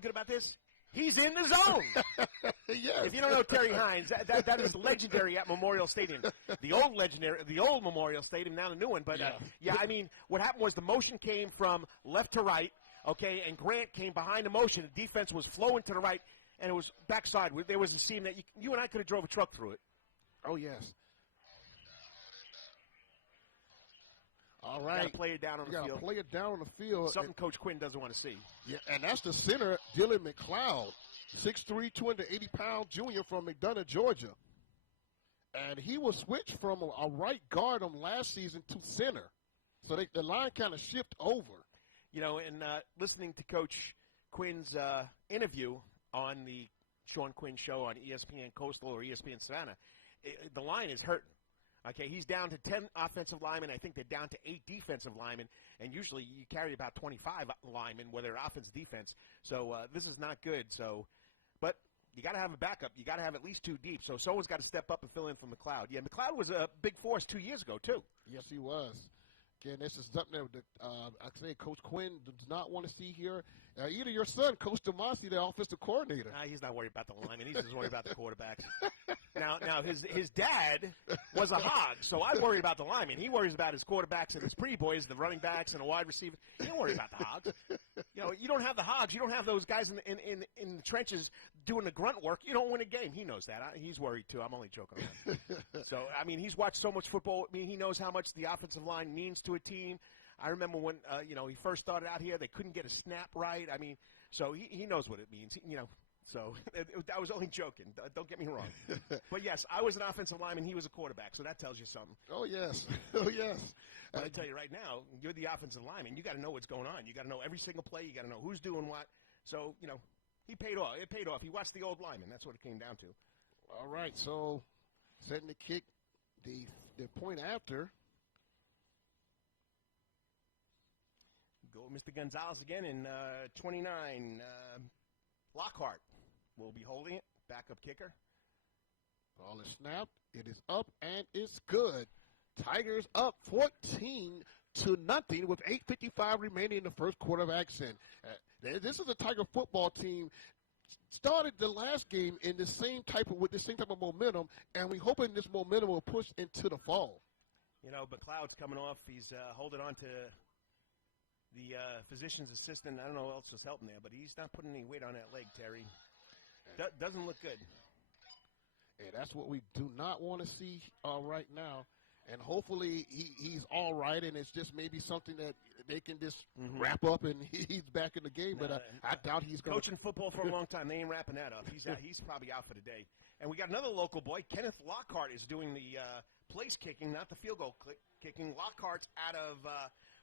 good about this? He's in the zone. Yes. If you don't know Terry Hines, that is legendary at Memorial Stadium. The old Memorial Stadium, now the new one. But, I mean, what happened was the motion came from left to right, okay, and Grant came behind the motion. The defense was flowing to the right, and it was backside. There was a seam that you and I could have drove a truck through it. Oh, yes. All right. Got to play it down on the field. Got to play it down on the field. Something Coach Quinn doesn't want to see. Yeah, and that's the center, Dylan McLeod, 6'3", 280-pound junior from McDonough, Georgia. And he was switched from a right guard on last season to center. So the line kind of shifted over. You know, and listening to Coach Quinn's interview on the Sean Quinn show on ESPN Coastal or ESPN Savannah, the line is hurting. Okay, he's down to 10 offensive linemen. I think they're down to 8 defensive linemen, and usually you carry about 25 linemen, whether offense, defense. So this is not good. So, but you got to have a backup. You got to have at least 2 deep. So someone's got to step up and fill in for McLeod. Yeah, McLeod was a big force 2 years ago too. Yes, he was. Again, this is something that I say Coach Quinn does not want to see here. Either your son, Coach DeMasi, the offensive coordinator. He's not worried about the linemen. He's just worried about the quarterbacks. Now his dad was a hog, so I worry about the linemen. He worries about his quarterbacks and his pretty boys, the running backs and the wide receivers. He don't worry about the hogs. You know, you don't have the hogs. You don't have those guys in the trenches doing the grunt work. You don't win a game. He knows that. He's worried too. I'm only joking around. So, I mean, he's watched so much football. I mean, he knows how much the offensive line means to a team. I remember when, he first started out here, they couldn't get a snap right. I mean, so he knows what it means, So I was only joking. Don't get me wrong. But, yes, I was an offensive lineman. He was a quarterback, so that tells you something. Oh, yes. Oh, yes. But I tell you right now, you're the offensive lineman. You got to know what's going on. You got to know every single play. You got to know who's doing what. So, he paid off. It paid off. He watched the old lineman. That's what it came down to. All right, so setting the kick, the point after. Go Mr. Gonzalez again in 29. Lockhart will be holding it. Backup kicker. Ball is snapped. It is up, and it's good. Tigers up 14-0 with 8:55 remaining in the first quarter of action. This is a Tiger football team. Started the last game in the same type of momentum, and we're hoping this momentum will push into the fall. But Cloud's coming off. He's holding on to the physician's assistant. I don't know who else was helping there, but he's not putting any weight on that leg, Terry. Doesn't look good. And that's what we do not want to see right now. And hopefully he's all right, and it's just maybe something that they can just wrap up and he's back in the game. But I doubt he's going to. Coaching football for a long time. They ain't wrapping that up. He's probably out for the day. And we got another local boy. Kenneth Lockhart is doing the place kicking, not the field goal kicking. Lockhart's out of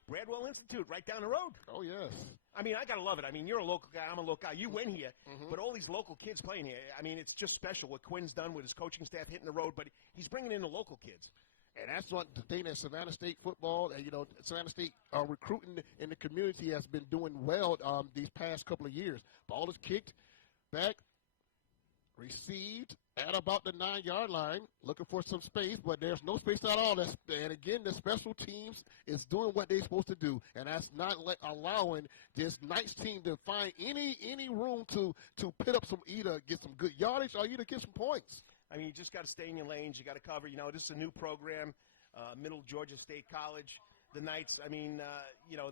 Bradwell Institute, right down the road. Oh, yes. I mean, I got to love it. I mean, you're a local guy. I'm a local guy. You win here. But all these local kids playing here, I mean, it's just special what Quinn's done with his coaching staff hitting the road. But he's bringing in the local kids. And that's what the thing that Savannah State football, Savannah State recruiting in the community has been doing well these past couple of years. Ball is kicked back, received at about the 9-yard line, looking for some space, but there's no space at all. And again, the special teams is doing what they're supposed to do, and that's not allowing this Knights team to find any room to pit up either get some good yardage or either get some points. I mean, you just got to stay in your lanes. You got to cover. This is a new program, Middle Georgia State College. The Knights, I mean,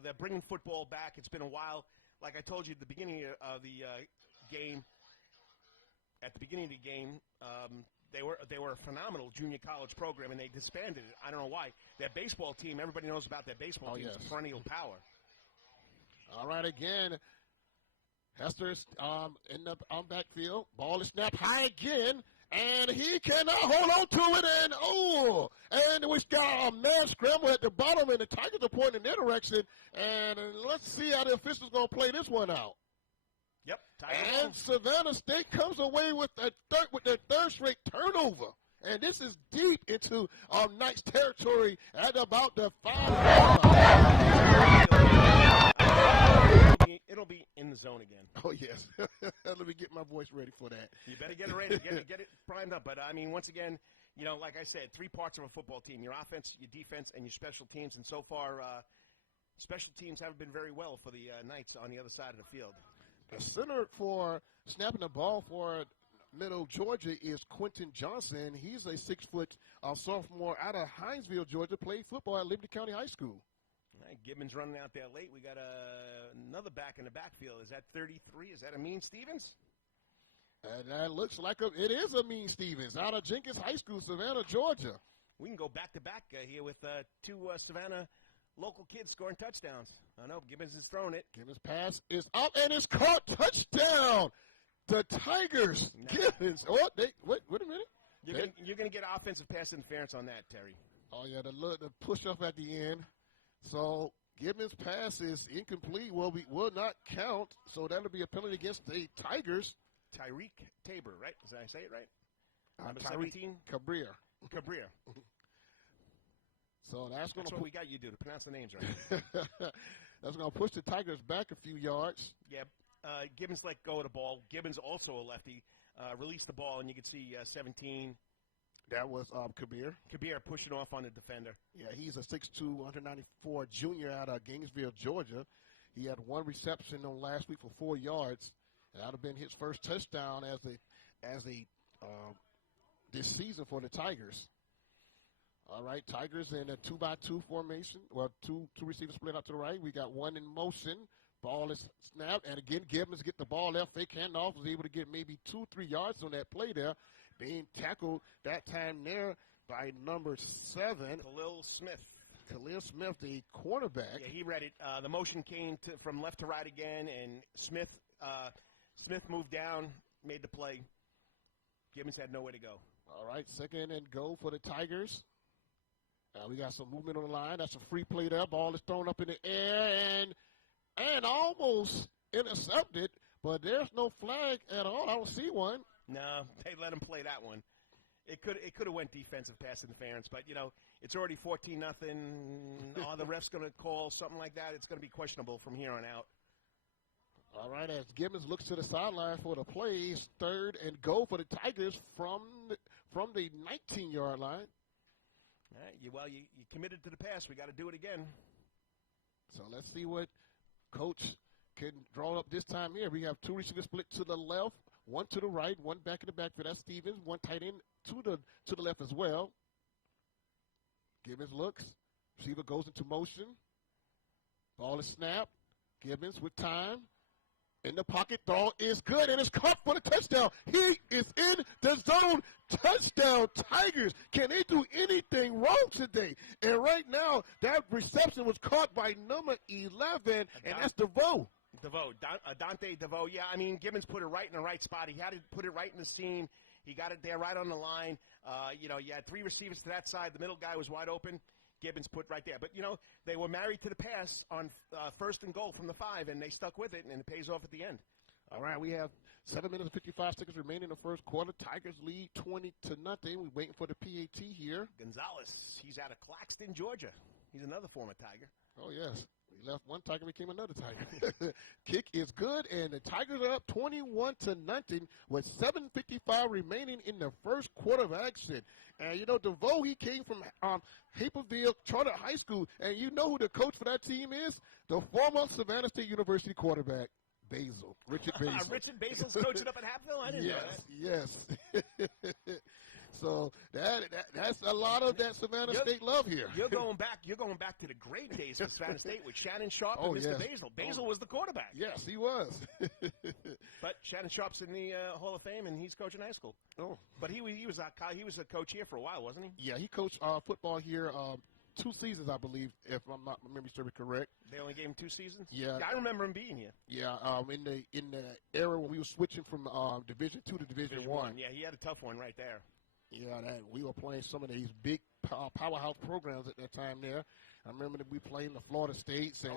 they're bringing football back. It's been a while. Like I told you at the beginning of the game, they were a phenomenal junior college program, and they disbanded it. I don't know why. Their baseball team, everybody knows about their baseball team. It's perennial power. All right, again. Hester's in the backfield. Ball is snapped high again, and he cannot hold on to it. And we got a man scramble at the bottom, and the Tigers are pointing in their direction. And let's see how the officials going to play this one out. Yep. And Savannah State comes away with their third straight turnover. And this is deep into Knights territory at about the 5. It'll be in the zone again. Oh, yes. Let me get my voice ready for that. You better get it ready. Get it primed up. But, I mean, once again, like I said, 3 parts of a football team, your offense, your defense, and your special teams. And so far, special teams haven't been very well for the Knights on the other side of the field. The center for snapping the ball for Middle Georgia is Quentin Johnson. He's a 6-foot sophomore out of Hinesville, Georgia, played football at Liberty County High School. All right, Gibbons running out there late. We got another back in the backfield. Is that 33? Is that Amin Stevens? And that looks like it is Amin Stevens out of Jenkins High School, Savannah, Georgia. We can go back-to-back here with two Savannah local kids scoring touchdowns. I know Gibbons is throwing it. Gibbons' pass is up and it's caught. Touchdown! The Tigers. Nah. Gibbons. Oh, wait a minute. You're gonna get offensive pass interference on that, Terry. Oh yeah, the push up at the end. So Gibbons' pass is incomplete. Well, we will not count. So that'll be a penalty against the Tigers. Tyreek Tabor, right? Did I say it right? Number Tyreek 17. Cabria. So that's what we got you do to pronounce the names right. That's going to push the Tigers back a few yards. Yeah, Gibbons let go of the ball. Gibbons, also a lefty, released the ball, and you can see 17. That was Kabir. Kabir pushing off on the defender. Yeah, he's a 6'2", 194 junior out of Gainesville, Georgia. He had one reception on last week for 4 yards. And that would have been his first touchdown this season for the Tigers. All right, Tigers in a 2-by-2 formation. Well, two receivers split out to the right. We got one in motion. Ball is snapped, and again, Gibbons get the ball left. Fake handoff, was able to get maybe 2-3 yards on that play there. Being tackled that time there by number 7. Khalil Smith. Khalil Smith, the quarterback. Yeah, he read it. The motion came from left to right again, and Smith moved down, made the play. Gibbons had nowhere to go. All right, 2nd and goal for the Tigers. We got some movement on the line. That's a free play there. Ball is thrown up in the air and almost intercepted, but there's no flag at all. I don't see one. No, they let him play that one. It could have went defensive pass interference, but, it's already 14-0. Are the refs going to call something like that? It's going to be questionable from here on out. All right, as Gibbons looks to the sideline for the plays, 3rd and goal for the Tigers from the 19-yard line. All right, you committed to the pass. We got to do it again. So let's see what Coach can draw up this time here. We have 2 receivers split to the left, 1 to the right, 1 back in the backfield. That's Stevens. 1 tight end to the left as well. Gibbons looks. Receiver goes into motion. Ball is snapped. Gibbons with time. In the pocket, throw is good, and it's caught for the touchdown. He is in the zone. Touchdown, Tigers. Can they do anything wrong today? And right now, that reception was caught by number 11, and that's DeVoe. Dante DeVoe. Yeah, Gibbons put it right in the right spot. He had to put it right in the seam. He got it there right on the line. You had 3 receivers to that side. The middle guy was wide open. Gibbons put right there. But, they were married to the pass on 1st and goal from the 5, and they stuck with it, and it pays off at the end. All right, we have 7 minutes and 55 seconds remaining in the first quarter. Tigers lead 20-0. We're waiting for the PAT here. Gonzalez, he's out of Claxton, Georgia. He's another former Tiger. Oh, yes. We left one Tiger, became another Tiger. Kick is good, and the Tigers are up 21-0 with 7:55 remaining in the first quarter of action. And, DeVoe, he came from Haverville Charter High School, and you know who the coach for that team is? The former Savannah State University quarterback, Richard Basil. Richard Basil's coaching up at Haverville? I didn't know that. Yes. So that's a lot of that Savannah State love here. You're going back to the great days of Savannah State with Shannon Sharp and Mr. Basil. Basil was the quarterback. Yes, he was. But Shannon Sharp's in the Hall of Fame, and he's coaching high school. Oh, but he was a coach here for a while, wasn't he? Yeah, he coached football here 2 seasons, I believe, if I'm not memory serving correct. They only gave him 2 seasons? Yeah. I remember him being here. Yeah, in the era when we were switching from Division 2 to Division 1. Yeah, he had a tough one right there. Yeah, we were playing some of these big powerhouse programs at that time there. I remember that we played in the Florida States and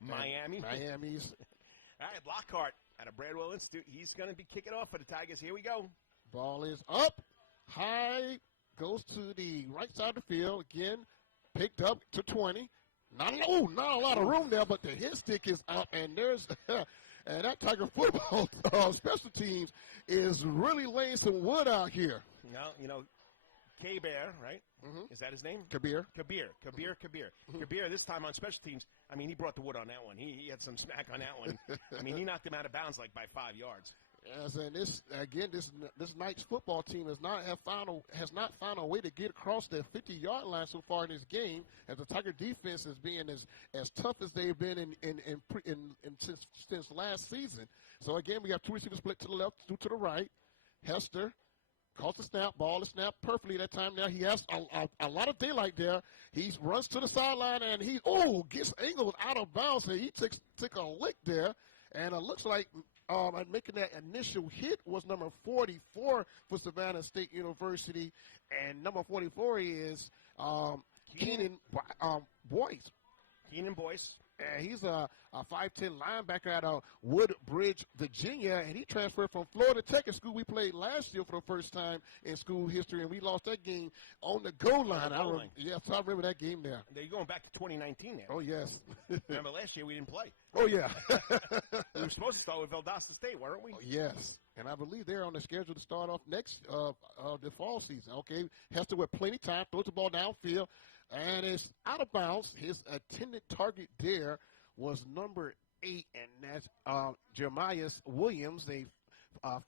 Miami's. All right, Lockhart out of Bradwell Institute. He's going to be kicking off for the Tigers. Here we go. Ball is up, high, goes to the right side of the field. Again, picked up to 20. Not a lot of room there, but the hit stick is up, and there's and that Tiger football special teams is really laying some wood out here. No, K-Bear, right? Mm-hmm. Is that his name? Kabir. Kabir. Kabir, this time on special teams, I mean, he brought the wood on that one. He had some smack on that one. I mean, he knocked him out of bounds like by 5 yards. Yes, and this Knights football team has not found a way to get across the 50-yard line so far in this game. As the Tiger defense is being as tough as they've been since last season. So again, we have two receivers split to the left, two to the right. Hester calls the snap, ball is snapped perfectly that time. Now he has a lot of daylight there. He runs to the sideline and he gets angled out of bounds. And he took a lick there, and it looks like. Making that initial hit was number 44 for Savannah State University, and number 44 is Keenan Boyce. Keenan Boyce. And he's a 5'10" linebacker out of Woodbridge, Virginia, and he transferred from Florida Tech, a school we played last year for the first time in school history, and we lost that game on the goal line. Yes, I remember that game there. You're going back to 2019 there. Oh, yes. Remember last year we didn't play. Oh, yeah. We were supposed to start with Valdosta State, weren't we? Oh, yes. And I believe they're on the schedule to start off next the fall season. Okay, Hester with plenty of time, throws the ball downfield, and it's out of bounds. His intended target there was number 8, and that's Jeremiah Williams, a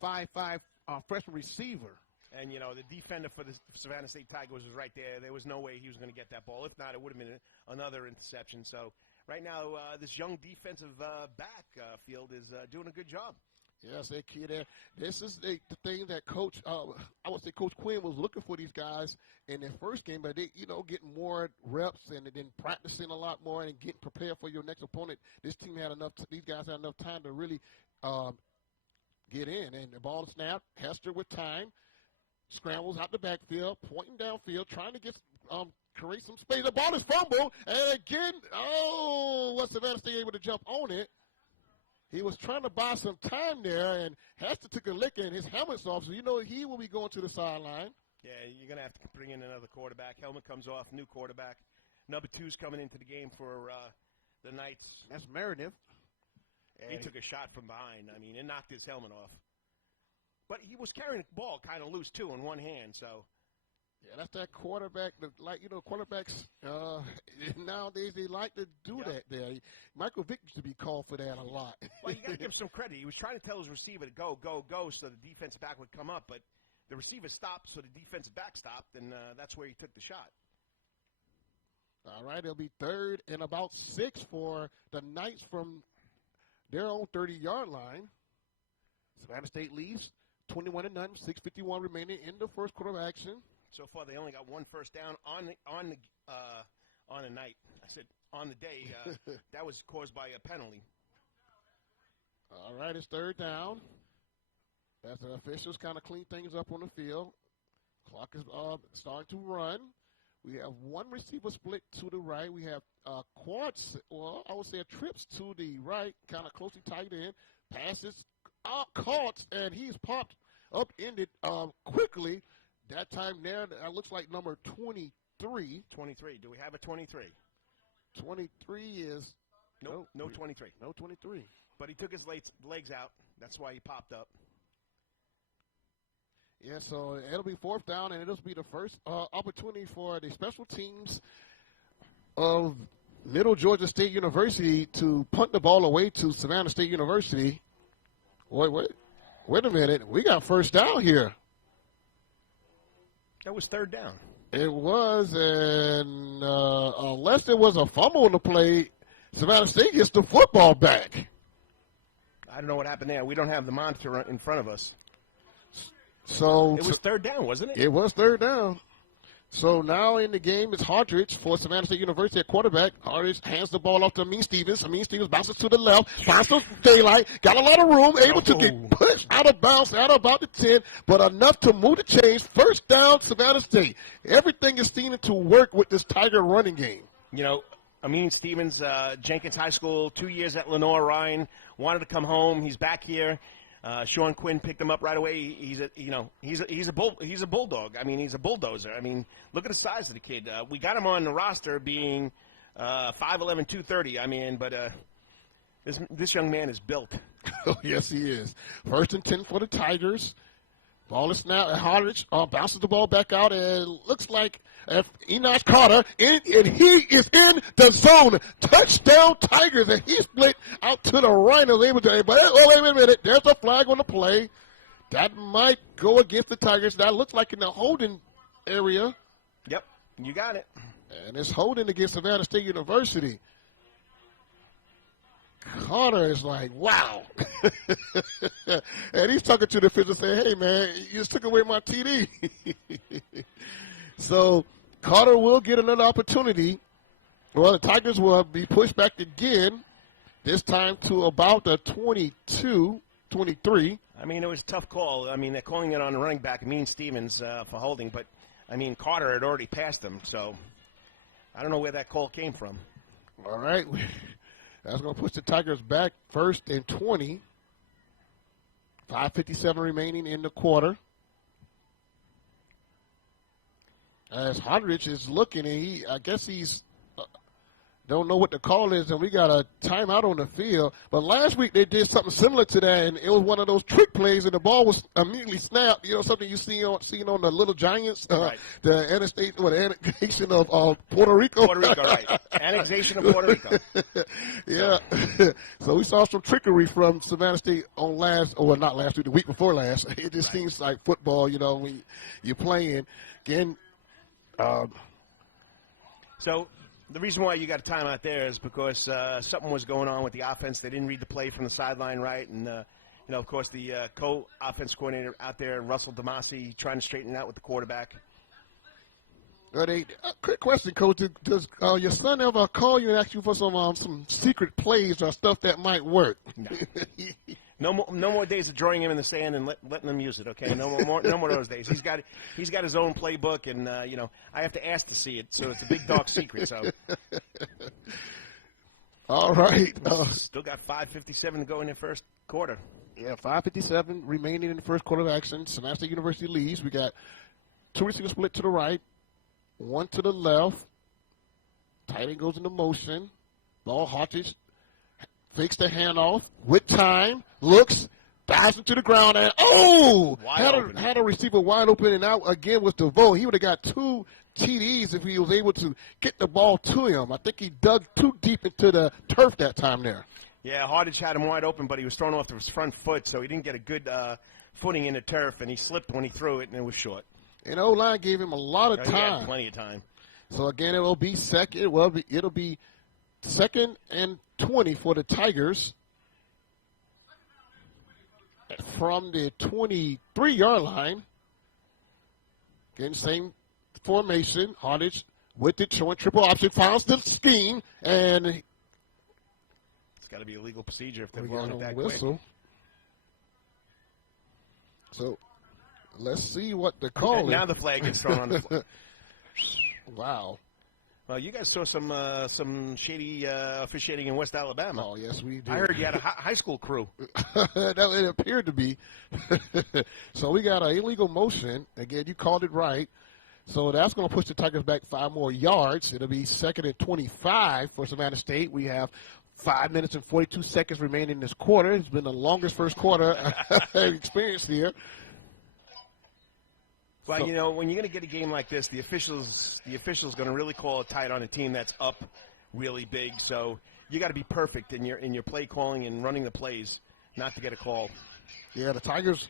5'5" freshman receiver. And, the defender for the Savannah State Tigers was right there. There was no way he was going to get that ball. If not, it would have been another interception. So right now, this young defensive backfield is doing a good job. Yes, this is the thing that Coach Quinn was looking for these guys in their first game, but they, getting more reps and then practicing a lot more and getting prepared for your next opponent. These guys had enough time to really get in, and the ball snapped. Hester with time, scrambles out the backfield, pointing downfield, trying to create some space. The ball is fumbled, and again, was Savannah State able to jump on it? He was trying to buy some time there, and Hester took a lick, and his helmet's off, so he will be going to the sideline. Yeah, you're going to have to bring in another quarterback. Helmet comes off, new quarterback. Number 2's coming into the game for the Knights. That's Meredith. He took a shot from behind. I mean, it knocked his helmet off. But he was carrying the ball kind of loose, too, in one hand, so. Yeah, that's that quarterback. Quarterbacks nowadays, they like to do that there. Michael Vick used to be called for that a lot. Well, you got to give him some credit. He was trying to tell his receiver to go, go, go, so the defensive back would come up. But the receiver stopped, so the defensive back stopped, and that's where he took the shot. All right, it'll be 3rd and about 6 for the Knights from their own 30-yard line. Savannah State leads 21-0, 6:51 remaining in the first quarter of action. So far, they only got one first down on the night. I said on the day. That was caused by a penalty. All right, it's 3rd down. As the officials kind of clean things up on the field. Clock is starting to run. We have one receiver split to the right. We have quads, I would say trips to the right, kind of closely tight in. Passes caught, and he's popped upended quickly. That time there, that looks like number 23. 23. Do we have a 23? 23 is no 23. No 23. But he took his legs out. That's why he popped up. Yeah, so it'll be 4th down, and it'll be the first opportunity for the special teams of Middle Georgia State University to punt the ball away to Savannah State University. Wait a minute. We got first down here. That was 3rd down. It was, and unless there was a fumble in the play, Savannah State gets the football back. I don't know what happened there. We don't have the monitor in front of us. So it was 3rd down, wasn't it? It was 3rd down. So now in the game is Hardridge for Savannah State University at quarterback. Hardridge hands the ball off to Amin Stevens. Amin Stevens bounces to the left, finds some daylight, got a lot of room, able to get pushed out of bounds at about the 10, but enough to move the chains. First down, Savannah State. Everything is seeming to work with this Tiger running game. Amin Stevens, Jenkins High School, 2 years at Lenore Ryan, wanted to come home. He's back here. Sean Quinn picked him up right away. He's a bulldog. I mean, he's a bulldozer. I mean, look at the size of the kid. We got him on the roster being 5'11", 230. I mean, but this young man is built. Oh, yes, he is. 1st and 10 for the Tigers. Ball is snapped. Hardridge bounces the ball back out, and looks like Enoch Carter, and he is in the zone. Touchdown Tigers, and he split out to the right of able to. But wait a minute, there's a flag on the play. That might go against the Tigers. That looks like in the holding area. Yep, you got it. And it's holding against Savannah State University. Carter is like, wow. And he's talking to the official saying, hey, man, you just took away my TD. So Carter will get another opportunity. Well, the Tigers will be pushed back again, this time to about the 22, 23. I mean, it was a tough call. I mean, they're calling it on the running back, Mean Stevens, for holding. But, I mean, Carter had already passed him. So I don't know where that call came from. All right. That's going to push the Tigers back first and 20. 5:57 remaining in the quarter. As Hardridge is looking, and I guess he's don't know what the call is, and we got a timeout on the field. But last week they did something similar to that, and it was one of those trick plays, and the ball was immediately snapped. You know, something you seen on the Little Giants, right. The annexation of Puerto Rico. Puerto Rico, right. Annexation of Puerto Rico. Yeah. So we saw some trickery from Savannah State on not last week, the week before last. It just seems like football, you know, when you're playing. Again, so the reason why you got a timeout there is because something was going on with the offense. They didn't read the play from the sideline right. And, of course, the co-offense coordinator out there, Russell Damasi, trying to straighten it out with the quarterback. Quick question, Coach. Does your son ever call you and ask you for some secret plays or stuff that might work? No. No more days of drawing him in the sand and letting him use it. Okay, no more of those days. He's got his own playbook, and I have to ask to see it, so it's a big dark secret. So, all right. Still got 5:57 to go in the first quarter. Yeah, 5:57 remaining in the first quarter of action. Savannah State University leads. We got two receivers split to the right, one to the left. Tight end goes into motion. Ball Hawkins fakes the handoff with time, looks, dives into the ground, and had a receiver wide open, and out again with DeVoe. He would have got 2 TDs if he was able to get the ball to him. I think he dug too deep into the turf that time there. Yeah, Hardage had him wide open, but he was thrown off his front foot, so he didn't get a good footing in the turf, and he slipped when he threw it, and it was short. And O-line gave him a lot of time. He had plenty of time. So, again, it'll be second and 20 for the Tigers from the 23-yard line. Again, same formation. Hardage with it, showing triple option, finds the scheme, and it's got to be a legal procedure if they're blowing it that quick. So let's see what the call is. Now the flag gets thrown on the floor. Wow. Well, you guys saw some shady officiating in West Alabama. Oh, yes, we did. I heard you had a high school crew. It appeared to be. So we got an illegal motion. Again, you called it right. So that's going to push the Tigers back 5 more yards. It'll be second and 25 for Savannah State. We have 5 minutes and 42 seconds remaining in this quarter. It's been the longest first quarter I've experienced here. Well, when you're going to get a game like this, the official's going to really call it tight on a team that's up really big. So you got to be perfect in your play calling and running the plays, not to get a call. Yeah, the Tigers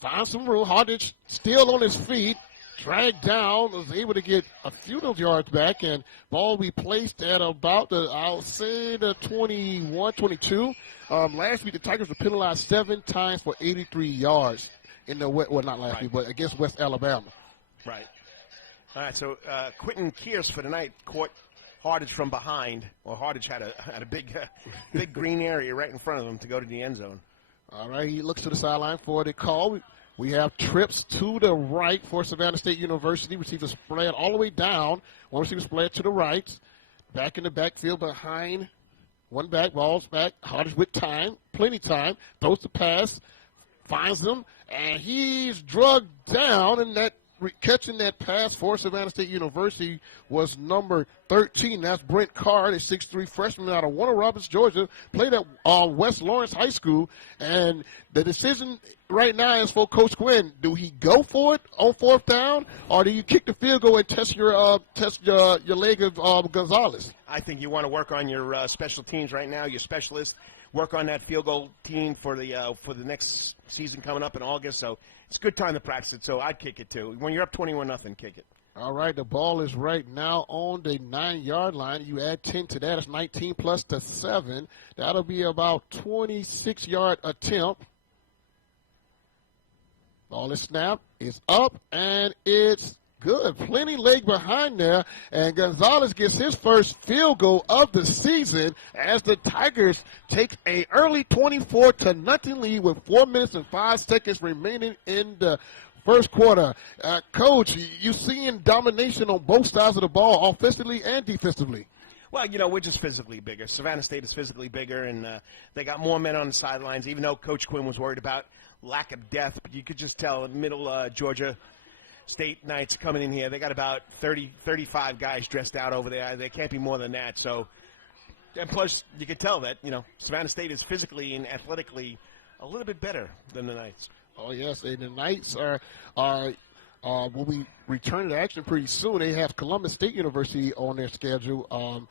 found some room. Hardage still on his feet, dragged down, was able to get a few of those yards back, and ball we placed at about the 21, 22. Last week the Tigers were penalized 7 times for 83 yards. Not last week, but against West Alabama. Right. All right, so Quentin Kearse for the night caught Hardage from behind. Well, Hardage had a big green area right in front of him to go to the end zone. All right, he looks to the sideline for the call. We have trips to the right for Savannah State University. Receiver spread all the way down. One receiver spread to the right. Back in the backfield behind. One back, balls back. Hardage with time, plenty time. Throws the pass, finds him. And he's drugged down, and that catching that pass for Savannah State University was number 13. That's Brent Card, a 6'3" freshman out of Warner Robins, Georgia. Played at West Lawrence High School. And the decision right now is for Coach Quinn. Do he go for it on 4th down, or do you kick the field goal and test your leg of Gonzalez? I think you want to work on your special teams right now, your specialists. Work on that field goal team for the next season coming up in August. So it's a good time to practice it. So I'd kick it too. When you're up 21-0, kick it. All right, the ball is right now on the 9-yard line. You add 10 to that. It's 19 plus the 7. That'll be about 26-yard attempt. Ball is snapped. It's up, and it's good. Plenty leg behind there, and Gonzalez gets his first field goal of the season as the Tigers take a early 24-0 lead with 4 minutes and 5 seconds remaining in the first quarter. Coach, you seeing domination on both sides of the ball, offensively and defensively? Well, we're just physically bigger. Savannah State is physically bigger, and they got more men on the sidelines, even though Coach Quinn was worried about lack of depth. But you could just tell middle Georgia State Knights coming in here, they got about 30, 35 guys dressed out over there. They can't be more than that. So, and plus, you can tell that, Savannah State is physically and athletically a little bit better than the Knights. Oh, yes, and the Knights will be returning to action pretty soon. They have Columbus State University on their schedule.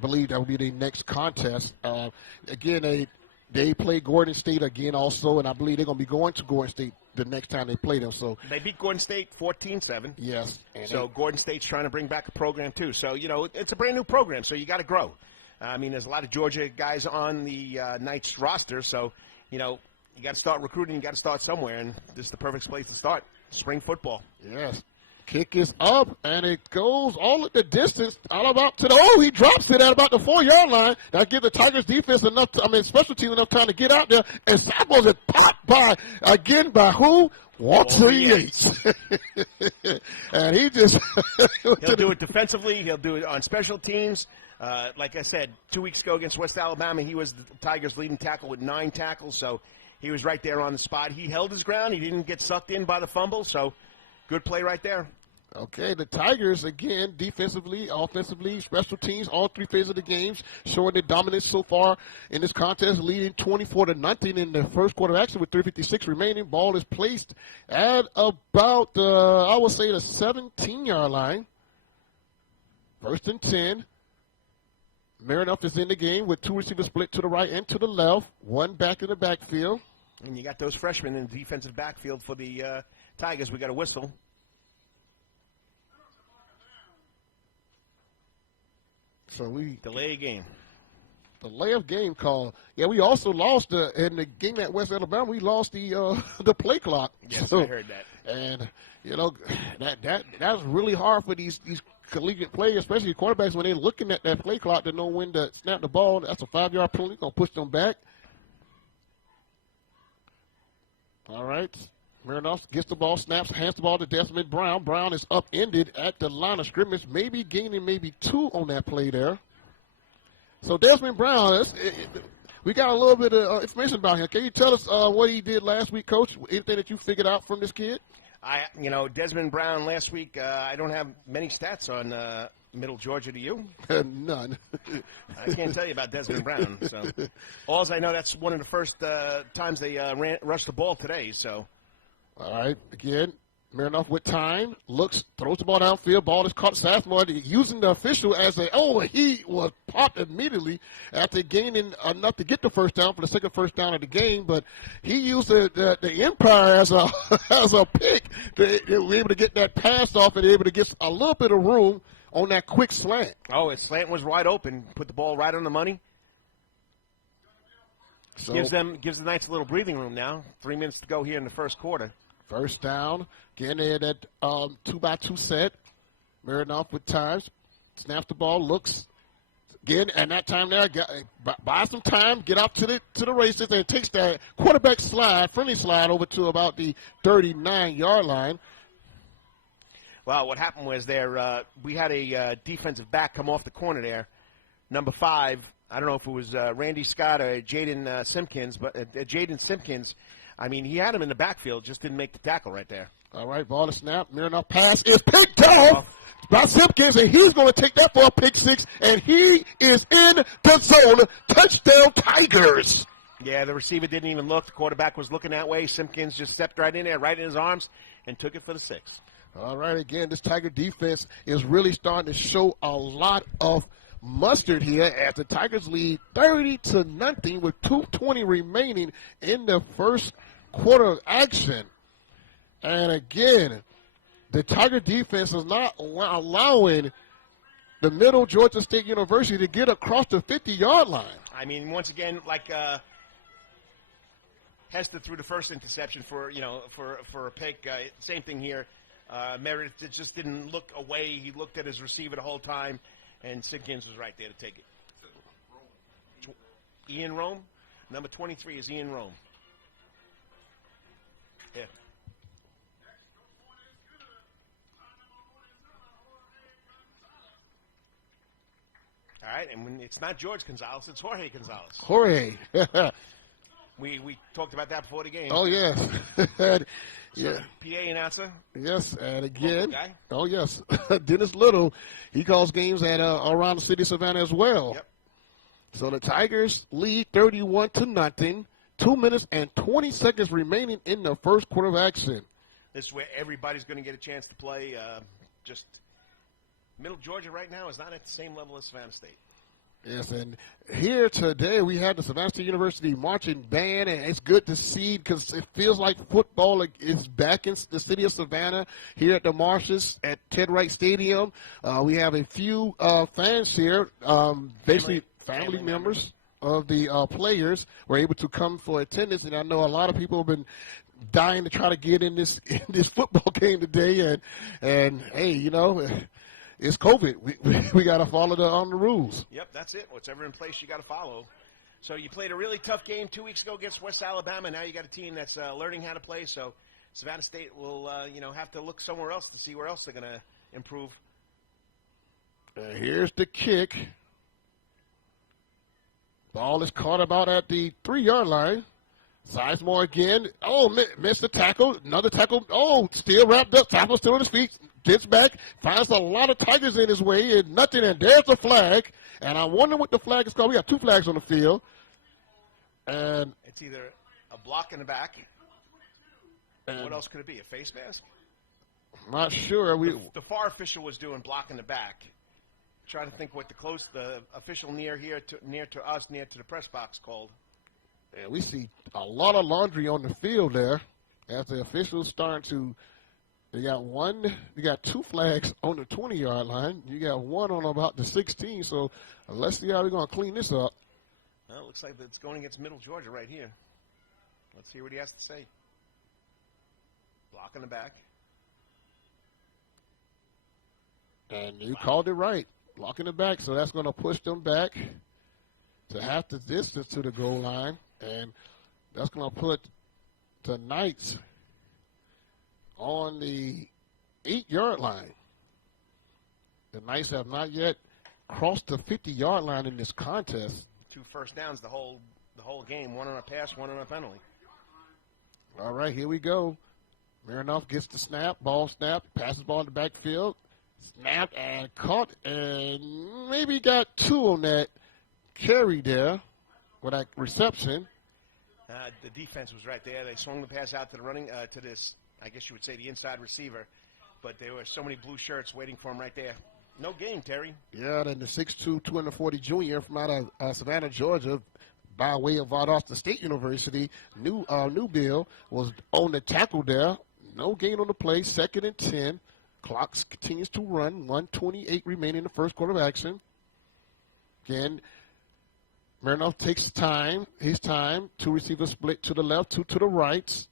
Believe that will be their next contest. Again, they play Gordon State again also, and I believe they're going to be going to Gordon State the next time they play them. So they beat Gordon State 14-7. Yes. So Gordon State's trying to bring back a program too. So, it's a brand-new program, so you got to grow. There's a lot of Georgia guys on the Knights roster, so, you got to start recruiting. You got to start somewhere, and this is the perfect place to start, spring football. Yes. Kick is up, and it goes all at the distance, all about to the, he drops it at about the 4-yard line. That gives the Tigers defense special teams enough time to get out there, and Samuels is popped by who? Walter Yates. And he just... He'll do it defensively. He'll do it on special teams. Like I said, 2 weeks ago against West Alabama, he was the Tigers' leading tackle with 9 tackles, so he was right there on the spot. He held his ground. He didn't get sucked in by the fumble, so good play right there. Okay, the Tigers, again, defensively, offensively, special teams, all 3 phases of the games, showing their dominance so far in this contest, leading 24-0 in the first quarter action with 3:56 remaining. Ball is placed at about, I would say, the 17-yard line. 1st and 10. Marinoff is in the game with 2 receivers split to the right and to the left, 1 back in the backfield. And you got those freshmen in the defensive backfield for the Tigers. We got a whistle. So we delay a game. Delay of game call. Yeah, we also lost in the game at West Alabama. We lost the play clock. Yes, I heard that. And that's really hard for these collegiate players, especially quarterbacks, when they're looking at that play clock to know when to snap the ball. That's a 5-yard penalty. Gonna push them back. All right. Marinoff gets the ball, snaps, hands the ball to Desmond Brown. Brown is upended at the line of scrimmage, maybe gaining maybe 2 on that play there. So Desmond Brown, we got a little bit of information about him. Can you tell us what he did last week, Coach? Anything that you figured out from this kid? Desmond Brown last week, I don't have many stats on Middle Georgia. Do you? None. I can't tell you about Desmond Brown. So, all I know, that's one of the first times they rushed the ball today. So. All right, again, Marinoff with time, looks, throws the ball downfield, ball is caught sophomore, using the official as he was popped immediately after gaining enough to get the first down for the second first down of the game, but he used the Empire as a pick to be able to get that pass off and be able to get a little bit of room on that quick slant. Oh, his slant was wide open, put the ball right on the money. So, gives the Knights a little breathing room now. 3 minutes to go here in the first quarter. First down, again in that 2-by-2 set. Marinoff with time, snaps the ball, looks again, and that time there, buy some time, get out to the races, and takes that quarterback slide, friendly slide over to about the 39-yard line. Well, what happened was we had a defensive back come off the corner there, number 5, I don't know if it was Randy Scott or Jaden Simpkins, but Jaden Simpkins, I mean, he had him in the backfield, just didn't make the tackle right there. All right, ball is snapped. Near enough pass is picked off by Simpkins, and he's going to take that for a pick six, and he is in the zone. Touchdown, Tigers. Yeah, the receiver didn't even look. The quarterback was looking that way. Simpkins just stepped right in there, right in his arms, and took it for the 6. All right, again, this Tiger defense is really starting to show a lot of mustard here as the Tigers lead 30-0 with 2:20 remaining in the first quarter of action. And again, the Tiger defense is not allowing the Middle Georgia State University to get across the 50-yard line. I mean, once again, like Hester threw the first interception for a pick. Same thing here. Meredith just didn't look away. He looked at his receiver the whole time, and Simpkins was right there to take it. Ian Rome, number 23 is Ian Rome. Yeah. All right, and when it's not George Gonzalez, it's Jorge Gonzalez. Jorge. We talked about that before the game. Oh, yes. Yeah. PA announcer. Yes, and again, guy. Oh, yes, Dennis Little, he calls games at around the city of Savannah as well. Yep. So the Tigers lead 31-0, 2 minutes and 20 seconds remaining in the first quarter of action. This is where everybody's going to get a chance to play. Just Middle Georgia right now is not at the same level as Savannah State. Yes, and here today we had the Savannah State University marching band, and it's good to see because it feels like football is back in the city of Savannah here at the Marshes at Ted Wright Stadium. We have a few fans here, basically family members of the players were able to come for attendance, and I know a lot of people have been dying to try to get in this football game today, and hey, you know, it's COVID. We got to follow the rules. Yep, that's it. Whatever in place, you got to follow. So you played a really tough game 2 weeks ago against West Alabama. Now you got a team that's learning how to play. So Savannah State will, have to look somewhere else to see where else they're going to improve. Here's the kick. Ball is caught about at the 3-yard line. Sizemore again. Oh, missed the tackle. Another tackle. Oh, still wrapped up. Tackle still on his feet. Gets back. Finds a lot of Tigers in his way. And nothing. And there's the flag. And I wonder what the flag is called. We got 2 flags on the field. And it's either a block in the back. What else could it be? A face mask? Not sure. The far official was doing block in the back. Trying to think what the official near to us, near to the press box called. And we see a lot of laundry on the field there as the officials starting to. They got 2 flags on the 20-yard line. You got 1 on about the 16. So let's see how we're going to clean this up. Well, it looks like it's going against Middle Georgia right here. Let's hear what he has to say. Block in the back. And you called it right. Block in the back. So that's going to push them back to half the distance to the goal line. And that's going to put the Knights on the 8-yard line. The Knights have not yet crossed the 50-yard line in this contest. 2 first downs the whole game. 1 on a pass, 1 on a penalty. All right, here we go. Marinoff gets the snap, ball snap, passes ball in the backfield, snapped and caught, and maybe got 2 on that carry there with that reception. The defense was right there. They swung the pass out to the running to this, I guess you would say, the inside receiver. But there were so many blue shirts waiting for him right there. No gain, Terry. Yeah, then the 6'2", 240 junior from out of Savannah, Georgia, by way of Valdosta State University, New Bill, was on the tackle there. No gain on the play, 2nd and 10. Clock continues to run, 1:28 remaining in the first quarter of action. Again, Marinoff takes his time. 2 receivers split to the left, 2 to the right.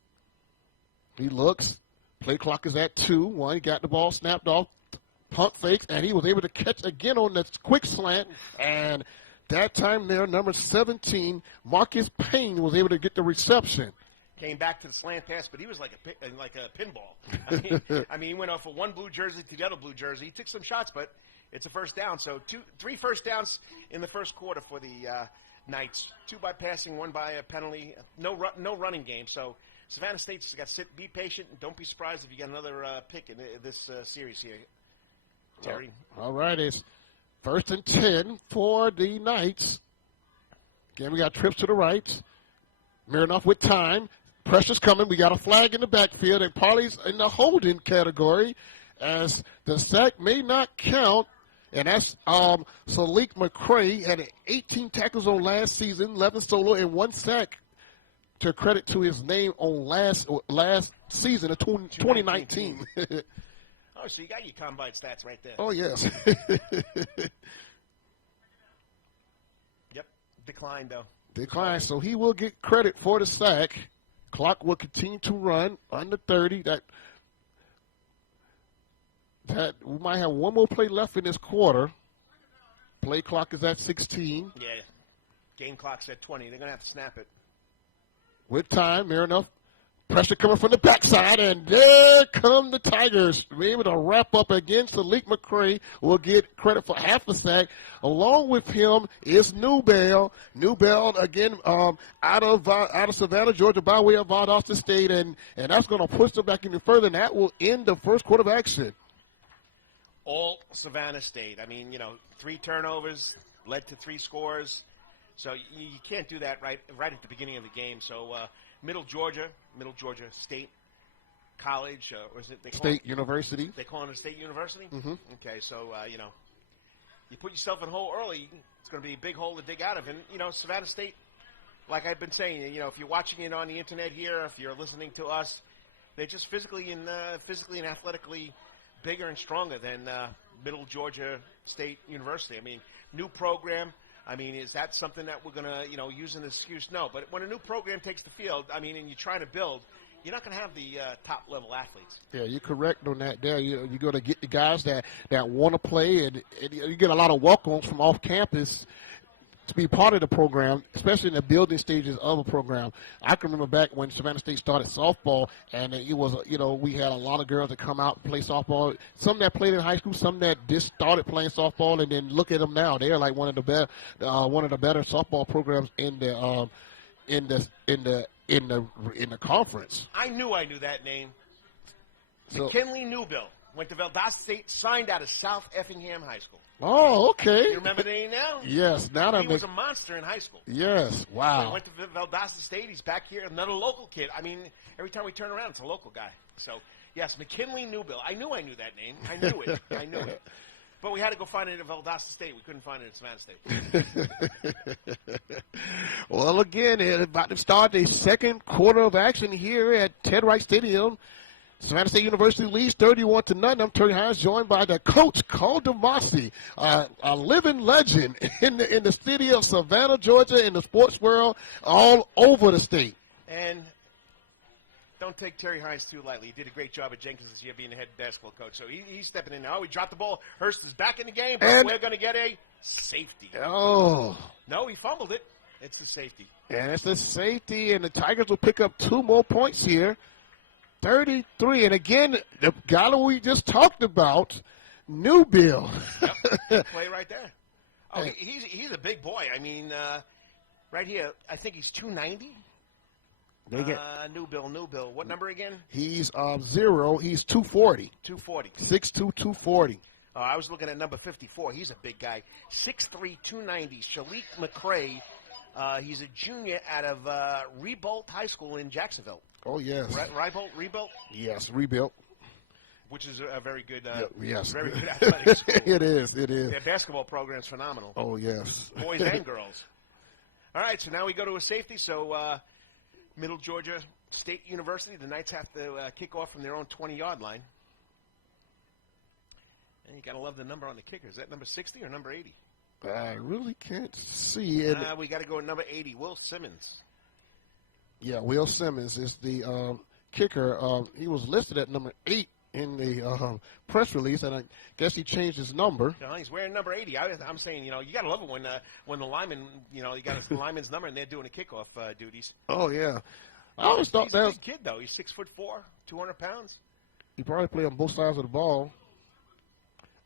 He looks. Play clock is at 2. 1, he got the ball snapped off, pump fakes, and he was able to catch again on that quick slant. And that time there, number 17, Marcus Payne, was able to get the reception. Came back to the slant pass, but he was like a pinball. I mean, he went off of one blue jersey to the other blue jersey. He took some shots, but It's a first down. So 3 first downs in the first quarter for the Knights. 2 by passing, 1 by a penalty. No running game. So Savannah State's got to sit, be patient, and don't be surprised if you get another pick in this series here, Terry. All right, it's 1st and 10 for the Knights. Again, we got trips to the right. Mironoff with time. Pressure's coming. We got a flag in the backfield, and Parley's in the holding category as the sack may not count. And that's Salik McCray had 18 tackles on last season, 11 solo, and 1 sack to credit to his name on last season of 2019. Oh, so you got your combine stats right there. Oh, yes. Yep. Declined, though. Declined. So he will get credit for the sack. Clock will continue to run under 30. That we might have one more play left in this quarter. Play clock is at 16. Yeah. Game clock's at 20. They're going to have to snap it. With time, Mironoff. Pressure coming from the backside, and there come the Tigers. We're able to wrap up against Salik McCray. Will get credit for half the sack. Along with him is Newbell. Newbell, again, out of Savannah, Georgia, by way of Valdosta State, and that's going to push them back even further, and that will end the first quarter of action. All Savannah State. I mean, 3 turnovers led to 3 scores. So you can't do that right at the beginning of the game. So Middle Georgia State College, or is it State University? They call it a state university? Mm-hmm. Okay, so, you put yourself in a hole early, it's going to be a big hole to dig out of. And, Savannah State, like I've been saying, if you're watching it on the internet here, if you're listening to us, they're just physically and athletically bigger and stronger than Middle Georgia State University. I mean, new program. I mean, is that something that we're going to, use an excuse? No. But when a new program takes the field, I mean, and you're trying to build, you're not going to have the top-level athletes. Yeah, you're correct on that there. You're going to get the guys that want to play, and you get a lot of walk-ons from off campus to be part of the program, especially in the building stages of a program. I can remember back when Savannah State started softball, and it was, we had a lot of girls that come out and play softball. Some that played in high school, some that just started playing softball, and then look at them now. They're like one of the better softball programs in the conference. I knew that name. So, McKinley Newbill went to Valdosta State, signed out of South Effingham High School. Oh, okay. You remember the name now? Yes. Now that he was a monster in high school. Yes. Wow. He went to Valdosta State. He's back here. Another local kid. I mean, every time we turn around, it's a local guy. So, yes, McKinley Newbill. I knew that name. I knew it. But we had to go find it at Valdosta State. We couldn't find it at Savannah State. Well, again, it's about to start the second quarter of action here at Ted Wright Stadium. Savannah State University leads 31-0. I'm Terry Hines, joined by the coach, Carl DeMasi, a living legend in the city of Savannah, Georgia, in the sports world, all over the state. And don't take Terry Hines too lightly. He did a great job at Jenkins this year being the head basketball coach. So he's stepping in now. We dropped the ball. Hurst is back in the game, but we're going to get a safety. Oh. No, he fumbled it. It's the safety. And it's the safety, and the Tigers will pick up 2 more points here. 33, and again, the guy that we just talked about, Newbill. Yep, play right there. Oh, he's a big boy. I mean, right here, I think he's 290. Newbill. What number again? He's 0. He's 240. 240. 6'2", 240. I was looking at number 54. He's a big guy. 6'3", 290. Shalik McCray. He's a junior out of Rebuilt High School in Jacksonville. Oh, yes. Rebuilt? Yes, Rebuilt. Which is a very good, yes. Very good athletic school. It is. Their basketball program's phenomenal. Oh, yes. Boys and girls. All right, so now we go to a safety. So Middle Georgia State University, the Knights have to kick off from their own 20-yard line. And you got to love the number on the kicker. Is that number 60 or number 80? I really can't see it. We got to go with number 80, Will Simmons. Yeah, Will Simmons is the kicker. He was listed at number 8 in the press release, and I guess he changed his number. He's wearing number 80. I'm saying, you got to love it when the lineman, you got the lineman's number and they're doing the kickoff duties. Oh, yeah. I always thought that was a big kid, though. He's 6'4", 200 pounds. He probably played on both sides of the ball.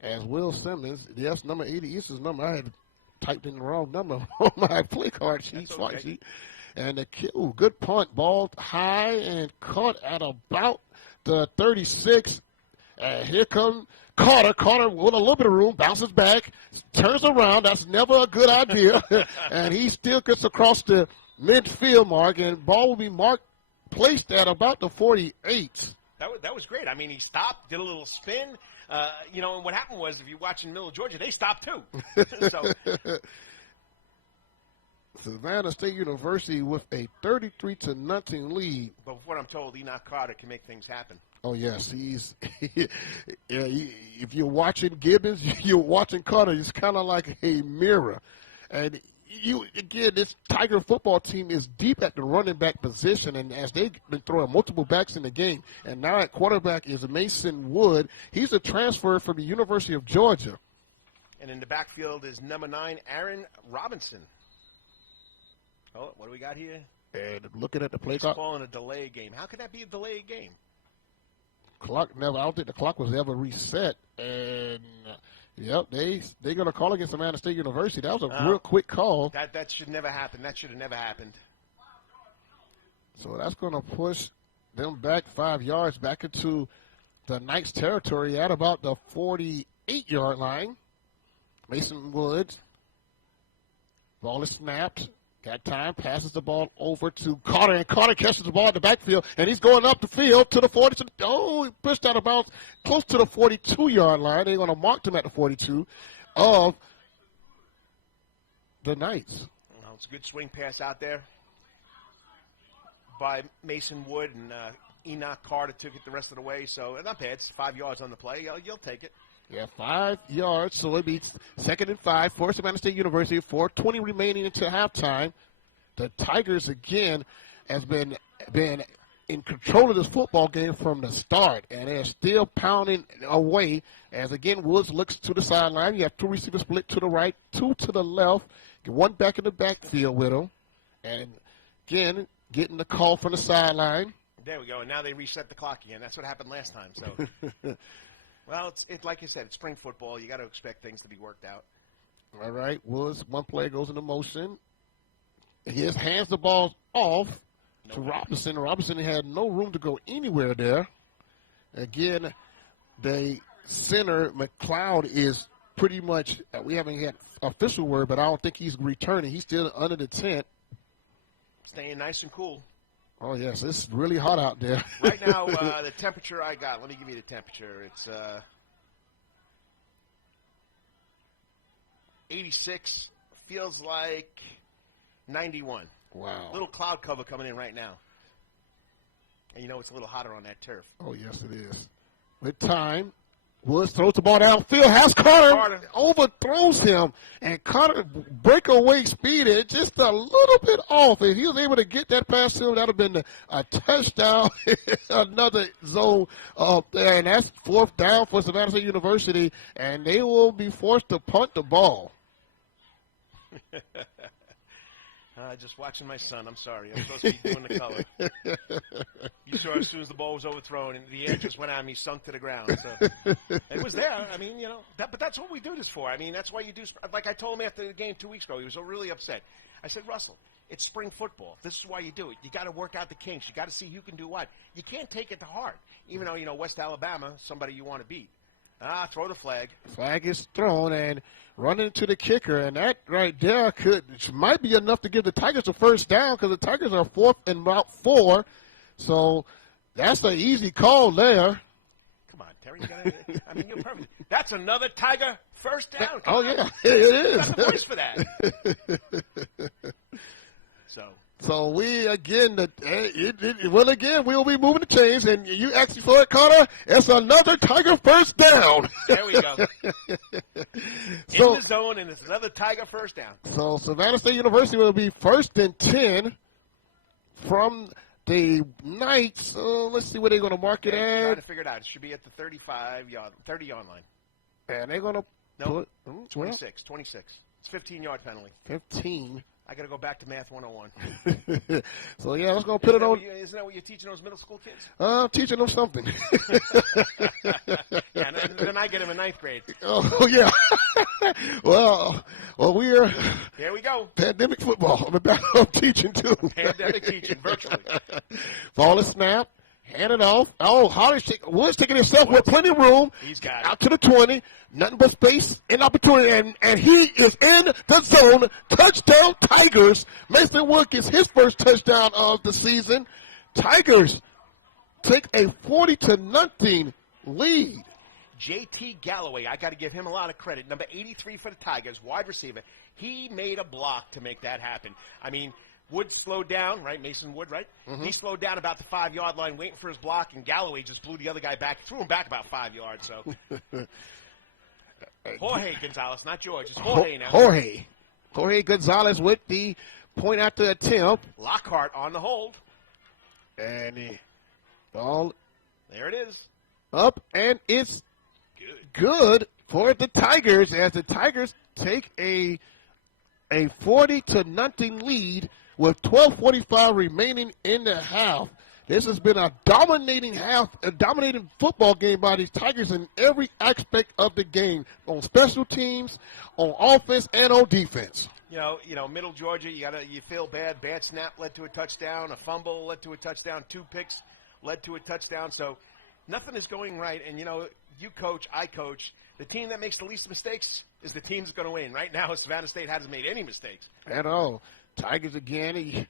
as Will Simmons. Yes, number 80 is his number. I had typed in the wrong number on my play card sheet, swat sheet. And good punt, ball high and caught at about the 36. And here comes Carter. Carter with a little bit of room, bounces back, turns around. That's never a good idea. And he still gets across the midfield mark, and ball will be placed at about the 48. That was great. I mean, he stopped, did a little spin. And what happened was, if you're watching Middle Georgia, they stopped too. So. Savannah State University with a 33-0 lead. But from what I'm told, Enoch Carter can make things happen. Oh, yes. If you're watching Gibbons, you're watching Carter. It's kind of like a mirror. And this Tiger football team is deep at the running back position, and as they've been throwing multiple backs in the game, and now at quarterback is Mason Wood. He's a transfer from the University of Georgia. And in the backfield is number 9, Aaron Robinson. Oh, what do we got here? And looking at the play clock. Calling a delay game. How could that be a delayed game? I don't think the clock was ever reset. And, yep, they're going to call against Savannah State University. That was a real quick call. That should never happen. That should have never happened. So that's going to push them back 5 yards back into the Knights' territory at about the 48-yard line. Mason Woods. Ball is snapped. Got time, passes the ball over to Carter, and Carter catches the ball in the backfield, and he's going up the field to the 40. He pushed out of bounds close to the 42-yard line. They're going to mark him at the 42 of the Knights. Well, it's a good swing pass out there by Mason Wood, and Enoch Carter took it the rest of the way. So not bad. It's 5 yards on the play. You'll take it. Yeah, 5 yards, so it be 2nd and 5 for Savannah State University. 4:20 remaining until halftime. The Tigers, again, has been in control of this football game from the start, and they're still pounding away as, again, Woods looks to the sideline. You have 2 receivers split to the right, 2 to the left, 1 back in the backfield with him. And, again, getting the call from the sideline. There we go, and now they reset the clock again. That's what happened last time, so... Well, it's like you said, it's spring football. You got to expect things to be worked out. All right, Woods, one play goes into motion. He hands the ball off to Robinson. Robinson had no room to go anywhere there. Again, the center, McLeod, is pretty much, we haven't had official word, but I don't think he's returning. He's still under the tent. Staying nice and cool. Oh, yes, it's really hot out there. Right now, the temperature I got, let me give you the temperature. It's 86, feels like 91. Wow. Little cloud cover coming in right now. And you know it's a little hotter on that turf. Oh, yes, it is. With time, Woods throws the ball downfield, has Carter, overthrows him, and Carter breakaway speed is just a little bit off. If he was able to get that past him, that would have been a touchdown. Another zone up there, and that's 4th down for Savannah State University, and they will be forced to punt the ball. Just watching my son. I'm sorry. I'm supposed to be doing the color. You saw as soon as the ball was overthrown, and the air just went on me, sunk to the ground. So it was there. I mean, but that's what we do this for. I mean, that's why you do. Like I told him after the game 2 weeks ago, he was really upset. I said, Russell, it's spring football. This is why you do it. You got to work out the kinks. You got to see who can do what. You can't take it to heart, even though West Alabama, somebody you want to beat. Throw the flag. Flag is thrown and running to the kicker, and that right there might be enough to give the Tigers a first down because the Tigers are 4th and about 4. So that's an easy call there. Come on, Terry. You're perfect. That's another Tiger first down. Oh, yeah, it is. You got the voice for that. So we, again, we'll be moving the chains, and you asked for it, Carter. It's another Tiger first down. There we go. In the zone, and it's another Tiger first down. So Savannah State University will be 1st and 10 from the Knights. Let's see where they're going to mark it at. Trying to figure it out. It should be at the 30-yard line. And they're going to put 26. It's 15-yard penalty. 15. I got to go back to Math 101. So, yeah, let's go put it on. Isn't that what you're teaching those middle school kids? Teaching them something. Yeah, and then I get them in 9th grade. Oh, yeah. well, we're. Here we go. Pandemic football. I'm teaching, too. Pandemic teaching, virtually. Ball is snap. Hand it off. Oh, Woods taking himself with plenty of room. He's got it. Out to the 20. Nothing but space and opportunity. And he is in the zone. Touchdown, Tigers. Mason Wood gets his first touchdown of the season. Tigers take a 40-0 lead. J.T. Galloway, I got to give him a lot of credit. Number 83 for the Tigers, wide receiver. He made a block to make that happen. I mean, Wood slowed down, right? Mason Wood, right? Mm-hmm. He slowed down about the 5-yard line, waiting for his block, and Galloway just blew the other guy back, threw him back about 5 yards. So, Jorge Gonzalez, not George. It's Jorge now. Jorge Gonzalez with the point after attempt. Lockhart on the hold. And the ball. There it is. Up, and it's good for the Tigers as the Tigers take a 40-0 lead with 12:45 remaining in the half. This has been a dominating football game by these Tigers in every aspect of the game, on special teams, on offense, and on defense. You know, Middle Georgia, you feel bad. Bad snap led to a touchdown. A fumble led to a touchdown. 2 picks led to a touchdown. So nothing is going right. And, you coach, I coach. The team that makes the least mistakes is the team that's going to win. Right now, Savannah State hasn't made any mistakes. At all. Tigers again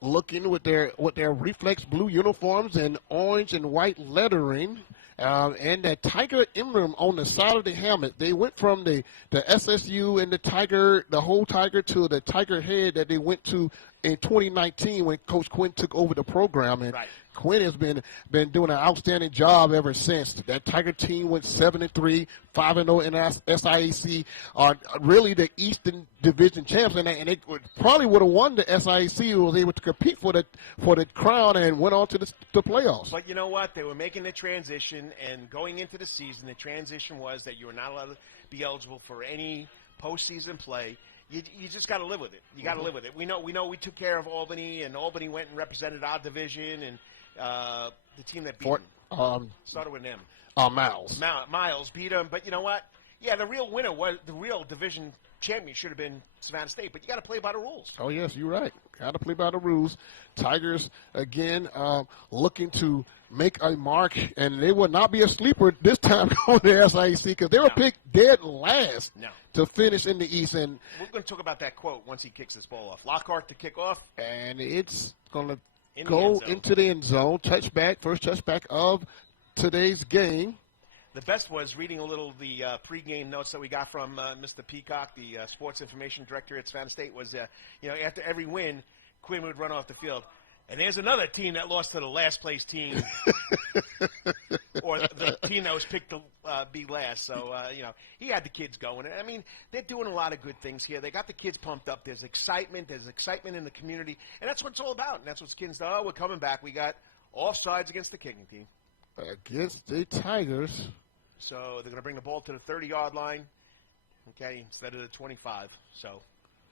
looking with their reflex blue uniforms and orange and white lettering. And that Tiger emblem on the side of the helmet. They went from the SSU and the whole Tiger to the Tiger head that they went to in 2019 when Coach Quinn took over the program. And right. Quinn has been doing an outstanding job ever since. That Tiger team went 7-3, 5-0 in SIAC, are really the Eastern Division champs, and they probably would have won the SIAC, who was able to compete for the crown and went on to the playoffs. But you know what? They were making the transition, and going into the season, the transition was that you were not allowed to be eligible for any postseason play. You just got to live with it. You got to live with it. We know we took care of Albany, and Albany went and represented our division, and the team that beat them started with them. Miles. Miles beat them, but you know what? Yeah, the real winner was the real division champion should have been Savannah State, but you got to play by the rules. Oh yes, you're right. Got to play by the rules. Tigers again looking to make a mark, and they will not be a sleeper this time going to SIAC because they were picked dead last to finish in the East. And we're going to talk about that quote once he kicks this ball off. Lockhart to kick off, and it's going to go into the end zone. Touchback, first touchback of today's game. The best was reading a little of the pregame notes that we got from Mr. Peacock, the sports information director at Savannah State, was, after every win, Quinn would run off the field. And there's another team that lost to the last place team, or the team that was picked to be last. So, he had the kids going. I mean, they're doing a lot of good things here. They got the kids pumped up. There's excitement. There's excitement in the community. And that's what it's all about. And that's what the kids say, oh, we're coming back. We got all sides against the kicking team. Against the Tigers. So they're going to bring the ball to the 30-yard line, instead of the 25. So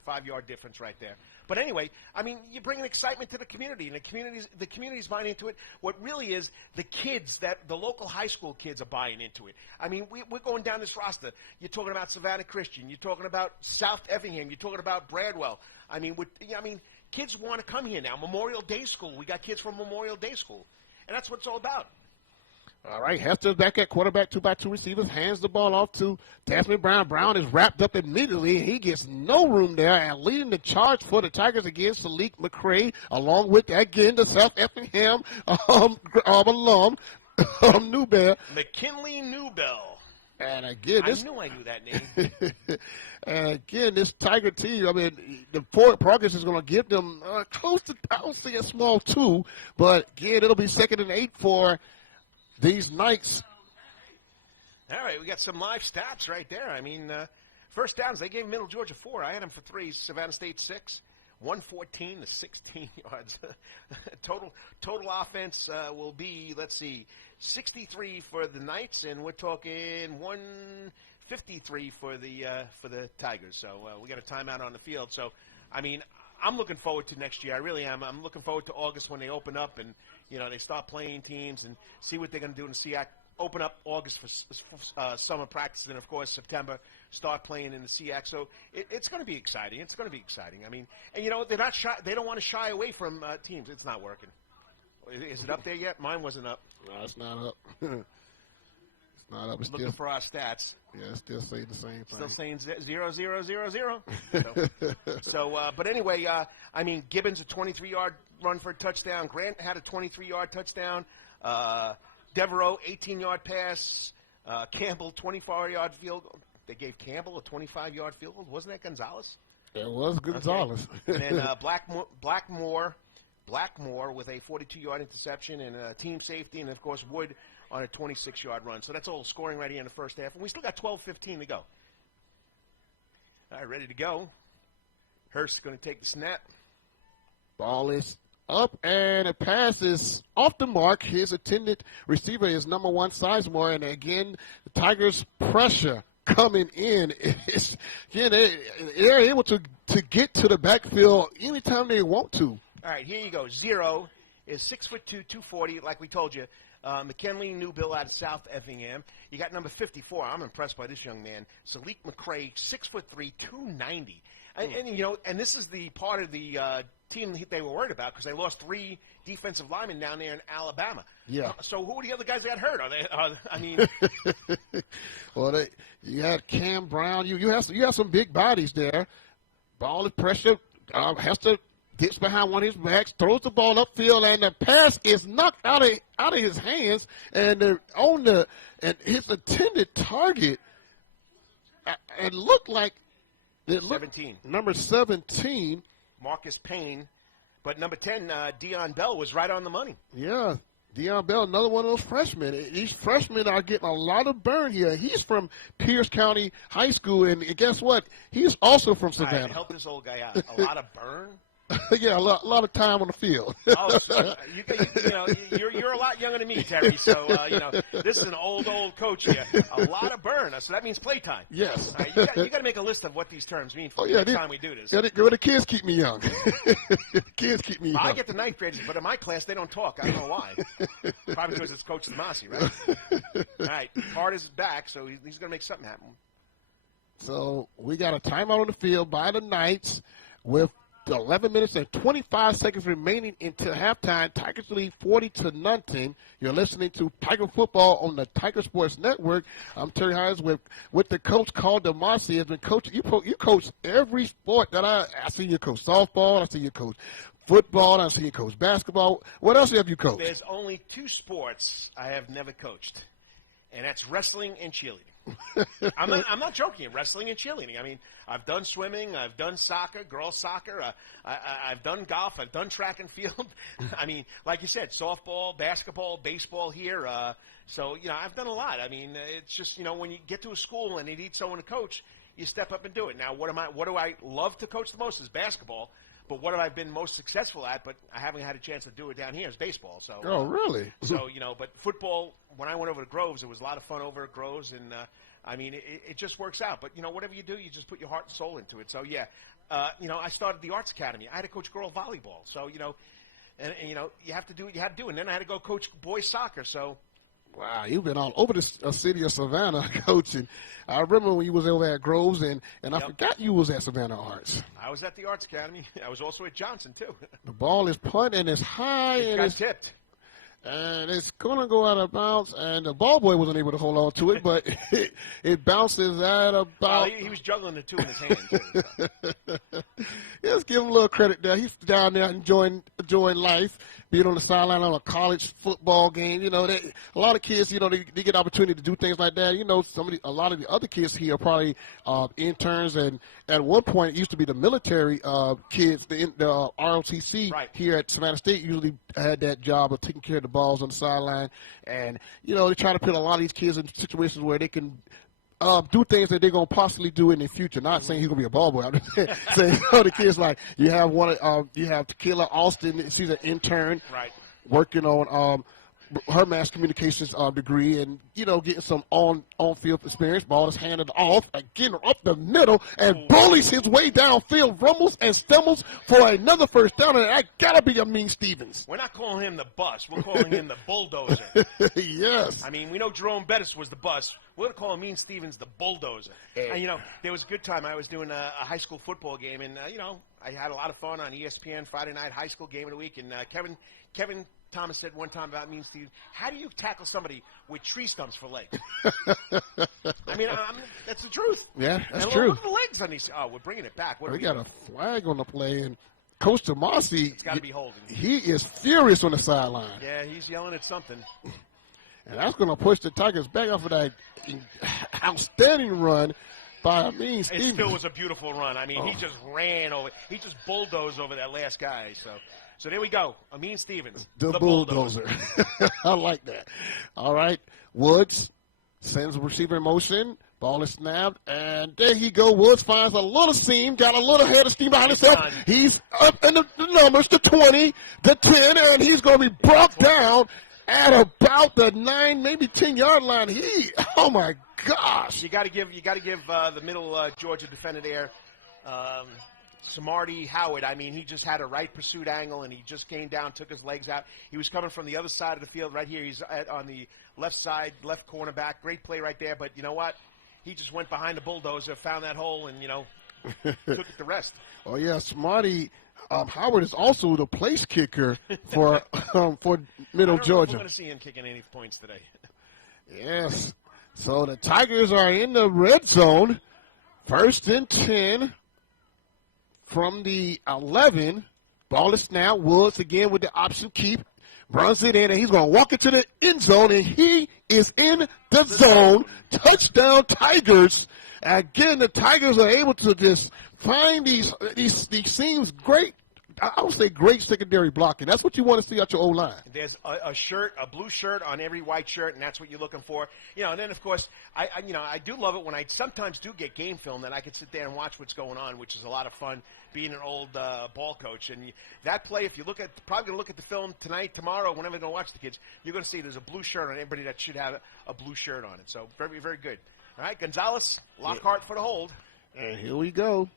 5-yard difference right there. But anyway, I mean, you bring an excitement to the community, and the community's buying into it. What really is the kids, the local high school kids are buying into it. I mean, we're going down this roster. You're talking about Savannah Christian. You're talking about South Effingham. You're talking about Bradwell. I mean, kids want to come here now. Memorial Day School. We got kids from Memorial Day School, and that's what it's all about. All right, Hefter's back at quarterback, 2x2 receivers, hands the ball off to Desmond Brown. Brown is wrapped up immediately. He gets no room there, and leading the charge for the Tigers again, Salik McCray, along with, again, the South Effingham alum, Newbell. McKinley Newbell. And again, I knew that name. And again, this Tiger team, I mean, the progress is going to give them close to, I don't see a small 2, but again, it'll be 2nd and 8 for these Knights. All right, we got some live stats right there. I mean, first downs, they gave Middle Georgia 4. I had them for 3. Savannah State 6. 114 to 16 yards. Total offense will be, 63 for the Knights, and we're talking 153 for the Tigers. So we got a timeout on the field. So, I mean, I'm looking forward to next year. I really am. I'm looking forward to August when they open up and, they start playing teams and see what they're going to do in the SIAC. Open up August for summer practice, and, of course, September start playing in the SIAC. So it's going to be exciting. It's going to be exciting. I mean, and, they're not shy. They don't want to shy away from teams. It's not working. Is it up there yet? Mine wasn't up. No, it's not up. It's not up. It's looking for our stats. Yeah, it's still saying the same thing. Still saying 0, 0, 0, 0. But anyway, I mean, Gibbons a 23-yard run for a touchdown. Grant had a 23-yard touchdown. Devereaux 18-yard pass. Campbell 24-yard field goal. They gave Campbell a 25-yard field goal. Wasn't that Gonzalez? It was Gonzalez. Okay. And then Blackmore with a 42-yard interception and a team safety, and, of course, Wood on a 26-yard run. So that's all scoring right here in the first half. And we still got 12:15 to go. All right, ready to go. Hurst is going to take the snap. Ball is up, and a pass is off the mark. His intended receiver is number 1, Sizemore. And, again, the Tigers' pressure coming in. They're able to get to the backfield anytime they want to. All right, here you go. 0 is 6'2", 240, like we told you. McKinley Newbill out of South Effingham. You got number 54. I'm impressed by this young man. Salik McCray, 6'3", 290. And this is the part of the team they were worried about because they lost 3 defensive linemen down there in Alabama. Yeah. So who are the other guys that got hurt? Are they? Well, you had Cam Brown. You have some big bodies there. Ball is pressure. Hester gets behind one of his backs, throws the ball upfield, and the pass is knocked out of his hands. And his intended target, it looked like 17. Number 17, Marcus Payne, but number 10, Deion Bell was right on the money. Yeah, Deion Bell, another one of those freshmen. These freshmen are getting a lot of burn here. He's from Pierce County High School, and guess what? He's also from Savannah. Right, help this old guy out. A lot of burn. Yeah, a lot of time on the field. You're a lot younger than me, Terry. So this is an old coach here. A lot of burn. So that means playtime. Yes. Right, you got to make a list of what these terms mean for the time we do this. The kids keep me young. The kids keep me young. I get the ninth graders, but in my class they don't talk. I don't know why. Probably because it's Coach Demasi, right? All right, Hart is back, so he's going to make something happen. So we got a timeout on the field by the Knights with 11 minutes and 25 seconds remaining until halftime. Tigers lead 40-0. You're listening to Tiger Football on the Tiger Sports Network. I'm Terry Hines with the coach, Carl DeMasi. Has been coaching. You coach every sport that I see you coach. Softball, I see you coach. Football, I see you coach. Basketball. What else have you coached? There's only 2 sports I have never coached, and that's wrestling and cheerleading. I'm not joking. Wrestling and cheerleading. I mean, I've done swimming. I've done soccer, girls soccer. I've done golf. I've done track and field. I mean, like you said, softball, basketball, baseball here. So, I've done a lot. I mean, it's just, when you get to a school and they need someone to coach, you step up and do it. Now, what do I love to coach the most is basketball. But what have I been most successful at, but I haven't had a chance to do it down here, is baseball. So, oh, really? So, but football, when I went over to Groves, it was a lot of fun over at Groves, and, I mean, it just works out. But, whatever you do, you just put your heart and soul into it. So, yeah, I started the Arts Academy. I had to coach girl volleyball. So, and you have to do what you have to do. And then I had to go coach boys soccer. So, wow, you've been all over the city of Savannah coaching. I remember when you was over at Groves, and I forgot you was at Savannah Arts. I was at the Arts Academy. I was also at Johnson, too. The ball is punted, and it's high. It's tipped. And it's going to go out of bounds, and the ball boy wasn't able to hold on to it, but it bounces at about. Well, he was juggling the 2 in his hand, too. So. Let's give him a little credit there. He's down there enjoying life, being on the sideline on a college football game. A lot of kids, they get opportunity to do things like that. A lot of the other kids here are probably interns, and at one point it used to be the military kids, the ROTC here at Savannah State usually had that job of taking care of the balls on the sideline, and they try to put a lot of these kids in situations where they can do things that they're gonna possibly do in the future. Not saying he's gonna be a ball boy. I'm just saying the kids, like you have Tequila Austin. She's an intern, right, working on her mass communications degree and, getting some on-field experience. Ball is handed off, again up the middle, and bullies his way downfield, rumbles and stumbles for another first down, and that got to be a Mean Stevens. We're not calling him the bus. We're calling him the bulldozer. Yes. I mean, we know Jerome Bettis was the bus. We're going to call him Mean Stevens the bulldozer. And, there was a good time. I was doing a high school football game, and, I had a lot of fun on ESPN Friday night high school game of the week, and Kevin Thomas said one time about Mean Stevens, how do you tackle somebody with tree stumps for legs? I mean, that's the truth. Yeah, that's and true. Look at the legs on these. Oh, we're bringing it back. What we got a flag on the play, and Coach Tomasi, it's got to be holding. He is furious on the sideline. Yeah, he's yelling at something. And that's going to push the Tigers back off of that outstanding run by Mean Stevens. It still was a beautiful run. I mean, he just ran over. He just bulldozed over that last guy. So there we go. Mean Stevens. The bulldozer. I like that. All right. Woods sends the receiver in motion. Ball is snapped. And there he go. Woods finds a little seam. Got a little head of steam behind himself. He's up in the numbers, the 20, the 10, and he's going to be brought down at about the 9, maybe 10-yard line. Oh my gosh! You got to give the middle Georgia defender there, Samarty Howard. I mean, he just had a right pursuit angle, and he just came down, took his legs out. He was coming from the other side of the field, right here. He's on the left side, left cornerback. Great play right there. But you know what? He just went behind the bulldozer, found that hole, and took it the rest. Oh yeah, Samarty. Howard is also the place kicker for Middle Georgia. We're going to see him kicking any points today. Yes. So the Tigers are in the red zone. 1st and 10 from the 11. Ball is now. Woods again with the option keep. Runs it in, and he's going to walk into the end zone, and he is in the zone. Touchdown, Tigers. Again, the Tigers are able to just find these seams great. I would say great secondary blocking. That's what you want to see out your O-line. There's a blue shirt on every white shirt, and that's what you're looking for. And then, of course, I do love it when I sometimes do get game film that I can sit there and watch what's going on, which is a lot of fun being an old ball coach. And that play, if you probably going to look at the film tonight, tomorrow, whenever you're going to watch the kids, you're going to see there's a blue shirt on everybody that should have a blue shirt on it. So very, very good. All right, Gonzalez, Lockhart for the hold. And here we go.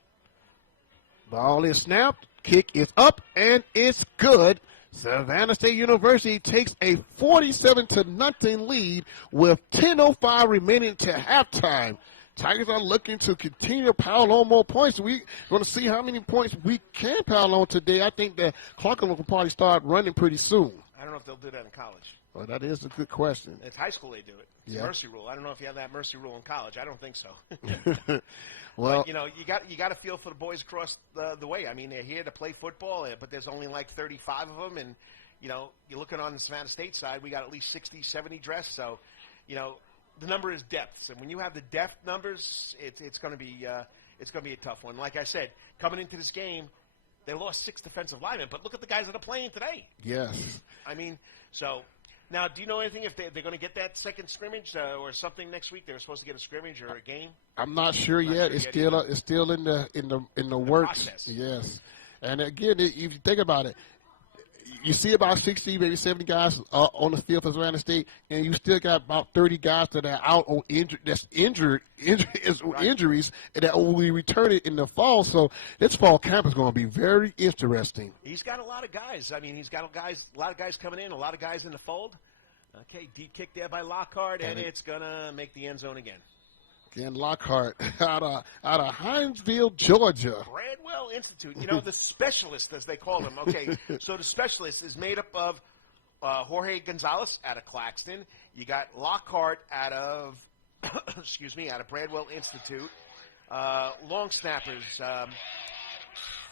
Ball is snapped. Kick is up, and it's good. Savannah State University takes a 47-0 lead with 10:05 remaining to halftime. Tigers are looking to continue to pile on more points. We're going to see how many points we can pile on today. I think the clock will probably start running pretty soon. I don't know if they'll do that in college. Well, that is a good question. It's high school they do it. It's a mercy rule. I don't know if you have that mercy rule in college. I don't think so. Well, but, you got to feel for the boys across the way. I mean, they're here to play football, but there's only like 35 of them, and you're looking on the Savannah State side, we got at least 60, 70 dressed. So, the number is depths, and when you have the depth numbers, it's going to be a tough one. Like I said, coming into this game, they lost 6 defensive linemen, but look at the guys that are playing today. Yes. I mean, so. Now, do you know anything if they're going to get that second scrimmage or something next week? They were supposed to get a scrimmage or a game. I'm not sure yet. It's still in the works. Process. Yes, and again, if you think about it, you see about 60, maybe 70 guys on the field for Savannah State, and you still got about 30 guys that are out on injuries, and that will be returning in the fall. So this fall camp is going to be very interesting. He's got a lot of guys. I mean, he's got a lot of guys coming in, a lot of guys in the fold. Okay, deep kick there by Lockhart, and it's going to make the end zone again. Again, Lockhart out of Hinesville, Georgia. Bradwell Institute. The specialist, as they call him. Okay, so the specialist is made up of Jorge Gonzalez out of Claxton. You got Lockhart out of, out of Bradwell Institute. Long snappers,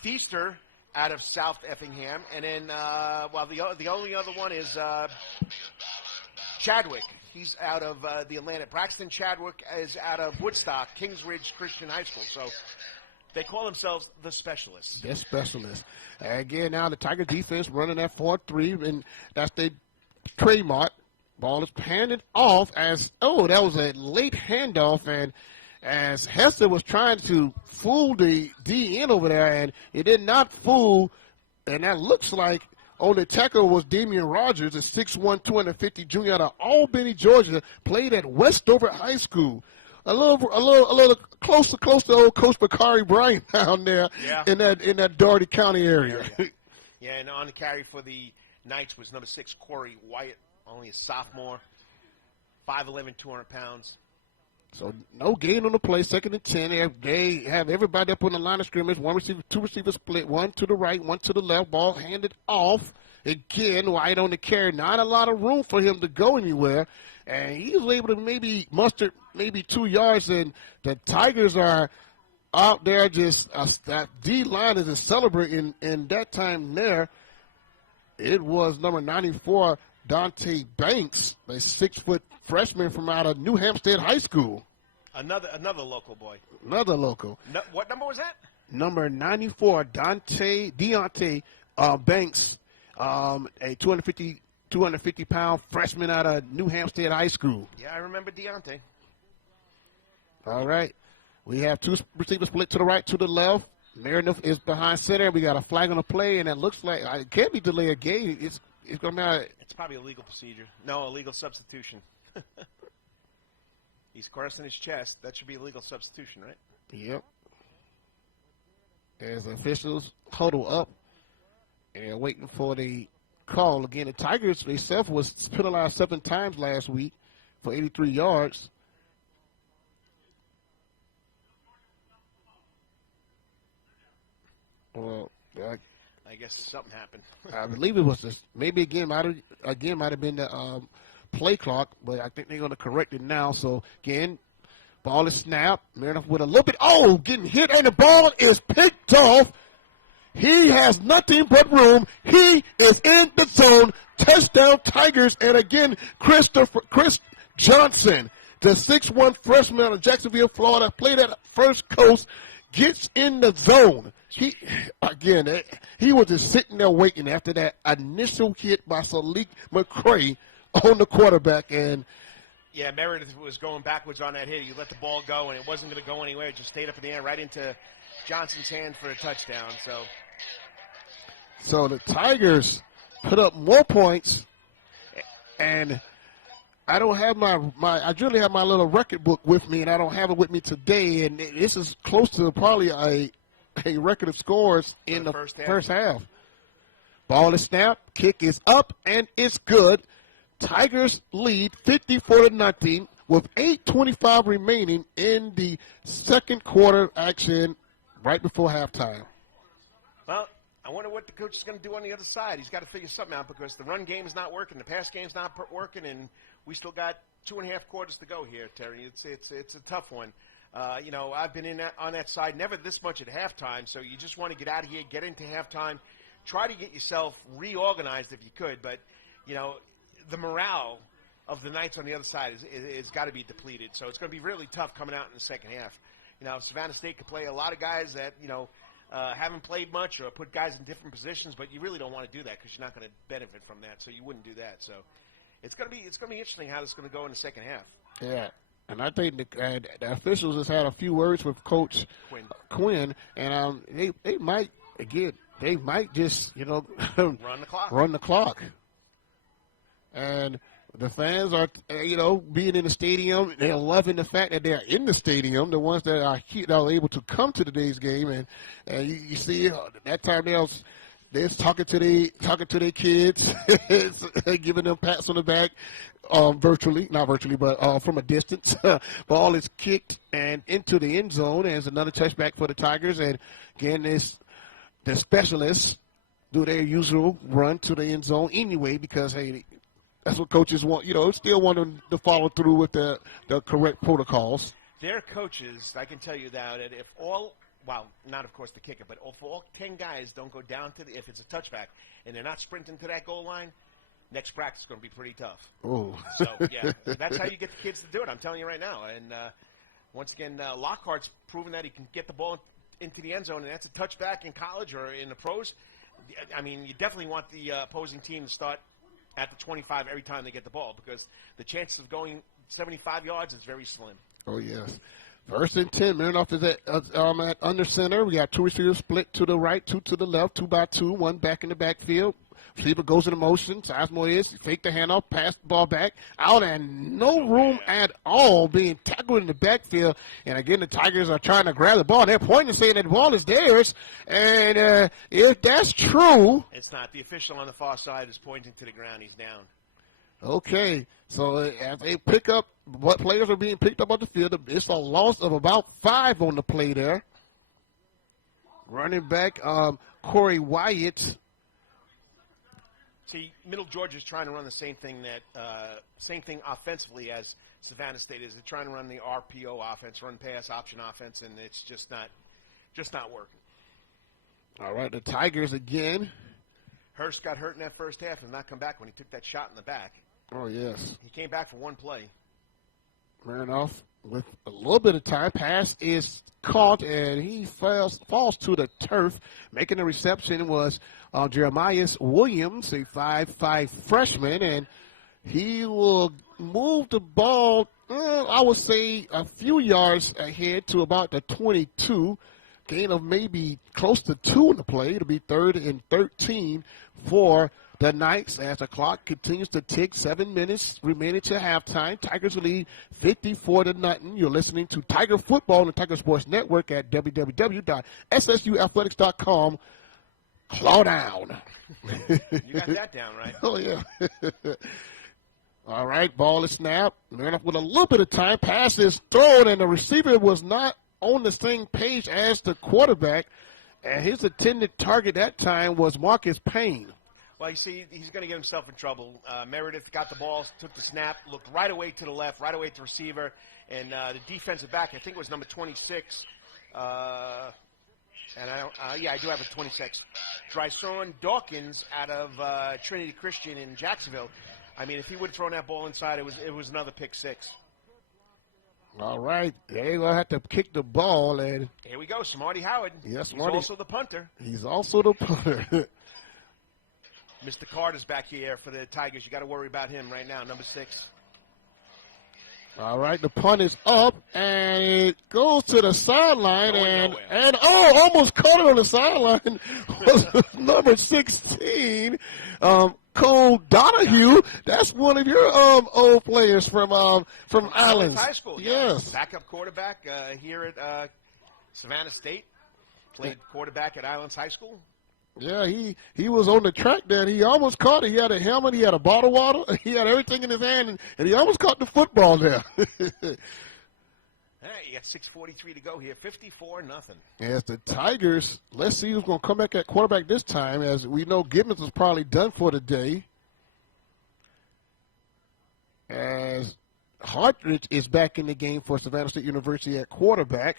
Feaster out of South Effingham. And then, the only other one is Chadwick. He's out of the Atlantic. Braxton Chadwick is out of Woodstock, Kingsridge Christian High School. So they call themselves the specialists. The specialists. Again, now the Tiger defense running that 4-3, and that's their trademark. Ball is handed off that was a late handoff, and as Hester was trying to fool the DN over there, and it did not fool, and that looks like On the tackle was Damian Rogers, a 6'1", 250 junior out of Albany, Georgia, played at Westover High School. A little close to old Coach Bakari Bryant down there in that Doherty County area. Yeah, and on the carry for the Knights was number 6, Corey Wyatt, only a sophomore, 5'11", 200 pounds. So no gain on the play, 2nd and 10. They have everybody up on the line of scrimmage. 1 receiver, 2 receivers split, 1 to the right, 1 to the left. Ball handed off. Again, White on the carry. Not a lot of room for him to go anywhere. And he was able to maybe muster maybe 2 yards. And the Tigers are out there just that D-line is just celebrating. And that time there, it was number 94, Dante Banks, a 6-foot freshman from out of New Hampstead High School. Another local boy. Another local. No, what number was that? Number 94, Deontay Banks, a 250-pound freshman out of New Hampstead High School. Yeah, I remember Deontay. All right. We have 2 receivers split to the right, to the left. Meredith is behind center. We got a flag on the play, and it looks like it can't be delayed game. It's going to be. It's probably a legal procedure. No, a legal substitution. He's crossing his chest. That should be a legal substitution, right? Yep. As the officials huddle up and waiting for the call. Again, the Tigers themselves was penalized 7 times last week for 83 yards. Well, I guess something happened. I believe it was just maybe again might have been the play clock, but I think they're going to correct it now. So again, ball is snapped. Meredith with a little bit. Oh, getting hit, and the ball is picked off. He has nothing but room. He is in the zone. Touchdown Tigers, and again Chris Johnson, the 6'1" freshman out of Jacksonville, Florida, played at First Coast, gets in the zone. He was just sitting there waiting after that initial hit by Salik McCray on the quarterback. And yeah, Meredith was going backwards on that hit. He let the ball go, and it wasn't going to go anywhere. It just stayed up in the air right into Johnson's hand for a touchdown. So the Tigers put up more points, and I don't have I generally have my little record book with me, and I don't have it with me today. And this is close to probably a record of scores in the first half. Ball is snapped, kick is up, and it's good. Tigers lead 54-0 with 8:25 remaining in the second quarter action right before halftime. Well, I wonder what the coach is going to do on the other side. He's got to figure something out because the run game is not working, the pass game is not working, and we still got 2.5 quarters to go here, Terry. It's a tough one. I've been on that side, never this much at halftime, so you just want to get out of here, get into halftime, try to get yourself reorganized if you could, but, the morale of the Knights on the other side is got to be depleted, so it's going to be really tough coming out in the second half. Savannah State could play a lot of guys that, haven't played much or put guys in different positions, but you really don't want to do that because you're not going to benefit from that, so you wouldn't do that. So it's going to be interesting how this is going to go in the second half. Yeah. And I think the officials has had a few words with Coach Quinn, and they might just run the clock. And the fans are being in the stadium, they're loving the fact that they're in the stadium. The ones that are able to come to today's game, and you see that time they're talking to their kids, giving them pats on the back, not virtually, but from a distance. Ball is kicked and into the end zone, and it's another touchback for the Tigers. And again, the specialists do their usual run to the end zone anyway because that's what coaches want. Still want them to follow through with the correct protocols. Their coaches, I can tell you that if all. Well, not, of course, the kicker, but if all 10 guys don't go down if it's a touchback, and they're not sprinting to that goal line, next practice is going to be pretty tough. Oh. So, yeah, that's how you get the kids to do it, I'm telling you right now. And once again, Lockhart's proven that he can get the ball into the end zone, and that's a touchback in college or in the pros. I mean, you definitely want the opposing team to start at the 25 every time they get the ball because the chances of going 75 yards is very slim. Oh, yes. 1st and 10, Marinoff is at under center. We got 2 receivers split to the right, 2 to the left, 2 by 2, 1 back in the backfield. Receiver goes into motion. Sizemore is fake the handoff, pass the ball back out, and no room at all being tackled in the backfield. And again, the Tigers are trying to grab the ball. They're pointing, saying that the ball is theirs. And if that's true, it's not. The official on the far side is pointing to the ground. He's down. Okay, so as they pick up what players are being picked up on the field, it's a loss of about 5 on the play there. Running back, Corey Wyatt. See, Middle Georgia's trying to run the same thing offensively as Savannah State is. They're trying to run the RPO offense, run pass option offense, and it's just not working. All right, the Tigers again. Hurst got hurt in that first half and not come back when he took that shot in the back. Oh, yes. He came back for one play. Ran off with a little bit of time. Pass is caught, and he falls to the turf. Making the reception was Jeremiah Williams, a 5'5 freshman, and he will move the ball, I would say, a few yards ahead to about the 22. Gain of maybe close to 2 in the play. It'll be 3rd and 13 for the Knights as the clock continues to tick. 7 minutes remaining to halftime. Tigers lead 54-0. You're listening to Tiger Football on the Tiger Sports Network at www.ssuathletics.com. Claw down. You got that down, right? Oh, yeah. All right, ball is snapped. Man up with a little bit of time. Pass is thrown, and the receiver was not on the same page as the quarterback, and his intended target that time was Marcus Payne. Well, you see, he's going to get himself in trouble. Meredith got the ball, took the snap, looked right away to the left, right away to the receiver, and the defensive back, I think it was number 26, I do have a 26. Dryson Dawkins out of Trinity Christian in Jacksonville. I mean, if he would have thrown that ball inside, it was another pick 6. All right, they're going to have to kick the ball. And here we go, Marty Howard. Yes, He's Marty. also the punter. He's also the punter. Mr. Carter's back here for the Tigers. You got to worry about him right now, number 6. All right, the punt is up, and it goes to the sideline, and almost caught it on the sideline. Number 16, Cole Donahue. That's one of your old players from Islands High School. Yes, backup quarterback here at Savannah State. Played quarterback at Islands High School. Yeah, he was on the track there, and he almost caught it. He had a helmet, he had a bottle of water, he had everything in his hand, and he almost caught the football there. Hey, you got 6:43 to go here, 54-0. As the Tigers, let's see who's going to come back at quarterback this time, as we know Gibbons is probably done for the day. As Hartridge is back in the game for Savannah State University at quarterback.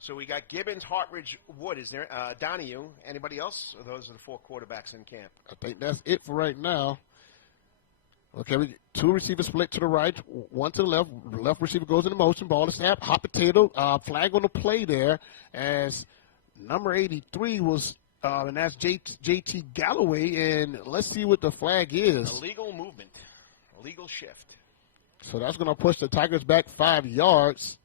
So we got Gibbons, Hartridge, Wood. Is there Donahue? Anybody else? Or those are the 4 quarterbacks in camp? I think that's it for right now. Okay, 2 receivers split to the right, 1 to the left. Left receiver goes into motion. Ball is snap. Hot potato. Flag on the play there as number 83 was, and that's JT Galloway. And let's see what the flag is. Illegal movement. Illegal shift. So that's going to push the Tigers back 5 yards.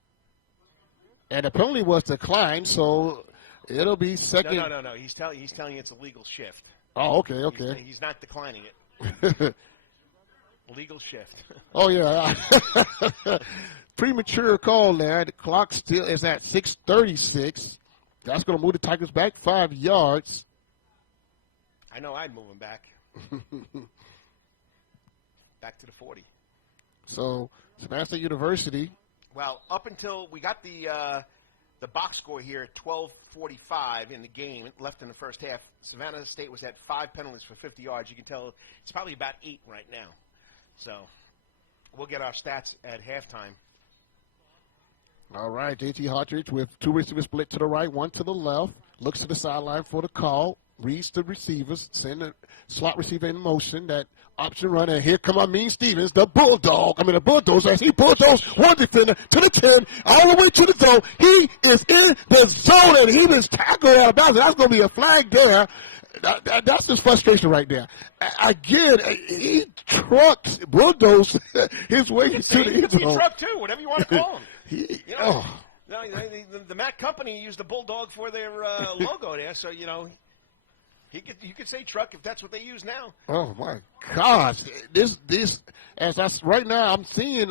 And the penalty was declined, so it'll be second. No. He's telling you it's a legal shift. Oh, okay. He's not declining it. Legal shift. Oh, yeah. Premature call there. The clock still is at 6:36. That's going to move the Tigers back 5 yards. I know I'd move him back. Back to the 40. So, Savannah State University. Well, up until we got the box score here at 12:45 in the game left in the first half, Savannah State was at 5 penalties for 50 yards. You can tell it's probably about 8 right now. So we'll get our stats at halftime. All right, JT Hartridge with 2 receivers split to the right, 1 to the left. Looks to the sideline for the call. Reads the receivers. Send a slot receiver in motion. That option run. And here come our Mean Stevens, the bulldozer, as he bulldoze one defender to the 10, all the way to the goal. He is in the zone, and he was tackled out of bounds. That's going to be a flag there. That's his frustration right there. Again, he trucks, bulldoze his way to the end zone. He trucked too, whatever you want to call him. The Mac company used the bulldog for their logo there, so, You could say truck if that's what they use now. Oh my gosh, this right now I'm seeing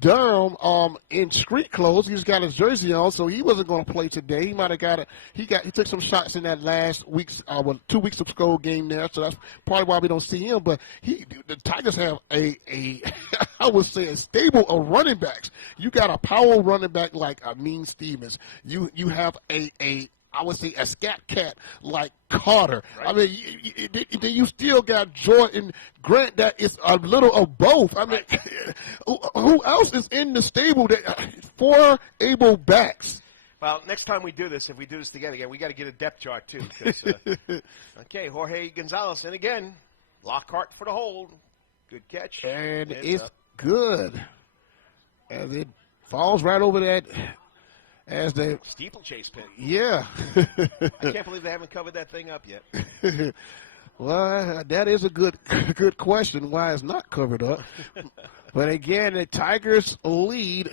Durham in street clothes. He's got his jersey on, so he wasn't going to play today. He might have he took some shots in that last week's 2 weeks of school game there, so that's probably why we don't see him. But the Tigers have a I would say a stable of running backs. You got a power running back like Amin Stevens. You have I would say a scat cat like Carter. Right. I mean, you still got Jordan Grant that is a little of both. I mean, who else is in the stable? Four able backs. Well, next time we do this, if we do this together again, we got to get a depth chart too. Okay, Jorge Gonzalez, and again, Lockhart for the hold. Good catch. And it's good. As it falls right over that. As the steeplechase pin. Yeah. I can't believe they haven't covered that thing up yet. Well, that is a good question why it's not covered up. But again, the Tigers lead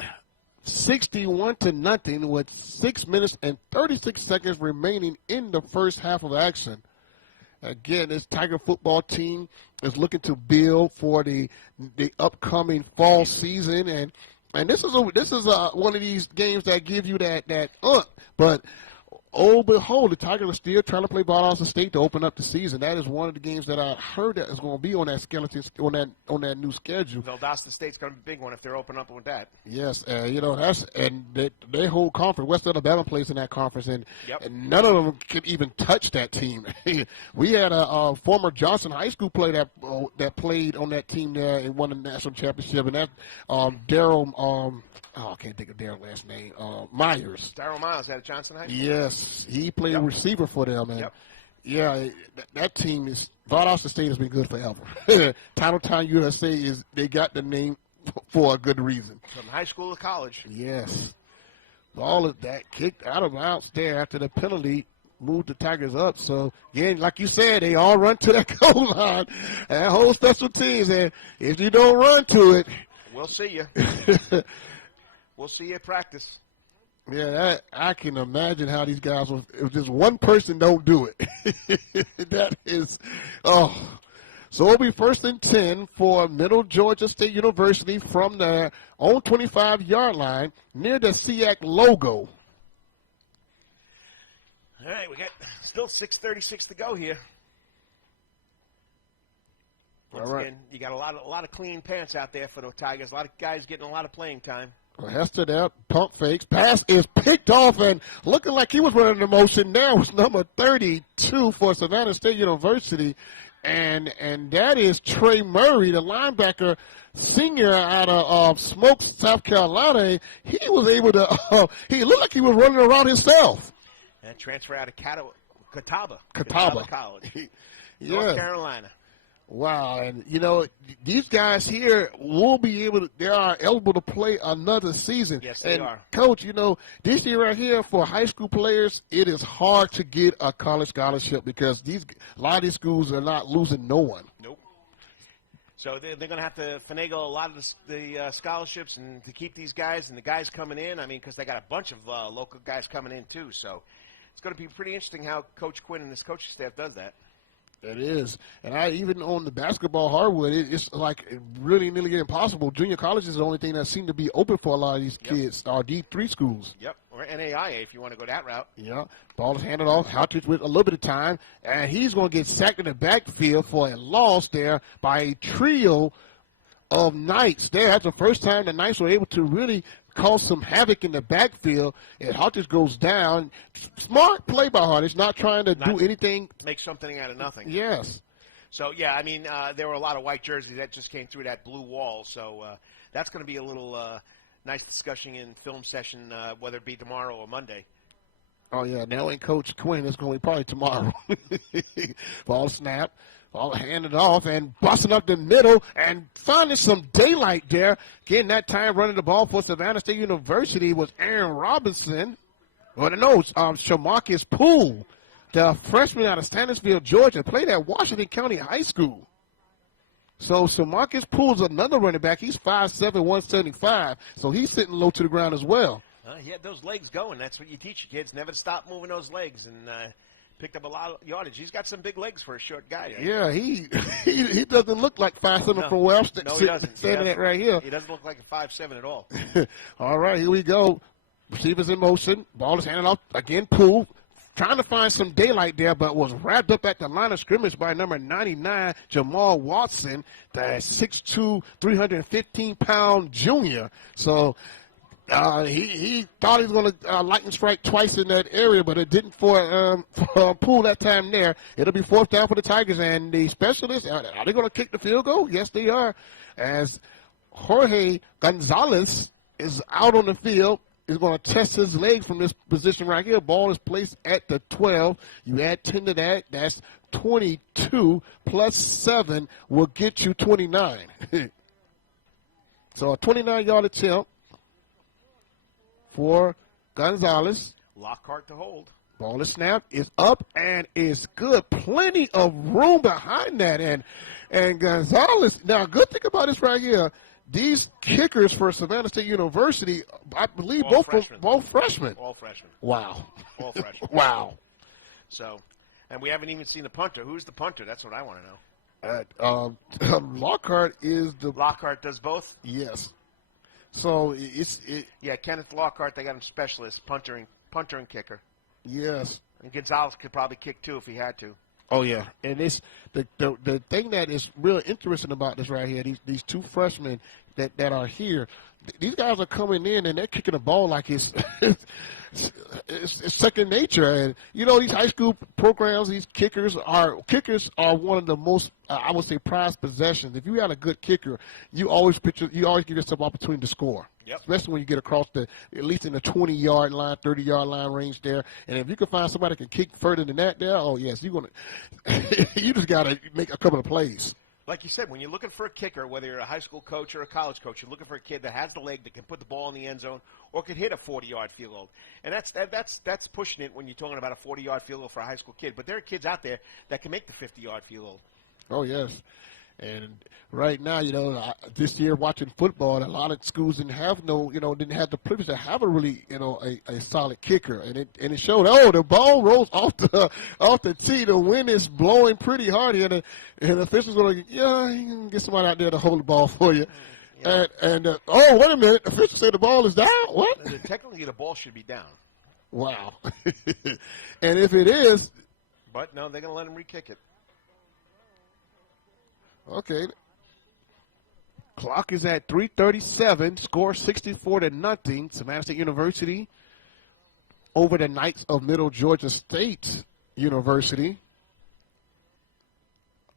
61-0 with 6 minutes and 36 seconds remaining in the first half of action. Again, this Tiger football team is looking to build for the upcoming fall season, and this is one of these games that give you that but oh behold, the Tigers are still trying to play Valdosta State to open up the season. That is one of the games that I heard that is going to be on that skeleton on that new schedule. Valdosta State's going to be a big one if they're open up with that. Yes, they whole conference. West Alabama plays in that conference, and none of them can even touch that team. We had a former Johnson High School player that played on that team there and won the national championship, and that's Daryl. I can't think of Daryl's last name. Myers. Daryl Myers out of Johnson High School. Yes, he played receiver for them, and that team is Valdosta State has been good forever. Titletown USA they got the name for a good reason. From high school to college. Yes, all of that kicked out of bounds there after the penalty moved the Tigers up. So again, like you said, they all run to that goal line. That whole special teams, and if you don't run to it, we'll see you. We'll see you at practice. Yeah, I can imagine how these guys if just one person don't do it. That is, So it'll be 1st and 10 for Middle Georgia State University from their own 25-yard line near the SIAC logo. All right, we got still 6:36 to go here. Once again, you got a lot of clean pants out there for the Tigers. A lot of guys getting a lot of playing time. Hester there, pump fakes. Pass is picked off and looking like he was running the motion. Now it's number 32 for Savannah State University. And that is Trey Murray, the linebacker, senior out of Smoke, South Carolina. He was able to, he looked like he was running around himself. And transfer out of Catawba College, Yeah. North Carolina. Wow, and these guys here will be they are eligible to play another season. Yes, they are. Coach, this year right here for high school players, it is hard to get a college scholarship because a lot of these schools are not losing no one. Nope. So they're going to have to finagle a lot of the scholarships and to keep these guys and the guys coming in. I mean, because they got a bunch of local guys coming in too. So it's going to be pretty interesting how Coach Quinn and his coaching staff does that. It is. And even on the basketball hardwood, it's like really nearly impossible. Junior college is the only thing that seems to be open for a lot of these kids, our D3 schools. Yep, or NAIA if you want to go that route. Yeah, ball is handed off. Haltridge with a little bit of time, and he's going to get sacked in the backfield for a loss there by a trio of Knights. That's the first time the Knights were able to really cause some havoc in the backfield, and Hartage goes down. Smart play by Hartage, not trying to do anything. Make something out of nothing. Yes. So, yeah, I mean, there were a lot of white jerseys that just came through that blue wall. So that's going to be a little nice discussion in film session, whether it be tomorrow or Monday. Oh, yeah. Now in Coach Quinn, it's going to be probably tomorrow. Ball snap. Ball handed off and busting up the middle and finding some daylight there. Again, that time running the ball for Savannah State University was Aaron Robinson. Shamarcus Poole, the freshman out of Stannisville, Georgia, played at Washington County High School. So Shamarcus Poole's another running back. He's 5'7", 175, so he's sitting low to the ground as well. He had those legs going. That's what you teach your kids, never to stop moving those legs. And picked up a lot of yardage. He's got some big legs for a short guy. Yeah, he doesn't look like 5'7" from where I'm standing at right here. He doesn't look like a 5'7" at all. All right, here we go. Receivers in motion. Ball is handed off again. Poole trying to find some daylight there, but was wrapped up at the line of scrimmage by number 99, Jamal Watson, the 6'2", 315-pound junior. So he thought he was going to lightning strike twice in that area, but it didn't for Poole that time there. It'll be 4th down for the Tigers, and the specialists, are they going to kick the field goal? Yes, they are, as Jorge Gonzalez is out on the field. Is going to test his leg from this position right here. Ball is placed at the 12. You add 10 to that. That's 22 plus 7 will get you 29. So a 29-yard attempt for Gonzalez. Lockhart to hold. Ball is snapped, is up, and is good. Plenty of room behind that. And Gonzalez, now, good thing about this right here, these kickers for Savannah State University, I believe both freshmen. All freshmen. Wow. All freshmen. Wow. So, and we haven't even seen the punter. Who's the punter? That's what I want to know. Lockhart is the... Lockhart does both? Yes. So, Yeah, Kenneth Lockhart, they got him specialist, punter and kicker. Yes. And Gonzalez could probably kick, too, if he had to. Oh, yeah. And it's the thing that is really interesting about this right here, these two freshmen that are here, these guys are coming in and they're kicking the ball like it's second nature. And, you know, these high school programs, these kickers are one of the most, I would say, prized possessions. If you got a good kicker, you always give yourself opportunity to score. Yep. Especially when you get across at least in the 20-yard line, 30-yard line range there. And if you can find somebody that can kick further than that there, oh, yes, you just got to make a couple of plays. Like you said, when you're looking for a kicker, whether you're a high school coach or a college coach, you're looking for a kid that has the leg that can put the ball in the end zone or could hit a 40-yard field goal. And that's pushing it when you're talking about a 40-yard field goal for a high school kid. But there are kids out there that can make the 50-yard field goal. Oh, yes. And right now, you know, this year watching football, a lot of schools didn't have the privilege to have a really, you know, a solid kicker, and it showed. Oh, the ball rolls off the tee. The wind is blowing pretty hard here, and the official's going to, you can get somebody out there to hold the ball for you. Yeah. Oh, wait a minute, the official said the ball is down. What? Technically, the ball should be down. Wow. And if it is, but no, they're going to let him re-kick it. Okay. Clock is at 3:37. Score 64-0. Savannah State University over the Knights of Middle Georgia State University.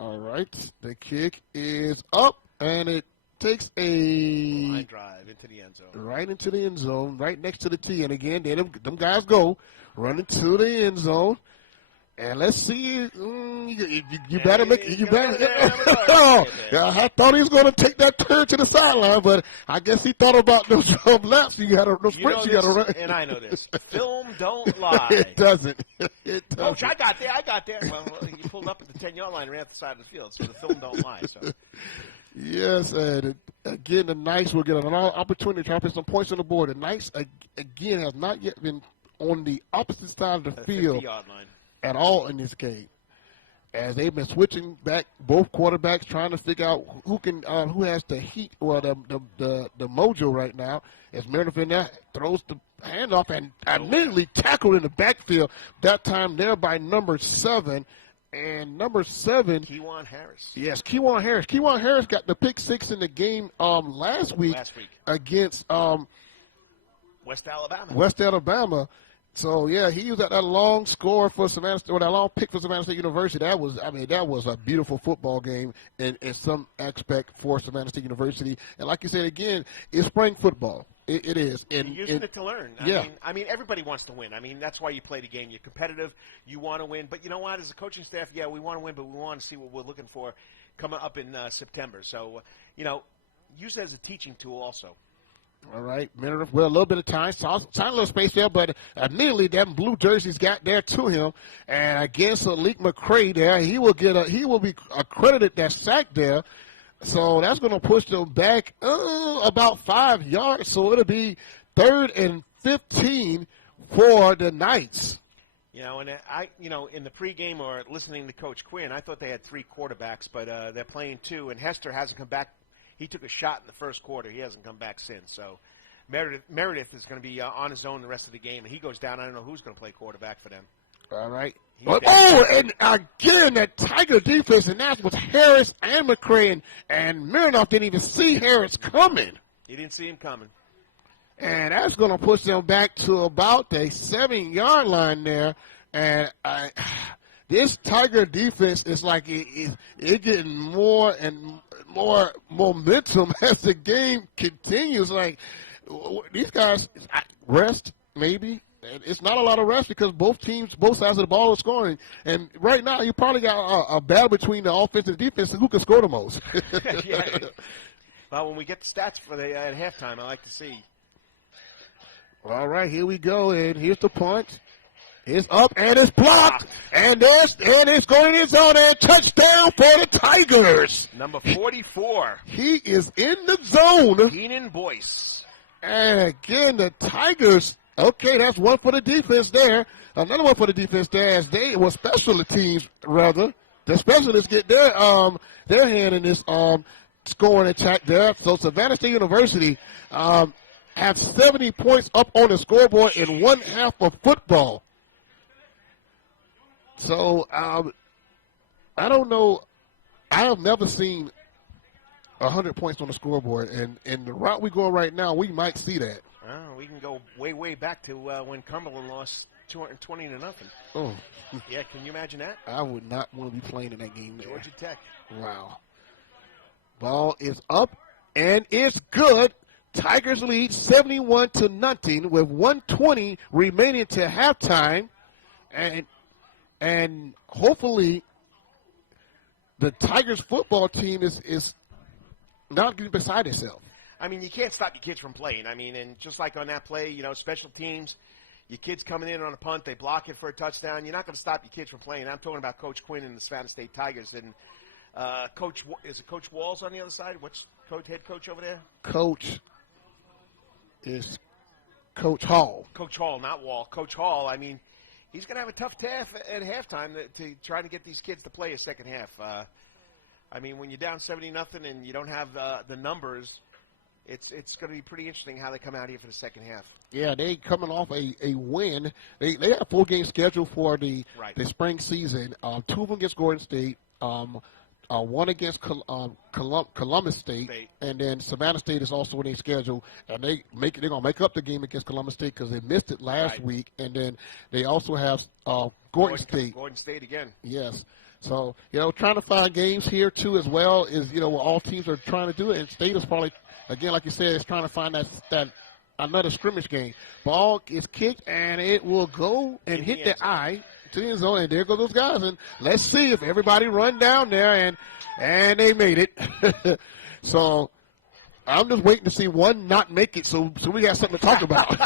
All right. The kick is up, and it takes a line drive into the end zone. Right into the end zone, right next to the tee. And again, them guys go running to the end zone. And let's see, you better make it. You better. I thought he was going to take that turn to the sideline, but I guess he thought about those laps. You got to sprint. You got to run. And I know this. Film don't lie. It doesn't. Coach, I got there. Well, he pulled up at the 10-yard line, ran off the side of the field. So the film don't lie. So. Yes, and again, the Knights will get an opportunity to try to put some points on the board. The Knights again have not yet been on the opposite side of the field. 50-yard line. At all in this game, as they've been switching back, both quarterbacks trying to figure out who has the heat or the mojo right now. As Meredith in there throws the handoff and immediately tackled in the backfield. That time there by number 7, and number 7, Kewan Harris. Yes, Kewan Harris. Kewan Harris got the pick 6 in the game last week against West Alabama. So, yeah, he was at that long score for Savannah State, or that long pick for Savannah State University. That was a beautiful football game in some aspect for Savannah State University. And like you said, again, it's spring football. It is. And you're using it to learn. I mean, everybody wants to win. I mean, that's why you play the game. You're competitive. You want to win. But you know what? As a coaching staff, yeah, we want to win, but we want to see what we're looking for coming up in September. So, use it as a teaching tool also. All right, minute well, a little bit of time, tiny little space there, but immediately them blue jerseys got there to him, and I guess Alik McCray there, he will be accredited that sack there, so that's going to push them back about 5 yards, so it'll be 3rd and 15 for the Knights. You know, and in the pregame or listening to Coach Quinn, I thought they had 3 quarterbacks, but they're playing 2, and Hester hasn't come back. He took a shot in the first quarter. He hasn't come back since. So Meredith is going to be on his own the rest of the game, and he goes down. I don't know who's going to play quarterback for them. All right. And again, that Tiger defense, and that was Harris and McCray, and Mironoff didn't even see Harris coming. He didn't see him coming. And that's going to push them back to about the 7-yard line there. And this Tiger defense is like it getting more and more momentum as the game continues. Like, these guys, rest maybe. It's not a lot of rest because both sides of the ball are scoring. And right now, you probably got a battle between the offense and defense and who can score the most. Yeah. Well, when we get the stats for at halftime, I like to see. All right, here we go, and here's the punt. It's up, and it's blocked, and it's going in his zone, and touchdown for the Tigers. Number 44. He is in the zone. Keenan Boyce. And again, the Tigers, okay, that's one for the defense there. Another one for the defense there as special teams, rather. The specialists get their hand in this scoring attack there. So Savannah State University have 70 points up on the scoreboard in one half of football. So I don't know. I have never seen 100 points on the scoreboard, and the route we go right now, we might see that. We can go way, way back to when Cumberland lost 220-0. Oh, yeah. Can you imagine that? I would not want to be playing in that game there. Georgia Tech. Wow. Ball is up, and it's good. Tigers lead 71-0 with 1:20 remaining to halftime, and hopefully the Tigers football team is not getting beside itself. I mean, you can't stop your kids from playing. I mean, and just like on that play, special teams, your kids coming in on a punt, they block it for a touchdown. You're not going to stop your kids from playing. I'm talking about Coach Quinn and the Savannah State Tigers. And Coach Walls on the other side? What's head coach over there? Coach is Coach Hall. Coach Hall, not Wall. Coach Hall, I mean, he's going to have a tough task at halftime to try to get these kids to play a second half. I mean, when you're down 70-0 and you don't have the numbers, it's going to be pretty interesting how they come out here for the second half. Yeah, they coming off a win. They had a full-game schedule for the spring season. 2 of them against Gordon State, one against Columbus State, and then Savannah State is also in their schedule. And they're going to make up the game against Columbus State because they missed it last week. And then they also have Gordon State. Gordon State again. Yes. So, trying to find games here, too, as well, is, what all teams are trying to do. And State is probably, again, like you said, is trying to find that another scrimmage game. Ball is kicked, and it will go and hit the eye to the end zone. And there go those guys. And let's see if everybody run down there, and they made it. So I'm just waiting to see one not make it so we got something to talk about.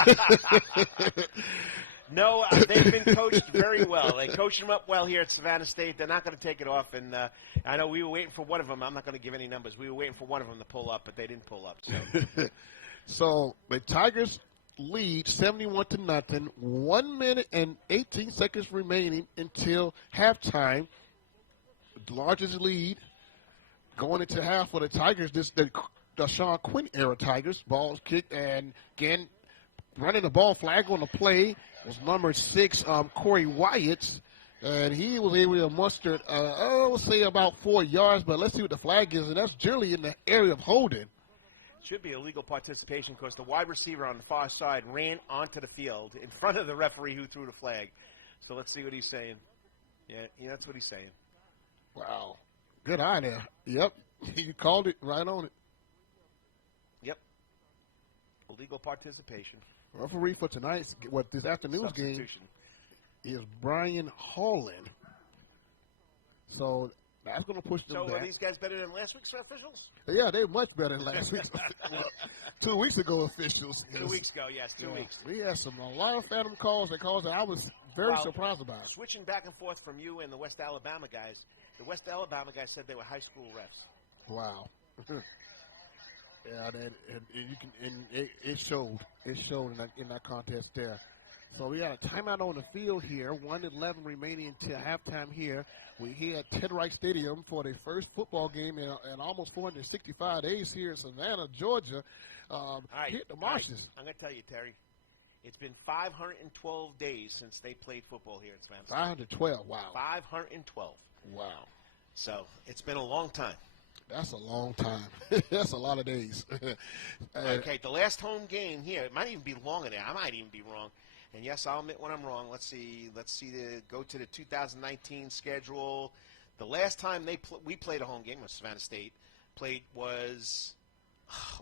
No, they've been coached very well. They coached them up well here at Savannah State. They're not going to take it off. And I know we were waiting for one of them. I'm not going to give any numbers. We were waiting for one of them to pull up, but they didn't pull up. So, so the Tigers lead 71-0. 1 minute and 18 seconds remaining until halftime. The largest lead going into half for the Tigers. The Sean Quinn era Tigers. Ball's kicked, and again, running the ball, flag on the play was number 6, Corey Wyatt, and he was able to muster, let's say about 4 yards, but let's see what the flag is, and that's generally in the area of holding. Should be illegal participation because the wide receiver on the far side ran onto the field in front of the referee who threw the flag. So let's see what he's saying. Yeah, that's what he's saying. Wow. Good eye there. Yep. You called it right on it. Yep. Illegal participation. Referee for tonight's, this afternoon's game is Brian Holland. So that's going to push them back. So are these guys better than last week's officials? Yeah, they're much better than last week's. 2 weeks ago officials. 2 weeks ago, yes, 2 weeks. We had a lot of phantom calls that I was very surprised about. Switching back and forth from you and the West Alabama guys, the West Alabama guys said they were high school refs. Wow. Yeah, it showed. It showed in that contest there. So we got a timeout on the field here. 1:11 remaining until halftime here. We're here at Ted Wright Stadium for the first football game in almost 465 days here in Savannah, Georgia. All right, Hit the marshes. Right. I'm going to tell you, Terry. It's been 512 days since they played football here in Savannah. 512, wow. 512. Wow. So it's been a long time. That's a long time. That's a lot of days. Okay, the last home game here, it might even be longer than that. I might even be wrong. And yes, I'll admit when I'm wrong. Let's see. Go to the 2019 schedule. The last time we played a home game with Savannah State was,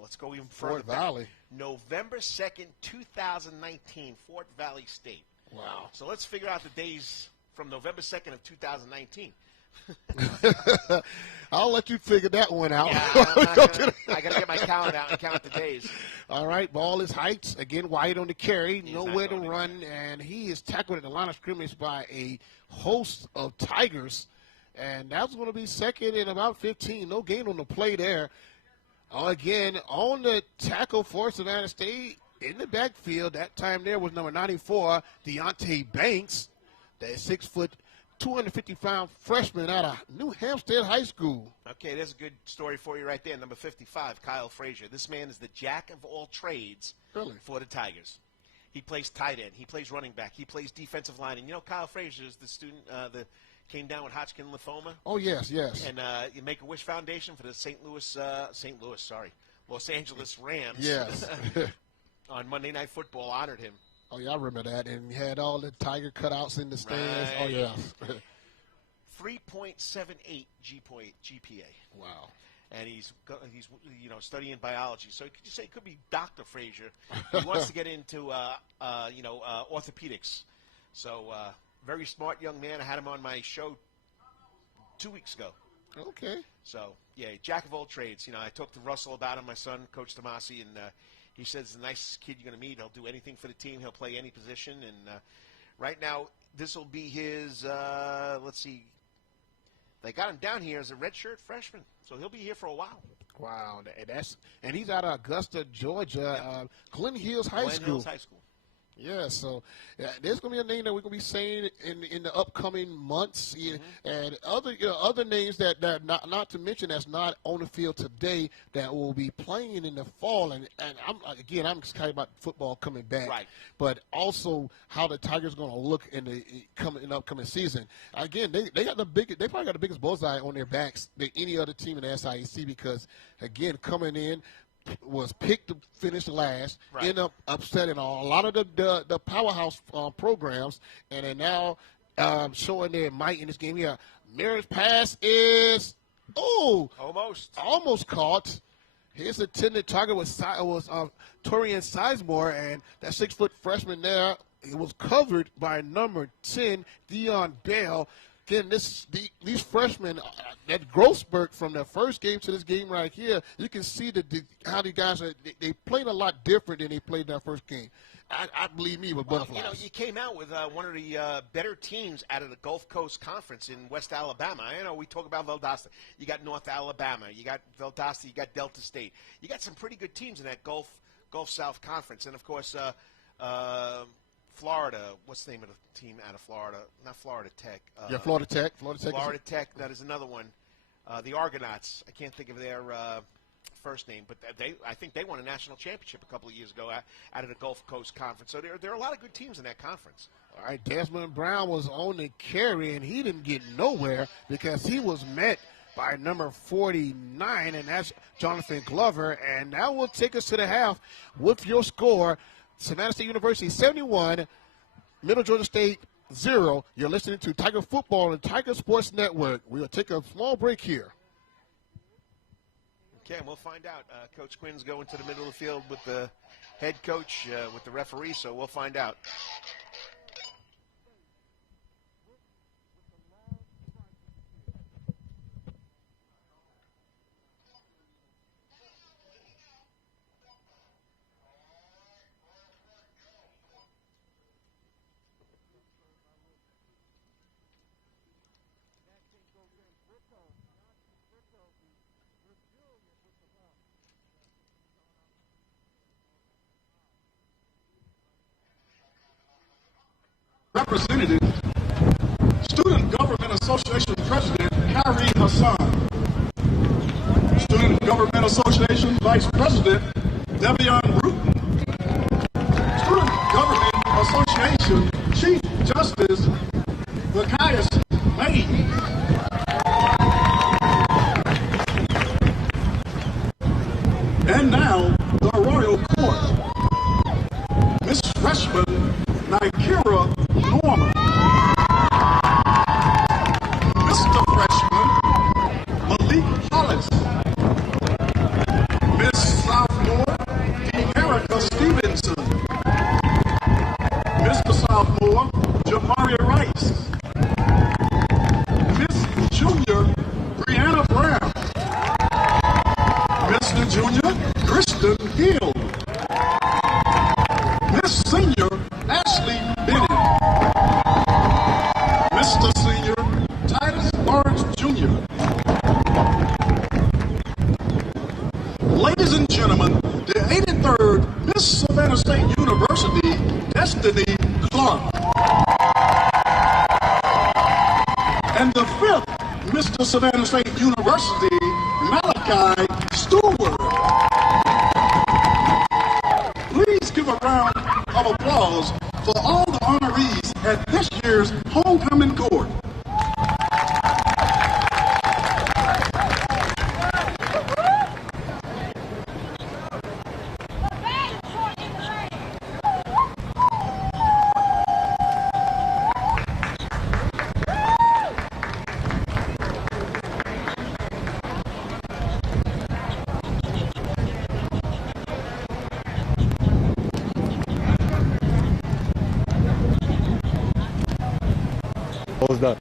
let's go even further Fort Valley. back. November 2nd, 2019, Fort Valley State. Wow. So let's figure out the days from November 2nd of 2019. I'll let you figure that one out. Yeah, I got to get my calendar out and count the days. All right, ball is Heights. Again, wide on the carry. He's nowhere to run, and he is tackled at the line of scrimmage by a host of Tigers. And that's going to be second and about 15. No gain on the play there. Again, on the tackle for Savannah State in the backfield, that time there was number 94, Deontay Banks, that 6', 250-pound freshman out of New Hampstead High School. Okay, there's a good story for you right there. Number 55, Kyle Frazier. This man is the jack of all trades for the Tigers. He plays tight end. He plays running back. He plays defensive line. And, you know, Kyle Frazier is the student that came down with Hodgkin lymphoma. Oh, yes. And you Make-A-Wish Foundation for the Los Angeles Rams. Yes. On Monday Night Football honored him. Oh, yeah, I remember that. And he had all the Tiger cutouts in the stands. Right. Oh, yeah. 3.78 GPA. Wow. And he's studying biology. So you say it could be Dr. Frazier. He wants to get into orthopedics. So very smart young man. I had him on my show 2 weeks ago. Okay. So yeah, jack of all trades. You know, I talked to Russell about him, my son, Coach Tomasi, and he says the nicest kid you're going to meet. He'll do anything for the team. He'll play any position. And right now, this will be his. Let's see. They got him down here as a redshirt freshman, so he'll be here for a while. Wow, and he's out of Augusta, Georgia, Glen Hills High School. Glen Hills High School. Yeah, so there's going to be a name that we're going to be saying in the upcoming months, and other names that not to mention that's not on the field today that will be playing in the fall. And I'm excited about football coming back, right? But also how the Tigers are going to look in the upcoming season. Again, they probably got the biggest bullseye on their backs than any other team in the SIAC because again coming in. Was picked to finish last, end up upsetting a lot of the powerhouse programs, and they're now showing their might in this game here. Mirror's pass is almost caught. His intended target was Torian Sizemore, and that 6-foot freshman there, it was covered by number 10, Dion Bell. Again, these freshmen, that growth spurt from their first game to this game right here, you can see how the guys they played a lot different than they played in their first game. I believe me with butterflies. You know, you came out with one of the better teams out of the Gulf Coast Conference in West Alabama. I know we talk about Valdosta. You got North Alabama. You got Valdosta. You got Delta State. You got some pretty good teams in that Gulf South Conference. And, of course, Florida, what's the name of the team out of Florida? Not Florida Tech. Florida Tech. Florida Tech, that is another one. The Argonauts, I can't think of their first name, but I think they won a national championship a couple of years ago out of the Gulf Coast Conference. So there are a lot of good teams in that conference. All right, Desmond Brown was on the carry, and he didn't get nowhere because he was met by number 49, and that's Jonathan Glover. And that will take us to the half with your score. Savannah State University 71, Middle Georgia State 0. You're listening to Tiger Football and Tiger Sports Network. We'll take a small break here. Okay, and we'll find out. Coach Quinn's going to the middle of the field with the head coach, with the referee, so we'll find out. Representative, Student Government Association President Kyrie Hassan, Student Government Association Vice President Devion Bruton, Student Government Association Chief Justice Zacchaeus May, and now the Royal Court, Miss Freshman Nikira Norman, Mr. Freshman Malik Hollis, Miss Sophomore Erica Stevenson, Mr. Sophomore Jamaria Rice, Miss Junior Brianna Brown, Mr. Junior Kristen Hill, Miss Senior Ashley Bennett, Mr. Senior Titus Lawrence Jr. Ladies and gentlemen, the 83rd Miss Savannah State University, Destiny Clark. And the 5th Mr. Savannah State University, Malachi Stewart. Please give a round of applause for all the honorees at this year's homecoming court. All's done.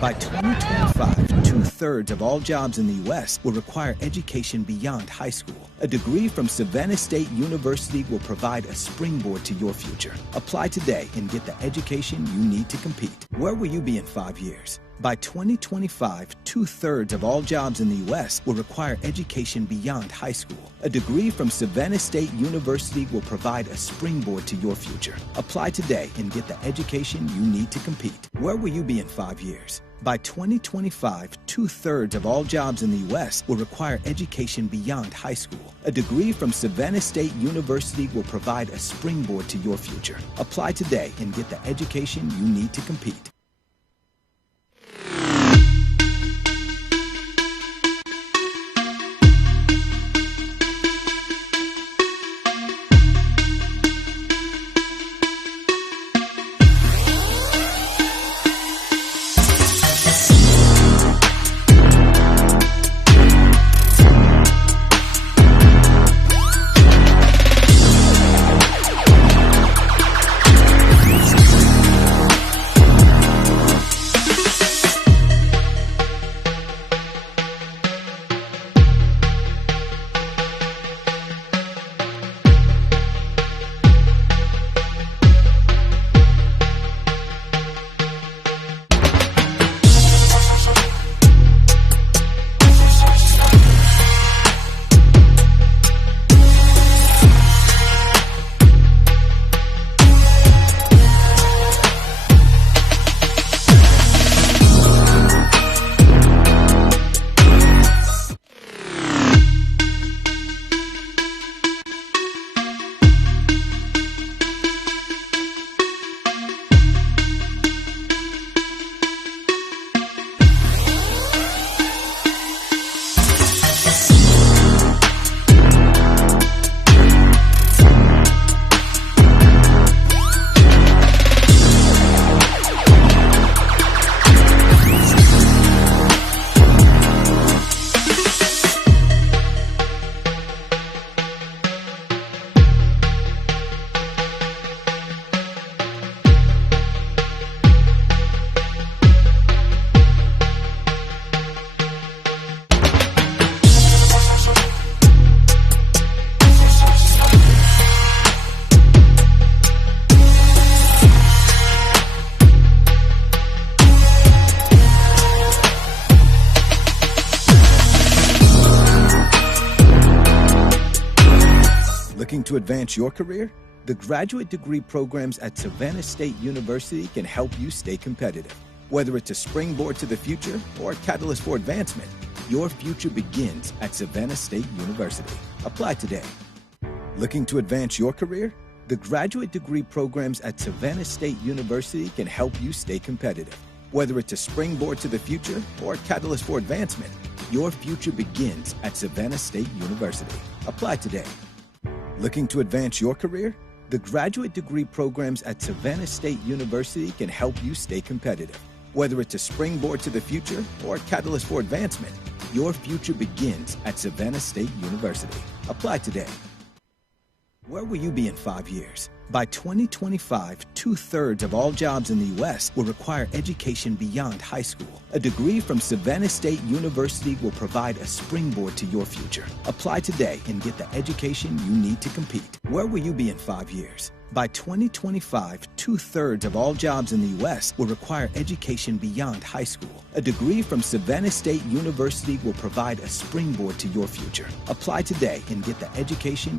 By 2025, 2/3 of all jobs in the U.S. will require education beyond high school. A degree from Savannah State University will provide a springboard to your future. Apply today and get the education you need to compete. Where will you be in 5 years? By 2025, 2/3 of all jobs in the U.S. will require education beyond high school. A degree from Savannah State University will provide a springboard to your future. Apply today and get the education you need to compete. Where will you be in 5 years? By 2025, 2/3 of all jobs in the U.S. will require education beyond high school. A degree from Savannah State University will provide a springboard to your future. Apply today and get the education you need to compete. to advance your career? The graduate degree programs at Savannah State University can help you stay competitive. Whether it's a springboard to the future or a catalyst for advancement, your future begins at Savannah State University. Apply today. Looking to advance your career? The graduate degree programs at Savannah State University can help you stay competitive. Whether it's a springboard to the future or a catalyst for advancement, your future begins at Savannah State University. Apply today. Looking to advance your career? The graduate degree programs at Savannah State University can help you stay competitive. Whether it's a springboard to the future or a catalyst for advancement, your future begins at Savannah State University. Apply today. Where will you be in 5 years? By 2025, 2/3 of all jobs in the U.S. will require education beyond high school. A degree from Savannah State University will provide a springboard to your future. Apply today and get the education you need to compete. Where will you be in 5 years? By 2025, 2/3 of all jobs in the U.S. will require education beyond high school. A degree from Savannah State University will provide a springboard to your future. Apply today and get the education.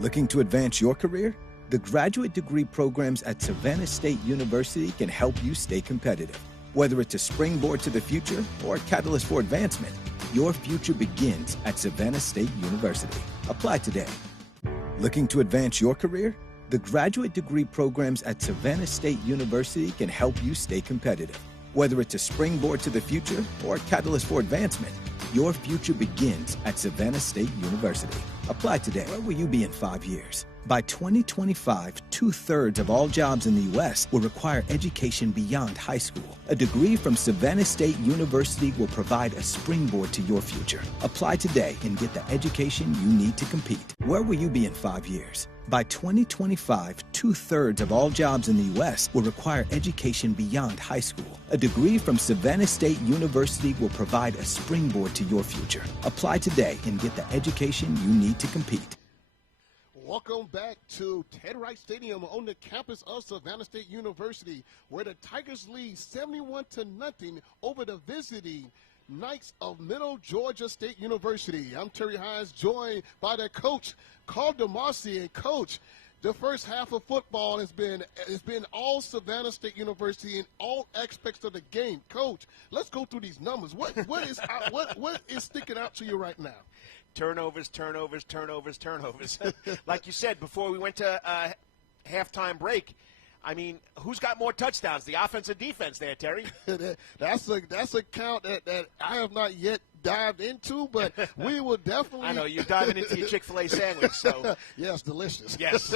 Looking to advance your career? The graduate degree programs at Savannah State University can help you stay competitive. Whether it's a springboard to the future or a catalyst for advancement, your future begins at Savannah State University. Apply today. Looking to advance your career? The graduate degree programs at Savannah State University can help you stay competitive. Whether it's a springboard to the future or a catalyst for advancement, your future begins at Savannah State University. Apply today. Where will you be in 5 years? By 2025, 2/3 of all jobs in the U.S. will require education beyond high school. A degree from Savannah State University will provide a springboard to your future. Apply today and get the education you need to compete. Where will you be in 5 years? By 2025, 2/3 of all jobs in the U.S. will require education beyond high school. A degree from Savannah State University will provide a springboard to your future. Apply today and get the education you need to compete. Welcome back to Ted Wright Stadium on the campus of Savannah State University, where the Tigers lead 71-0 over the visiting Knights of Middle Georgia State University. I'm Terry Hines, joined by their coach, Carl DeMarcy. And Coach, the first half of football has been all Savannah State University in all aspects of the game. Coach, let's go through these numbers. What is sticking out to you right now? Turnovers. Like you said, before we went to halftime break, I mean, who's got more touchdowns, the offense or defense there, Terry? That's a count that I have not yet dived into, but we will definitely. I know, you're diving into your Chick-fil-A sandwich, so. Yes, delicious. Yes.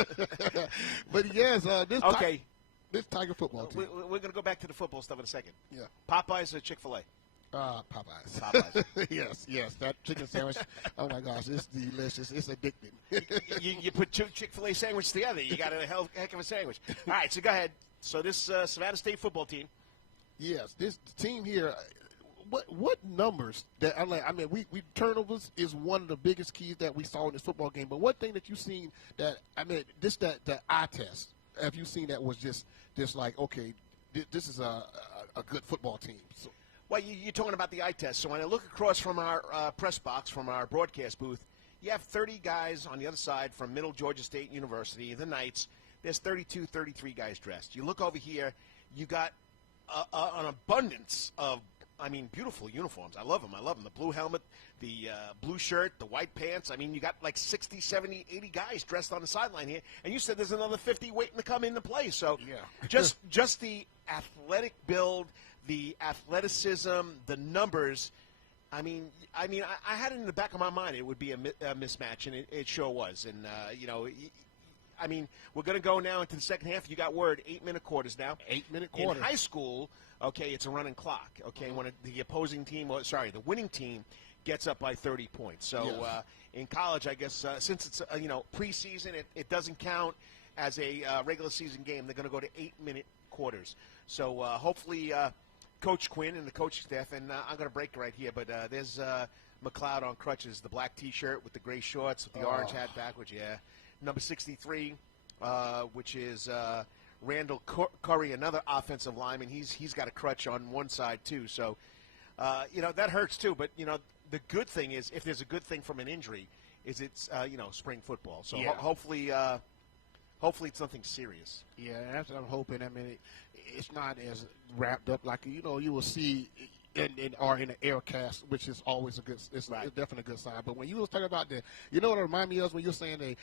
But yes, okay. This Tiger football team. We're going to go back to the football stuff in a second. Yeah. Popeyes or Chick-fil-A? Popeyes. yes, that chicken sandwich. Oh my gosh, it's delicious. It's addicting. you put two Chick-fil-A sandwiches together, you got a heck of a sandwich. All right, so go ahead. So this Savannah State football team. Yes, this team here. What numbers that I mean, we turnovers is one of the biggest keys that we saw in this football game. But one thing that you've seen that the eye test. Have you seen that was just like, okay, this is a good football team. So. Well, you're talking about the eye test. So when I look across from our press box, from our broadcast booth, you have 30 guys on the other side from Middle Georgia State University, the Knights. There's 32, 33 guys dressed. You look over here, you got an abundance of, beautiful uniforms. I love them. The blue helmet, the blue shirt, the white pants. I mean, you got like 60, 70, 80 guys dressed on the sideline here. And you said there's another 50 waiting to come into play. So yeah. just the athletic build, the athleticism, the numbers. I had it in the back of my mind it would be a mismatch, and it sure was. And, we're going to go now into the second half. You got word, 8-minute quarters now. 8-minute quarters. In high school, okay, it's a running clock. Okay, when the opposing team, the winning team gets up by 30 points. So yes. In college, I guess, since it's, preseason, it doesn't count as a regular season game. They're going to go to 8-minute quarters. So hopefully Coach Quinn and the coaching staff, and I'm going to break right here, but there's McLeod on crutches, the black T-shirt with the gray shorts with the orange hat backwards, yeah. Number 63, which is Randall Curry, another offensive lineman. He's got a crutch on one side, too. So, that hurts, too. But, the good thing is, if there's a good thing from an injury, is it's, spring football. So yeah. Hopefully it's nothing serious. Yeah, that's what I'm hoping. It's not as wrapped up like, you will see in the air cast, which is always it's definitely a good sign. But when you was talking about what it reminded me of when you're saying that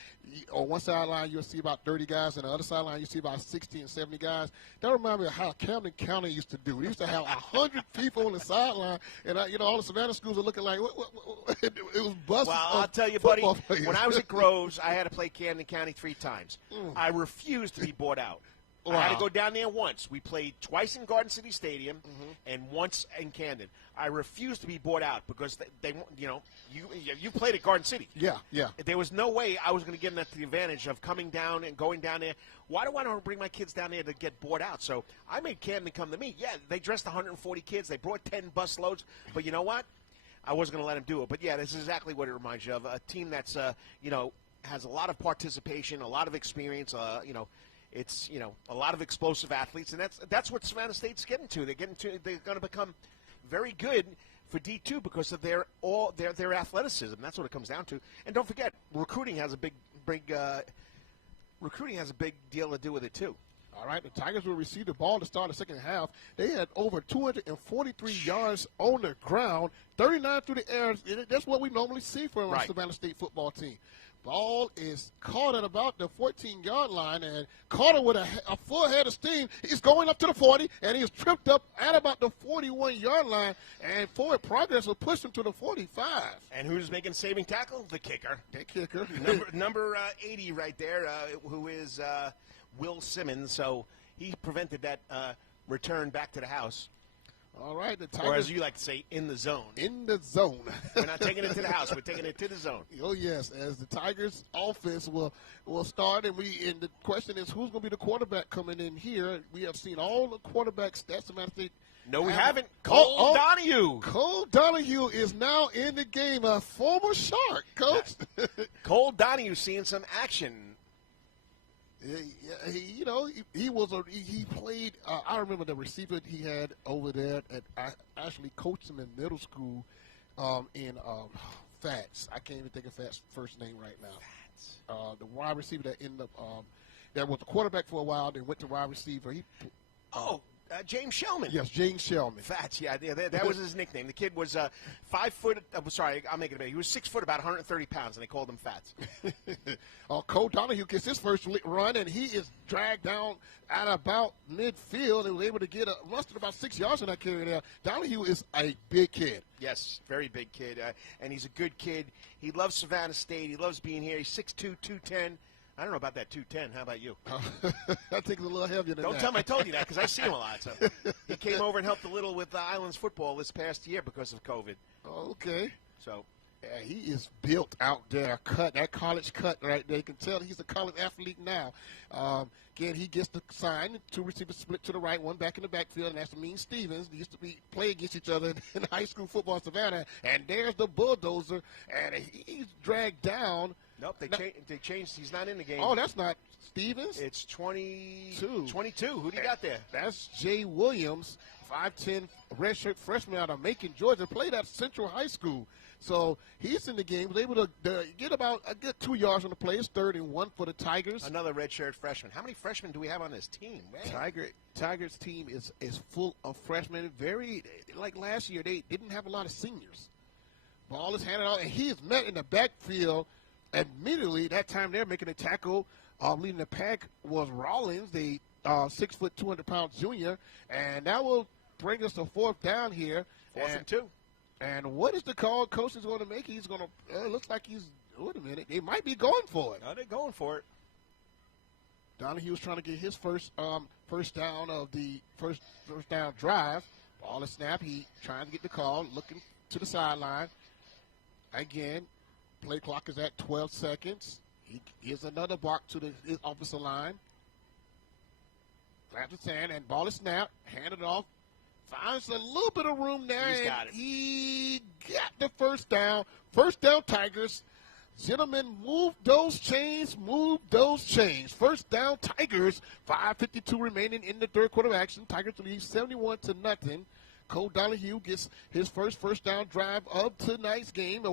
on one sideline you'll see about 30 guys, and the other sideline you see about 60 and 70 guys. That reminds me of how Camden County used to do. We used to have 100 people on the sideline, and all the Savannah schools are looking like it was busted. Well, I'll tell you, buddy, when I was at Groves, I had to play Camden County 3 times. I refused to be bought out. Wow. I had to go down there once. We played twice in Garden City Stadium and once in Camden. I refused to be bought out because they you played at Garden City. Yeah. There was no way I was going to give them the advantage of coming down and going down there. Why do I want to bring my kids down there to get bought out? So I made Camden come to me. Yeah, they dressed 140 kids. They brought 10 bus loads. But you know what? I wasn't going to let them do it. But, yeah, this is exactly what it reminds you of. A team that's, has a lot of participation, a lot of experience, It's a lot of explosive athletes, and that's what Savannah State's getting to. They're going to become very good for D2 because of their athleticism. That's what it comes down to. And don't forget, recruiting has a big recruiting has a big deal to do with it too. All right, the Tigers will receive the ball to start the second half. They had over 243 yards on the ground, 39 through the air. That's what we normally see from a Savannah State football team. Ball is caught at about the 14-yard line, and Carter with a full head of steam. He's going up to the 40, and he is tripped up at about the 41-yard line, and forward progress will push him to the 45. And who's making saving tackle? The kicker. The kicker. Number 80 right there, who is Will Simmons. So he prevented that return back to the house. All right, the Tigers. Or as you like to say, in the zone. In the zone. We're not taking it to the house. We're taking it to the zone. Oh, yes, as the Tigers' offense will start, and the question is who's going to be the quarterback coming in here. We have seen all the quarterback stats. Savannah State. No, we haven't. Cole Donahue. Cole Donahue is now in the game, a former Shark, Coach. Cole Donahue seeing some action. He played. I remember the receiver he had over there. I actually coached him in middle school in Fats. I can't even think of Fats' first name right now. Fats. The wide receiver that was the quarterback for a while, then went to wide receiver. James Shellman. Yes, James Shellman. Fats, yeah, that was his nickname. The kid was 5 foot. Sorry, I'll make it a bit. He was 6 foot, about 130 pounds, and they called him Fats. Cole Donahue gets his first run, and he is dragged down at about midfield and was able to get rusted about 6 yards in that carry there. Donahue is a big kid. Yes, very big kid, and he's a good kid. He loves Savannah State. He loves being here. He's 6'2", 210. I don't know about that 210. How about you? I think it's a little heavier than that. Don't tell me I told you that, because I see him a lot. So he came over and helped a little with Islands football this past year because of COVID. Okay. So he is built out there. That college cut right there. You can tell he's a college athlete now. Again, he gets the sign. Two receivers split to the right, one back in the backfield, and that's Mean Stevens. They used to play against each other in high school football in Savannah. And there's the bulldozer, and he's dragged down. Nope, they changed. He's not in the game. Oh, that's not Stevens. It's 22. 22. Who do you got there? That's Jay Williams, 5'10", redshirt freshman out of Macon, Georgia. Played at Central High School. So he's in the game. Was able to get about a good 2 yards on the play. It's 3rd and 1 for the Tigers. Another redshirt freshman. How many freshmen do we have on this team? Man. Tigers team is full of freshmen. Very like last year, they didn't have a lot of seniors. Ball is handed out, and he is met in the backfield. Immediately, that time they're making a tackle. Leading the pack was Rollins, the 6 foot, 200-pound junior, and that will bring us to 4th down here. 4th and 2. And what is the call coach is going to make? He's going to looks like he's. Wait a minute, they might be going for it. Are they going for it? Donahue was trying to get his first down of the first down drive. Ball is snap. He trying to get the call, looking to the sideline. Again. Play clock is at 12 seconds. He gives another bark to his offensive line. Claps his hand, and ball is snapped. Handed off. Finds a little bit of room there. He's got it. He got the first down. First down, Tigers. Gentlemen, move those chains. First down, Tigers. 5:52 remaining in the third quarter of action. Tigers lead 71-0. Cole Donahue gets his first down drive of today's game,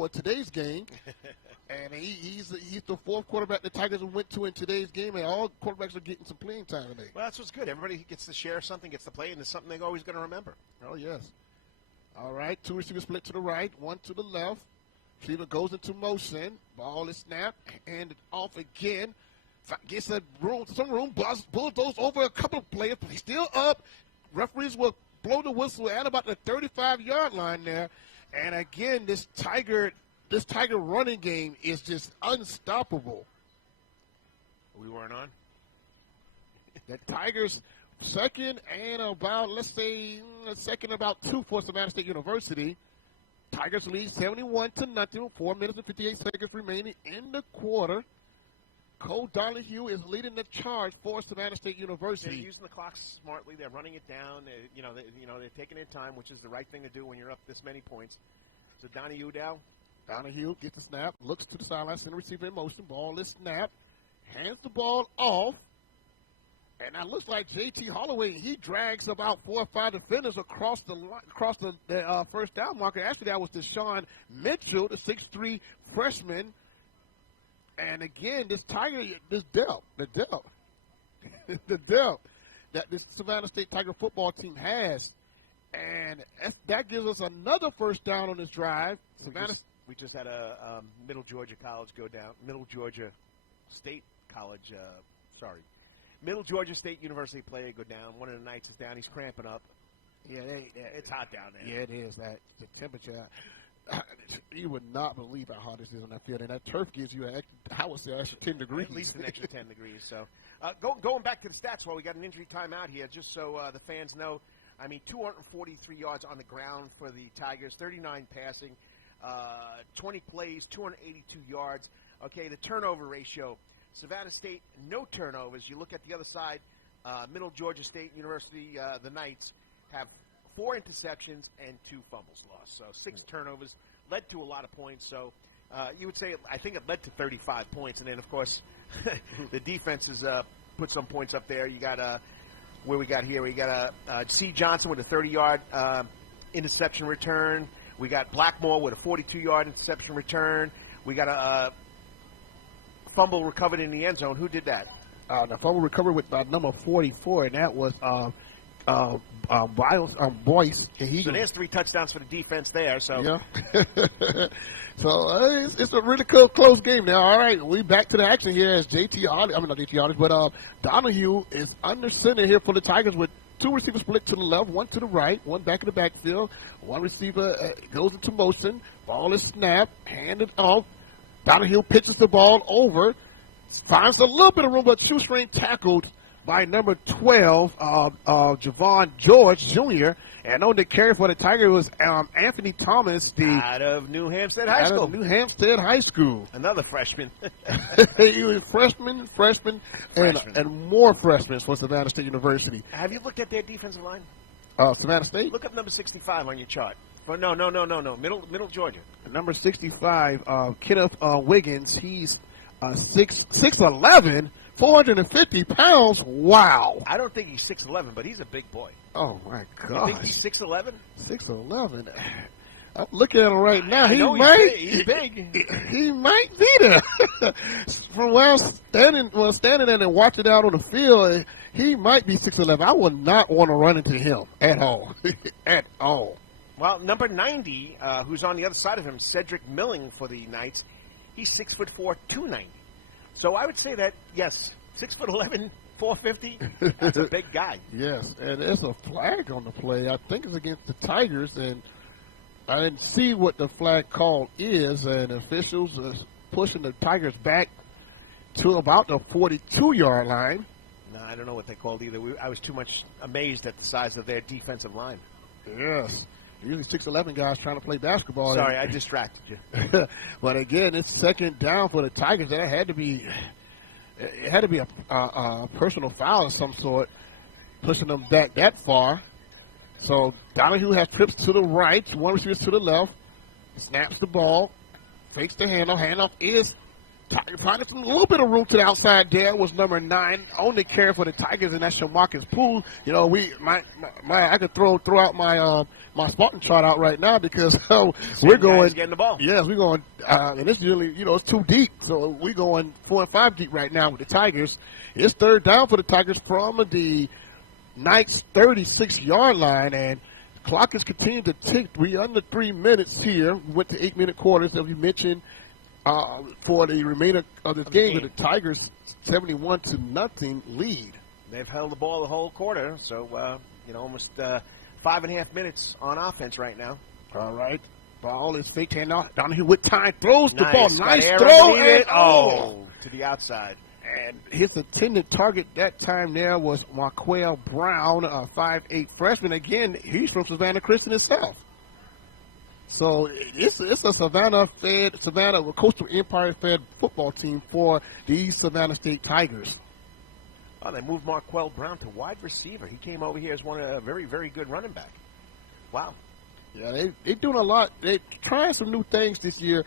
and he's the 4th quarterback the Tigers went to in today's game, and all quarterbacks are getting some playing time today. Well, that's what's good. Everybody gets to share something, gets to play, and it's something they're always going to remember. Oh, yes. All right, 2 receivers split to the right, 1 to the left. Receiver goes into motion. Ball is snapped, and off again. Gets some room, bulldoze over a couple of players, but he's still up. Referees will blow the whistle at about the 35-yard line there. And again, this Tiger running game is just unstoppable. We weren't on? The Tigers second and about 2 for Savannah State University. Tigers lead 71-0. 4 minutes and 58 seconds remaining in the quarter. Cole Donahue is leading the charge for Savannah State University. They're using the clock smartly. They're running it down. They're taking their time, which is the right thing to do when you're up this many points. So Donahue down. Donahue gets the snap, looks to the sideline, sends the receiver in motion. Ball is snapped, hands the ball off, and that looks like J.T. Holloway. He drags about 4 or 5 defenders across the first down marker. Actually, that was Deshaun Mitchell, the 6'3" freshman. And again, this Tiger, the depth that this Savannah State Tiger football team has. And that gives us another first down on this drive. We just had a Middle Georgia College go down. Middle Georgia State College, Middle Georgia State University player go down. One of the Knights is down. He's cramping up. Yeah, it's hot down there. Yeah, it is. The temperature. You would not believe how hot it is on that field. And that turf gives you, I would say, extra 10 degrees. At least an extra 10 degrees. So going back to the stats, we got an injury timeout here, just so the fans know. I mean, 243 yards on the ground for the Tigers, 39 passing, 20 plays, 282 yards. Okay, the turnover ratio. Savannah State, no turnovers. You look at the other side, Middle Georgia State University, the Knights, have 4 interceptions and 2 fumbles lost. So 6 turnovers led to a lot of points. So you would say, I think it led to 35 points. And then, of course, the defense has put some points up there. You got where we got here, we got C. Johnson with a 30-yard interception return. We got Blackmore with a 42-yard interception return. We got a fumble recovered in the end zone. Who did that? The fumble recovered with number 44, and that was Boyce. So there's 3 touchdowns for the defense there. So yeah. So it's a really close game now. All right, we back to the action here as Donahue is under center here for the Tigers with 2 receivers split to the left, 1 to the right, 1 back in the backfield. 1 receiver goes into motion. Ball is snapped, handed off. Donahue pitches the ball over, finds a little bit of room, but shoestring tackled by number 12, Javon George Jr. And on the carry for the Tiger was Anthony Thomas, out of New Hampstead High School. New Hampstead High School. Another freshman. He was freshman, and more freshmen for Savannah State University. Have you looked at their defensive line? Savannah State? Look up number 65 on your chart. No. Middle Georgia. Number 65, Kenneth Wiggins. He's 6'11", 450 pounds. Wow. I don't think he's 6'11", but he's a big boy. Oh, my God. You think he's 6'11"? 6'11". I'm looking at him right now. He's big. He might be there. From where I'm standing there and watching it out on the field, he might be 6'11". I would not want to run into him at all. At all. Well, number 90, who's on the other side of him, Cedric Milling for the Knights, he's 6'4", 290. So I would say that, yes, 6'11", 450, that's a big guy. Yes, and there's a flag on the play. I think it's against the Tigers, and I didn't see what the flag call is, and officials are pushing the Tigers back to about the 42-yard line. No, I don't know what they called either. I was too much amazed at the size of their defensive line. Yes. Usually 6'11" guys trying to play basketball. Sorry, I distracted you. But again, it's second down for the Tigers. It had to be a personal foul of some sort, pushing them back that far. So Donahue has trips to the right, 1 receiver to the left, snaps the ball, fakes the handoff. Handoff is Tiger finding a little bit of room to the outside. There was number 9 on the carry for the Tigers, and that's Shamarcus Poole. You know, I could throw out my my Spartan chart out right now because we're going getting the ball. Yes, we're going, and it's usually it's too deep, so we're going 4 and 5 deep right now with the Tigers. It's third down for the Tigers from the Knights' 36-yard line, and the clock is continuing to tick. We're under 3 minutes here. We went to 8-minute quarters, as we mentioned. For the remainder of this game, with the Tigers 71-0 lead. They've held the ball the whole quarter, so almost 5.5 minutes on offense right now. All right, ball is faked handoff. Donahue with time throws the ball. Nice throw, to the outside. And his intended target that time there was Marquell Brown, a 5'8" freshman. Again, he's from Savannah Christian itself. So it's a Savannah Coastal Empire-fed football team for the Savannah State Tigers. Oh, they moved Marquell Brown to wide receiver. He came over here as a very, very good running back. Wow. Yeah, they're doing a lot. They're trying some new things this year.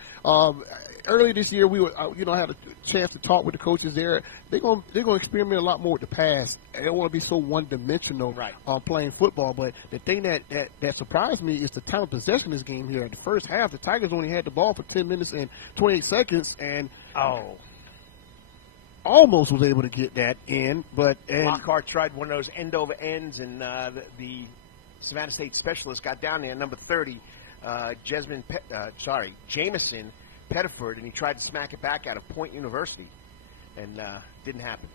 Early this year, we were, had a chance to talk with the coaches there. They're going to experiment a lot more with the pass. They don't want to be so one-dimensional on playing football. But the thing that surprised me is the time of possession in this game here. In the first half, the Tigers only had the ball for 10 minutes and 28 seconds. And almost was able to get that in, but Lockhart tried one of those end over ends, and the Savannah State specialist got down there, number 30, Jameson Pettiford, and he tried to smack it back out of Point University, and didn't happen.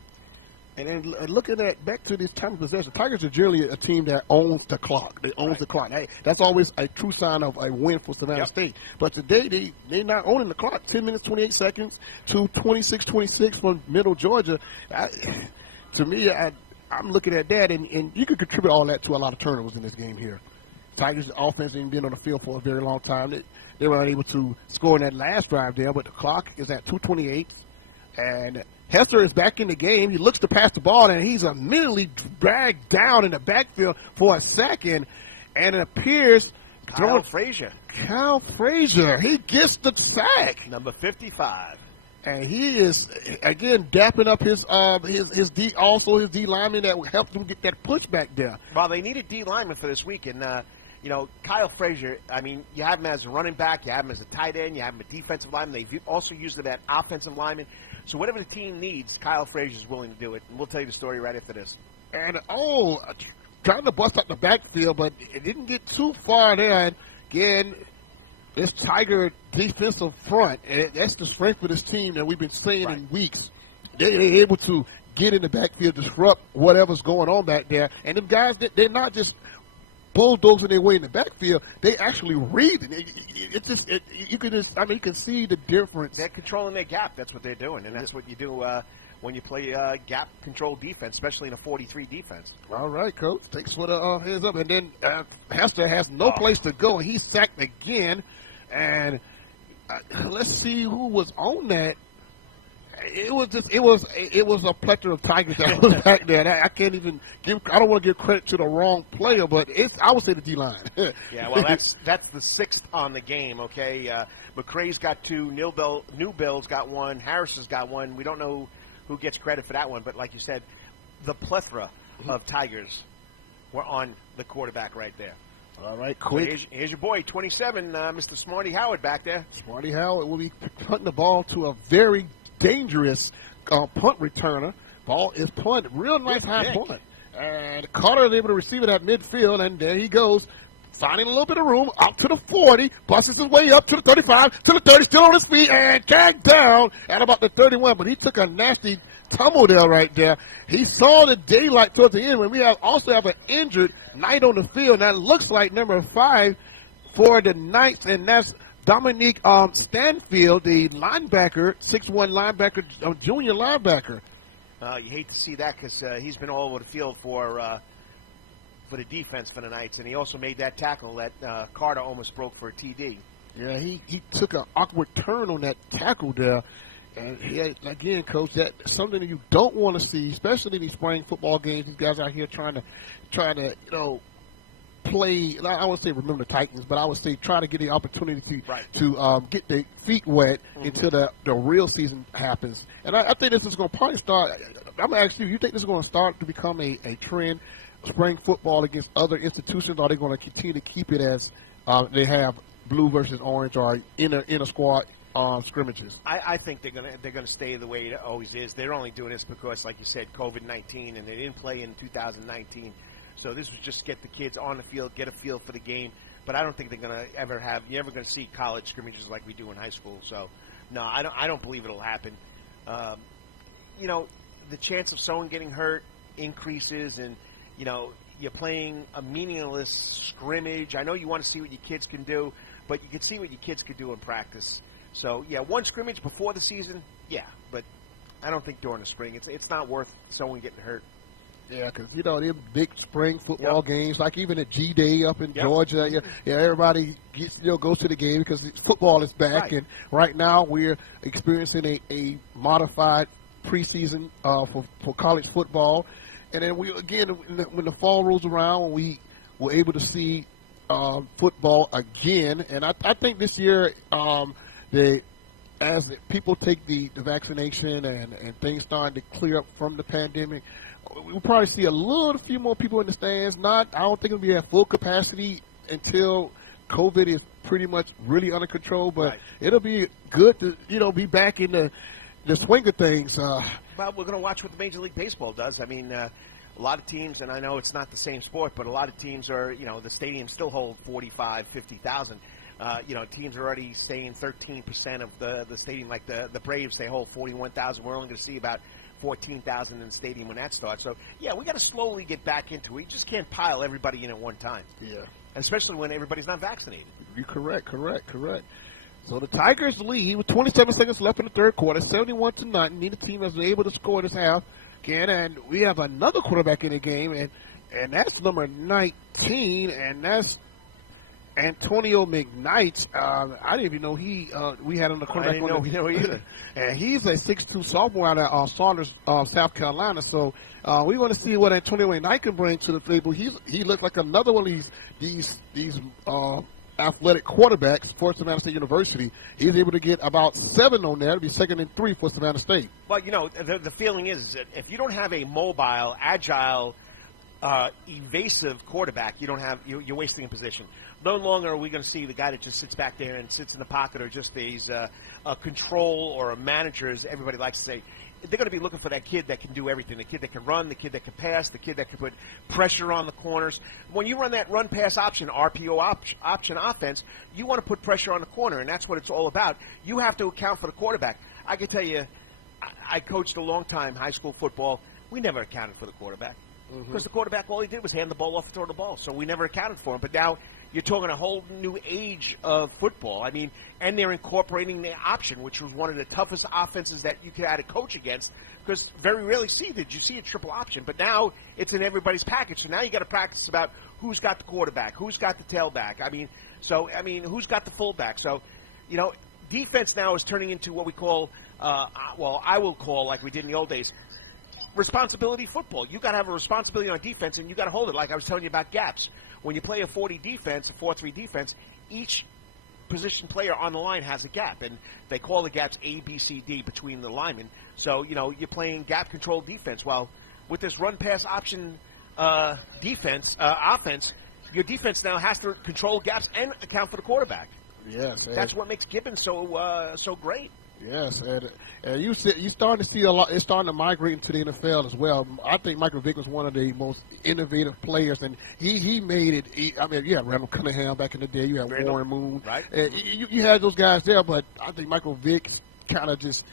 And then looking at back to this time of possession, Tigers are generally a team that owns the clock. They own the clock. Hey, that's always a true sign of a win for Savannah State. But today they're not owning the clock. 10 minutes, 28 seconds to 26-26 from Middle Georgia. To me, I'm looking at that, and you could contribute all that to a lot of turnovers in this game here. Tigers' offense ain't been on the field for a very long time. They were unable to score in that last drive there, but the clock is at 2:28, and Hester is back in the game. He looks to pass the ball, and he's immediately dragged down in the backfield for a second, and it appears Kyle Frazier, he gets the sack. Number 55. And he is, again, dapping up his D lineman that helped him get that pushback there. Well, they needed D lineman for this week, and Kyle Frazier, I mean, you have him as a running back, you have him as a tight end, you have him a defensive lineman. They've also used him as offensive lineman. So whatever the team needs, Kyle Frazier is willing to do it. And we'll tell you the story right after this. And, trying to bust out the backfield, but it didn't get too far there. And, again, this Tiger defensive front, and that's the strength of this team that we've been saying in weeks. They're able to get in the backfield, disrupt whatever's going on back there. And them guys, they're not just bulldozing their way in the backfield. They actually read it. You can see the difference. They're controlling their gap. That's what they're doing, and that's what you do when you play gap control defense, especially in a 43 defense. All right, Coach. Thanks for the heads up. And then Hester has no place to go, and he's sacked again. And let's see who was on that. It was a plethora of Tigers that was back there. I can't even I don't want to give credit to the wrong player, but I would say the D line. Yeah, well, that's the 6th on the game. Okay, McCrae's got 2, Newbill's got 1, Harris has got 1. We don't know who gets credit for that one, but like you said, the plethora of Tigers were on the quarterback right there. All right, quick. So here's your boy, 27, Mr. Smarty Howard back there. Smarty Howard will be punting the ball to a very dangerous punt returner. Ball is punted. Real nice high punt. And Carter is able to receive it at midfield, and there he goes, finding a little bit of room, out to the 40, busts his way up to the 35, to the 30, still on his feet, and tagged down at about the 31. But he took a nasty tumble there right there. He saw the daylight towards the end when we also have an injured Knight on the field. That looks like number 5 for the Knights, and that's Dominique Stanfield, the linebacker, 6'1" linebacker, junior linebacker. You hate to see that because he's been all over the field for the defense for the Knights, and he also made that tackle that Carter almost broke for a TD. Yeah, he took an awkward turn on that tackle there. And again, Coach, that's something that you don't want to see, especially in these spring football games. These guys out here trying to play. I would say remember the Titans, but I would say try to get the opportunity to get their feet wet until the real season happens. And I think this is going to probably start. I'm going to ask you. You think this is going to start to become a trend? Spring football against other institutions? Or are they going to continue to keep it as they have blue versus orange or in a squad? Scrimmages. I think they're gonna stay the way it always is. They're only doing this because, like you said, COVID-19, and they didn't play in 2019. So this was just get the kids on the field, get a feel for the game. But I don't think they're gonna ever have. You're never gonna see college scrimmages like we do in high school. So no, I don't believe it'll happen. The chance of someone getting hurt increases, and you're playing a meaningless scrimmage. I know you want to see what your kids can do, but you can see what your kids could do in practice. So, yeah, one scrimmage before the season, yeah, but I don't think during the spring. It's not worth someone getting hurt. Yeah, because, them big spring football games, like even at G-Day up in Georgia, everybody goes to the game because football is back. And right now we're experiencing a modified preseason for college football. And then when the fall rolls around, we were able to see football again. And I think this year as people take the vaccination and things starting to clear up from the pandemic, we'll probably see a few more people in the stands. I don't think it'll be at full capacity until COVID is pretty much really under control, but it'll be good to, be back in the swing of things. Well, we're going to watch what the Major League Baseball does. I mean, a lot of teams, and I know it's not the same sport, but a lot of teams are, you know, the stadiums still hold 45, 50,000. You know, teams are already staying 13% of the stadium. Like the Braves, they hold 41,000. We're only going to see about 14,000 in the stadium when that starts. So, yeah, we got to slowly get back into it. We just can't pile everybody in at one time. Yeah. Especially when everybody's not vaccinated. You're correct. So the Tigers lead with 27 seconds left in the third quarter, 71-0. Neither team has been able to score this half again, and we have another quarterback in the game, and that's number 19, and that's Antonio McKnight. I didn't even know we had him the quarterback. I didn't know either. And he's a 6'2" sophomore out of Saunders, South Carolina. So we want to see what Antonio McKnight can bring to the table. He looks like another one of these athletic quarterbacks for Savannah State University. He's able to get about 7 on there. It'll be 2nd and 3 for Savannah State. Well, you know, the feeling is that if you don't have a mobile, agile, evasive quarterback, you're wasting a position. No longer are we going to see the guy that just sits back there and sits in the pocket, or just a control or a manager, as everybody likes to say. They're going to be looking for that kid that can do everything, the kid that can run, the kid that can pass, the kid that can put pressure on the corners. When you run that run-pass option, RPO option offense, you want to put pressure on the corner, and that's what it's all about. You have to account for the quarterback. I can tell you, I coached a long time high school football. We never accounted for the quarterback. Because the quarterback, all he did was hand the ball off and throw the ball. So we never accounted for him. But now you're talking a whole new age of football. I mean, and they're incorporating the option, which was one of the toughest offenses that you could have to coach against. Because very rarely did you see a triple option. But now it's in everybody's package. So now you got to practice about who's got the quarterback, who's got the tailback. Who's got the fullback. So, you know, defense now is turning into what we call, I will call, like we did in the old days, responsibility football. You got to have a responsibility on defense, and you got to hold it. Like I was telling you about gaps. When you play a 40 defense, a 4-3 defense, each position player on the line has a gap, and they call the gaps A, B, C, D between the linemen. So, you know, you're playing gap-controlled defense. Well, with this run-pass option offense, your defense now has to control gaps and account for the quarterback. Yes, that's what makes Gibbons so great. Yes, and you starting to see a lot. It's starting to migrate into the NFL as well. I think Michael Vick was one of the most innovative players, and he made it. You had Randall Cunningham back in the day. You had Warren Moon. Right. You had those guys there, but I think Michael Vick kind of just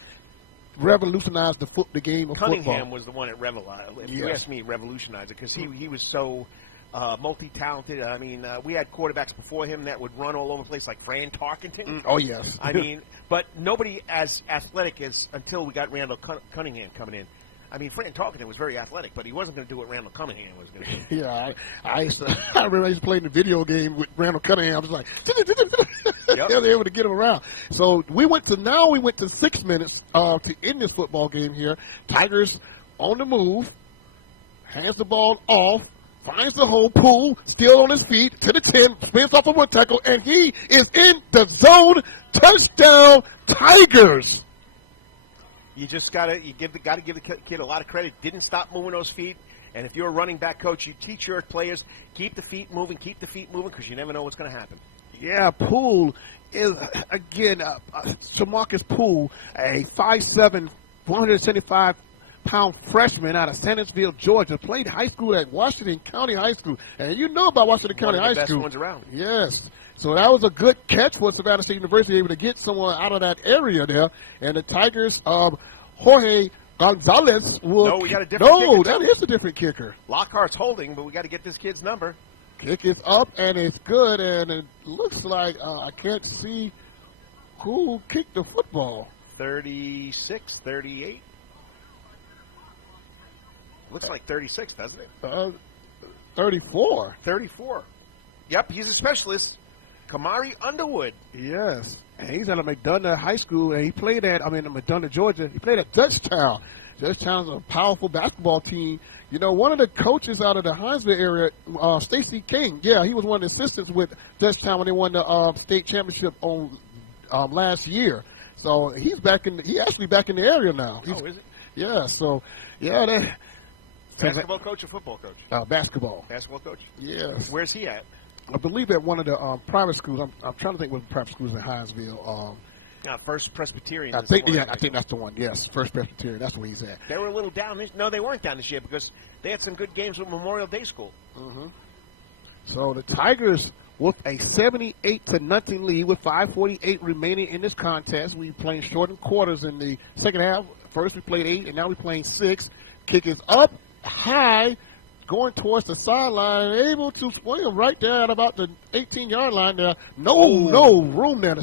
revolutionized the game of Cunningham football. Was the one that revolutionized. If you ask me, revolutionized it, because he was so multi-talented. I mean, we had quarterbacks before him that would run all over the place, like Fran Tarkenton. Oh, yes. I mean, but nobody as athletic as until we got Randall Cunningham coming in. I mean, Fran Tarkenton was very athletic, but he wasn't going to do what Randall Cunningham was going to do. Yeah, I remember I used to play in the video game with Randall Cunningham. I was like, yep. They were able to get him around. So we went to 6 minutes to end this football game here. Tigers on the move, hands the ball off, finds the hole, Poole, still on his feet, to the 10, spins off of one tackle, and he is in the zone. Touchdown, Tigers. You just gotta give the kid a lot of credit. Didn't stop moving those feet, and if you're a running back coach, you teach your players keep the feet moving, because you never know what's going to happen. Yeah, Poole is again Jamarcus Poole, a 5'7", 175-pound freshman out of Sandersville, Georgia. Played high school at Washington County High School, and you know about Washington County High School. One of the best ones around. Yes. So that was a good catch for Savannah State University, able to get someone out of that area there. And the Tigers of Jorge Gonzalez will. No, we got a different kicker. No, that is a different kicker. Lockhart's holding, but we got to get this kid's number. Kick is up, and it's good, and it looks like I can't see who kicked the football. 36, 38. Looks like 36, doesn't it? 34. 34. Yep, he's a specialist. Kamari Underwood. Yes. And he's at a McDonough High School, and he played at, McDonough, Georgia. He played at Dutchtown. Dutchtown's a powerful basketball team. You know, one of the coaches out of the Hinesville area, Stacy King, yeah, he was one of the assistants with Dutchtown when they won the state championship on last year. So he's actually back in the area now. Is it? Yeah, so, yeah. Basketball coach or football coach? Basketball. Basketball coach? Yes. Where's he at? I believe at one of the private schools. I'm trying to think what private schools in Hinesville. First Presbyterian. I think that's the one. Yes, First Presbyterian. That's where he's at. They were a little down. No, they weren't down this year because they had some good games with Memorial Day School. Mm-hmm. So the Tigers with a 78-0 lead with 5:48 remaining in this contest. We playing shortened quarters in the second half. First we played 8, and now we're playing 6. Kick is up high, going towards the sideline, able to swing right there at about the 18-yard line there. No room there, the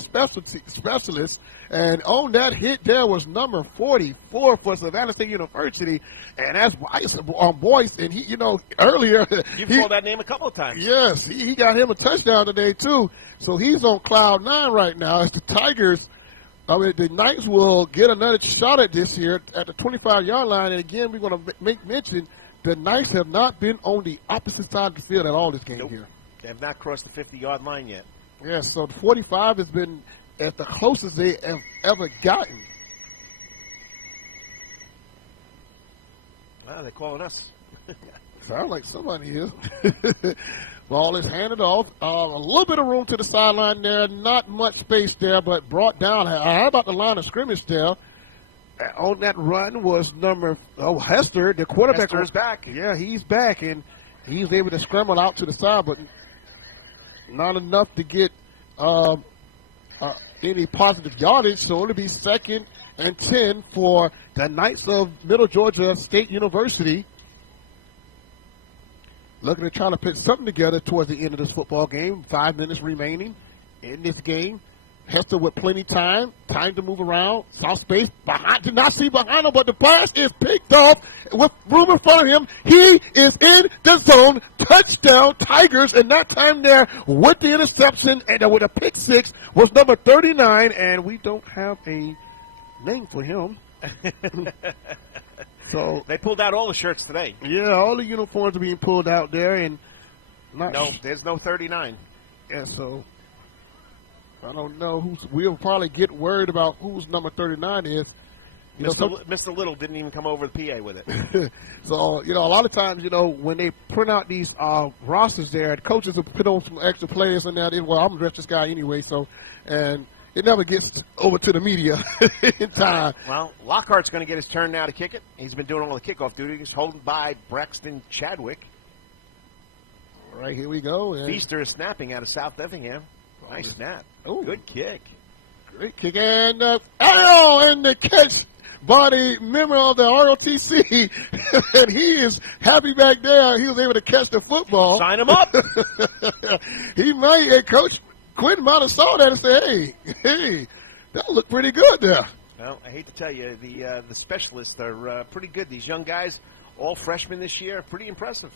specialist. And on that hit there was number 44 for Savannah State University. And that's Boyce. And he, earlier. You've called that name a couple of times. Yes, he got him a touchdown today, too. So he's on cloud 9 right now. As the Tigers, the Knights will get another shot at this here at the 25-yard line. And again, we're going to make mention the Knights have not been on the opposite side of the field at all this game here. They have not crossed the 50-yard line yet. Yes, so the 45 has been at the closest they have ever gotten. Wow, they're calling us. Sounds like somebody is. Ball is handed off. A little bit of room to the sideline there. Not much space there, but brought down. How about the line of scrimmage there? On that run was Hester, the quarterback. Hester's back. Yeah, he's back, and he's able to scramble out to the side, but not enough to get any positive yardage. So it'll be 2nd and 10 for the Knights of Middle Georgia State University. Looking to try to put something together towards the end of this football game. 5 minutes remaining in this game. Hester with plenty time to move around. Saw space behind, did not see behind him, but the pass is picked off with room in front of him. He is in the zone. Touchdown, Tigers, and that time there with the interception and with a pick 6 was number 39, and we don't have a name for him. So they pulled out all the shirts today. Yeah, all the uniforms are being pulled out there, and there's no 39. Yeah, so I don't know we'll probably get worried about whose number 39 is. Mr. Little didn't even come over the PA with it. So, a lot of times, when they print out these rosters there, coaches will put on some extra players in there. Well, I'm going to dress this guy anyway, and it never gets over to the media in time. Well, Lockhart's going to get his turn now to kick it. He's been doing all the kickoff duty. He's holding by Braxton Chadwick. All right, here we go. Feaster is snapping out of South Effingham. Nice snap. Oh, good kick. Great kick. And and the catch by the member of the ROTC. And he is happy back there. He was able to catch the football. Sign him up. He might, and Coach Quinn might have saw that and said, hey, that looked pretty good there. Well, I hate to tell you, the specialists are pretty good. These young guys, all freshmen this year, pretty impressive.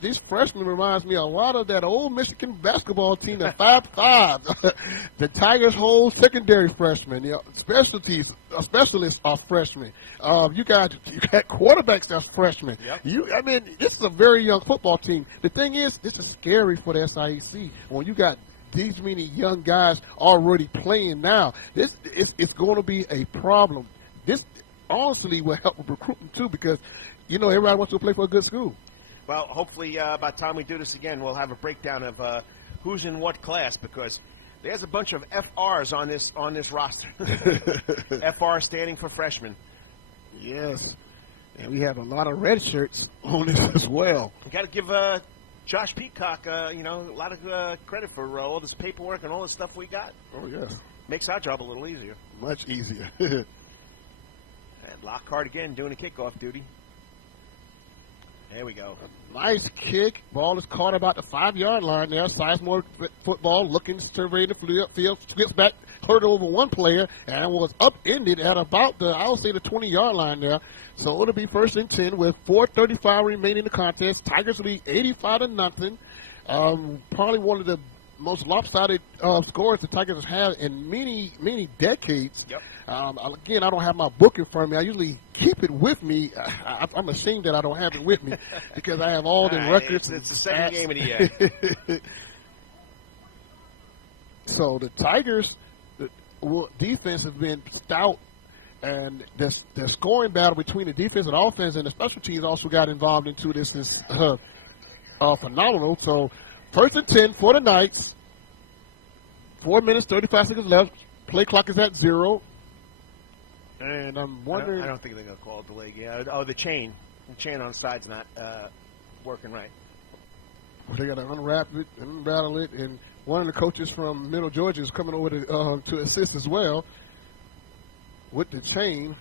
These freshmen reminds me a lot of that old Michigan basketball team at 5'5". The Tigers' whole secondary freshmen, specialists are freshmen. You got quarterbacks that's freshmen. Yep. This is a very young football team. The thing is, this is scary for the SIAC when you got these many young guys already playing now. It's going to be a problem. This honestly will help with recruiting too, because everybody wants to play for a good school. Well, hopefully by the time we do this again, we'll have a breakdown of who's in what class, because there's a bunch of FRs on this roster. FR standing for freshmen. Yes, and we have a lot of red shirts on this as well. We got to give Josh Peacock, a lot of credit for all this paperwork and all the stuff we got. Oh yes, makes our job a little easier. Much easier. And Lockhart again doing a kickoff duty. There we go. A nice kick. Ball is caught about the 5-yard line there. Sizemore football looking to survey the field. Gets back, hurt over one player, and was upended at about the 20-yard line there. So it'll be 1st and 10 with 4:35 remaining in the contest. Tigers will be 85-0. Probably one of the most lopsided scores the Tigers have had in many decades. Yep. Again, I don't have my book in front of me. I usually keep it with me. I'm ashamed that I don't have it with me because I have all the records. It's the second game of the year. So the Tigers' defense has been stout, and the scoring battle between the defense and offense and the special teams also got involved into this is phenomenal. So 1st and 10 for the Knights. 4 minutes, 35 seconds left. Play clock is at 0. And I'm wondering. I don't think they're going to call it delay. Yeah. Oh, the chain. The chain on the side's not working right. They got to unwrap it, unrattle it, and one of the coaches from Middle Georgia is coming over to assist as well with the chain.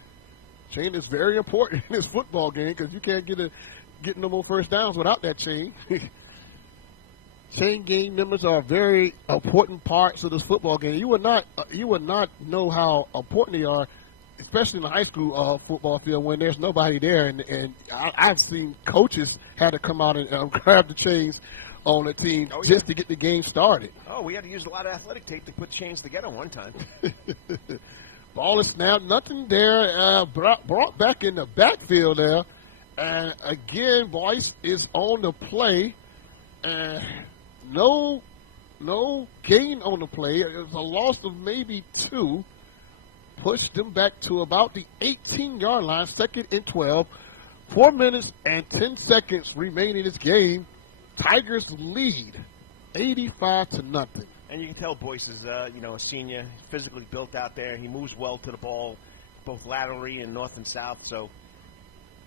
Chain is very important in this football game because you can't get no more first downs without that chain. Chain game members are very important parts of this football game. You would not know how important they are, especially in the high school football field when there's nobody there. And I've seen coaches had to come out and grab the chains on the team just to get the game started. Oh, we had to use a lot of athletic tape to put chains together one time. Ball is snapped. Nothing there. Brought back in the backfield there. And again, Boyce is on the play. No gain on the play. It was a loss of maybe 2. Pushed them back to about the 18-yard line, 2nd and 12. 4 minutes and 10 seconds remaining in this game. Tigers lead 85-0. And you can tell Boyce is, a senior, physically built out there. He moves well to the ball, both laterally and north and south. So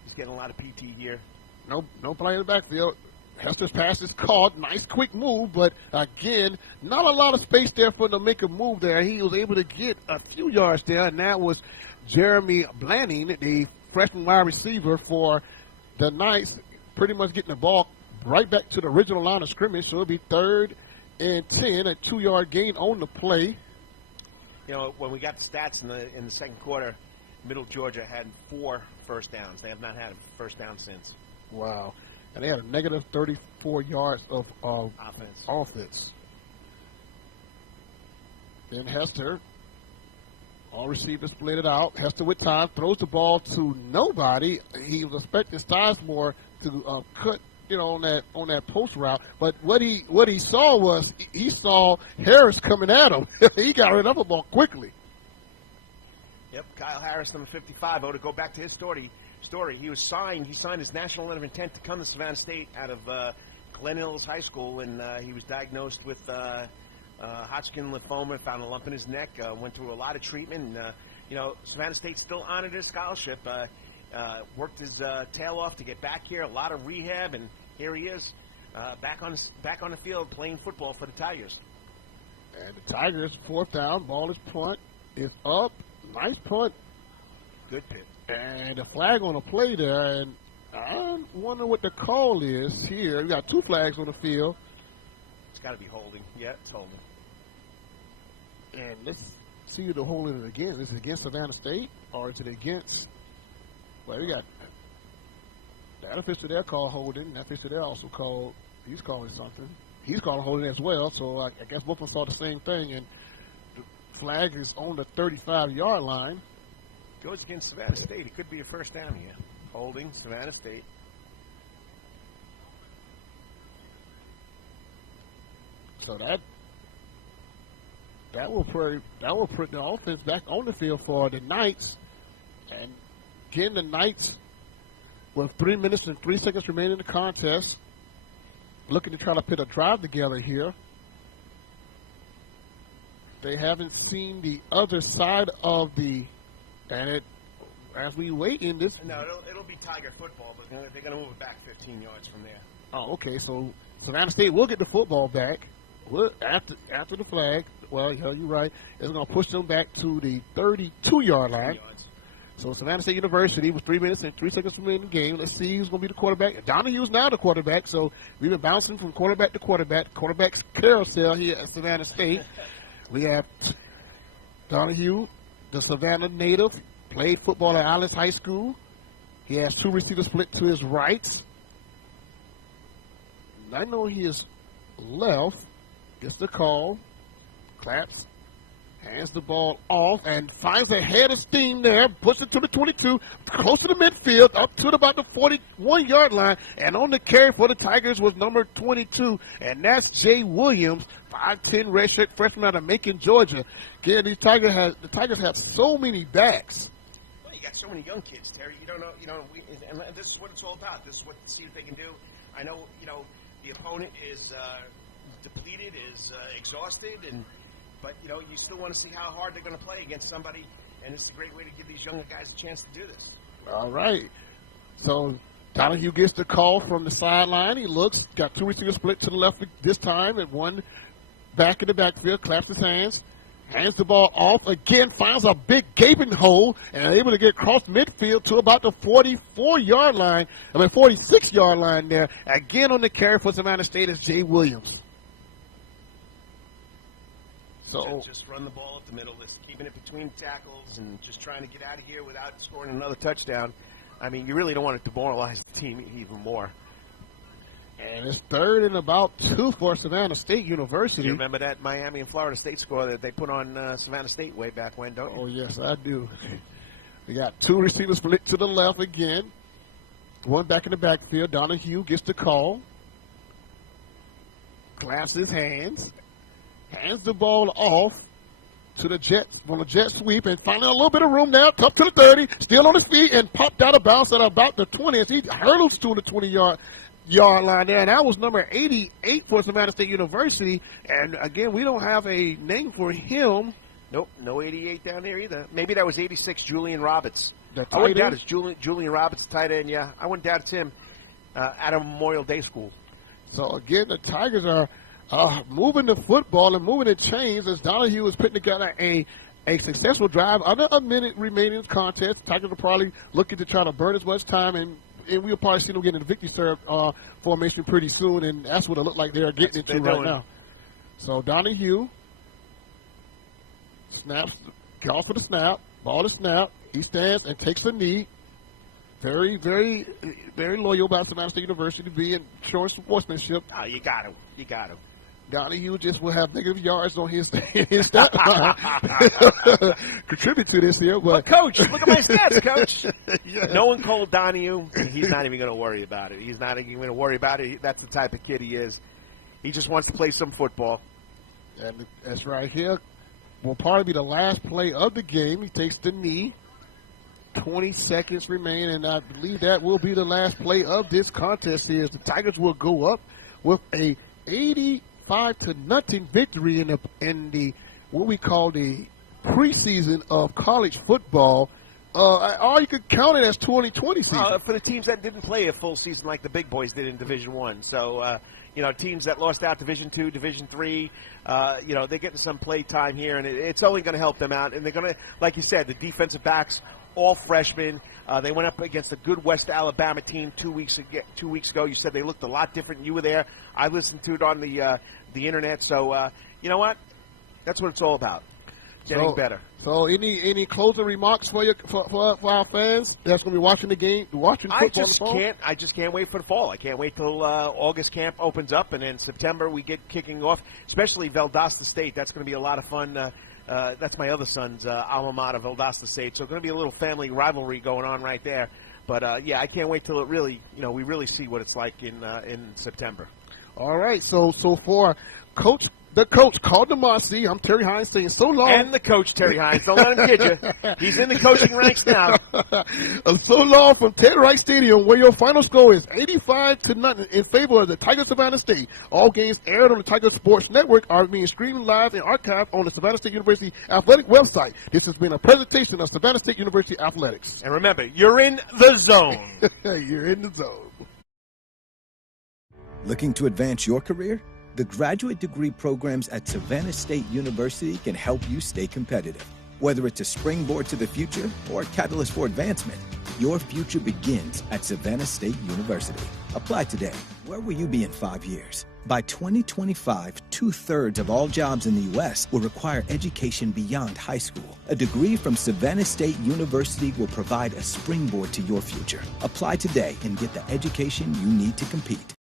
he's getting a lot of PT here. No play in the backfield. Hester's pass is caught. Nice quick move, but again, not a lot of space there for him to make a move there. He was able to get a few yards there, and that was Jeremy Blanning, the freshman wide receiver for the Knights, pretty much getting the ball right back to the original line of scrimmage. So it'll be 3rd and 10, a 2-yard gain on the play. You know, when we got the stats in the second quarter, Middle Georgia had 4 first downs. They have not had a first down since. Wow. And they had a negative 34 yards of offense. Then Hester, all receivers split it out. Hester with time, throws the ball to nobody. He was expecting Sizemore to cut, on that post route. But what he saw was he saw Harris coming at him. He got rid of the ball quickly. Yep, Kyle Harris, number 55. To go back to his story. He signed his national letter of intent to come to Savannah State out of Glen Hills High School, and he was diagnosed with Hodgkin lymphoma, found a lump in his neck, went through a lot of treatment, and Savannah State still honored his scholarship, worked his tail off to get back here, a lot of rehab, and here he is, back on the field playing football for the Tigers. And the Tigers, 4th down, ball is punt, is up, nice punt. Good pitch. And a flag on the play there, and I wonder what the call is here. We got 2 flags on the field. It's got to be holding. Yeah, it's holding. And let's see who they're holding it again. Is it against Savannah State, or is it against? Well, we got that official there called holding. That official there also called. He's calling something. He's calling holding as well. So I guess both of them saw the same thing, and the flag is on the 35-yard line. Goes against Savannah State. It could be a first down here. Holding Savannah State. So that will put the offense back on the field for the Knights. And again, the Knights, with 3 minutes and 3 seconds remaining in the contest, looking to try to put a drive together here. They haven't seen the other side of the. And as we wait in this... No, it'll be Tiger football, but they're going to move it back 15 yards from there. Oh, okay. So Savannah State will get the football back after the flag. Well, you're right. It's going to push them back to the 32-yard line. So Savannah State University with 3 minutes and 3 seconds remaining in the game. Let's see who's going to be the quarterback. Donahue's now the quarterback, so we've been bouncing from quarterback to quarterback. Quarterback carousel here at Savannah State. We have Donahue, the Savannah native, played football at Islands High School. He has 2 receivers split to his right. I know he is left. Gets the call. Claps. Hands the ball off and finds a head of steam there. Puts it to the 22. Close to the midfield. Up to about the 41-yard line. And on the carry for the Tigers was number 22. And that's Jay Williams, 5'10", redshirt freshman out of Macon, Georgia. Again, the Tigers have so many backs. Well, you got so many young kids, Terry. You don't know, and this is what it's all about. This is what see what they can do. I know, the opponent is depleted, is exhausted, and But, you know, you still want to see how hard they're going to play against somebody, and it's a great way to give these younger guys a chance to do this. All right. So Donahue gets the call from the sideline. He looks, got two receivers split to the left this time, and one back in the backfield, claps his hands, hands the ball off again, finds a big gaping hole, and able to get across midfield to about the 44-yard line, 46-yard line there. Again on the carry for Savannah State is Jay Williams. So just run the ball up the middle, just keeping it between tackles and just trying to get out of here without scoring another touchdown. I mean, you really don't want to demoralize the team even more. And it's 3rd and about 2 for Savannah State University. You remember that Miami and Florida State score that they put on Savannah State way back when, don't you? Oh, yes, I do. We got two receivers split to the left again. One back in the backfield. Donahue gets the call. Clasps his hands. Hands the ball off to the Jets on a jet sweep, and finding a little bit of room now, up to the 30, still on his feet, and popped out of bounds at about the 20 as he hurdles to the 20-yard line there. And that was number 88 for Savannah State University. And again, we don't have a name for him. Nope, no 88 down there either. Maybe that was 86, Julian Roberts. I wouldn't doubt it's Julian Roberts, tight end. Yeah, I wouldn't doubt it's him at a Memorial Day school. So again, the Tigers are moving the football and moving the chains as Donahue is putting together a successful drive. Under a minute remaining in the contest. Tigers are probably looking to try to burn as much time, and we'll probably see them get in the victory serve formation pretty soon, and that's what it looks like they are getting into right now. So Donahue snaps, calls for the snap, ball is snapped. He stands and takes the knee. Very, very, very loyal about Savannah State University, being showing sportsmanship. Oh, you got him. You got him. Donahue just will have negative yards on his stat line. Contribute to this here. But Coach, look at my stats, Coach. Yeah. No one called Donahue. He's not even going to worry about it. He's not even going to worry about it. That's the type of kid he is. He just wants to play some football. And that's right here. Will probably be the last play of the game. He takes the knee. 20 seconds remain, and I believe that will be the last play of this contest here. The Tigers will go up with a 85-0 victory in the what we call the preseason of college football. Or you could count it as 2020 season. For the teams that didn't play a full season like the big boys did in Division I. So, teams that lost out Division II, Division III, they're getting some play time here, and it's only going to help them out. And they're going to, like you said, the defensive backs, all freshmen. They went up against a good West Alabama team 2 weeks ago. You said they looked a lot different. You were there. I listened to it on the internet. So, you know what? That's what it's all about. Getting better. So, any closing remarks for our fans that's going to be watching the game, watching football in the fall? I just can't wait for the fall. I can't wait till August camp opens up, and in September we get kicking off. Especially Valdosta State. That's going to be a lot of fun. That's my other son's alma mater, Valdosta State. So it's going to be a little family rivalry going on right there. But I can't wait till it really, we really see what it's like in September. All right. So for the coach, Carl DeMasi, I'm Terry Hines saying so long. And the coach, Terry Hines. Don't let him kid you. He's in the coaching ranks now. So long from Ted Wright Stadium, where your final score is 85-0 in favor of the Tigers Savannah State. All games aired on the Tiger Sports Network are being streamed live and archived on the Savannah State University Athletic website. This has been a presentation of Savannah State University Athletics. And remember, you're in the zone. You're in the zone. Looking to advance your career? The graduate degree programs at Savannah State University can help you stay competitive. Whether it's a springboard to the future or a catalyst for advancement, your future begins at Savannah State University. Apply today. Where will you be in 5 years? By 2025, 2/3 of all jobs in the U.S. will require education beyond high school. A degree from Savannah State University will provide a springboard to your future. Apply today and get the education you need to compete.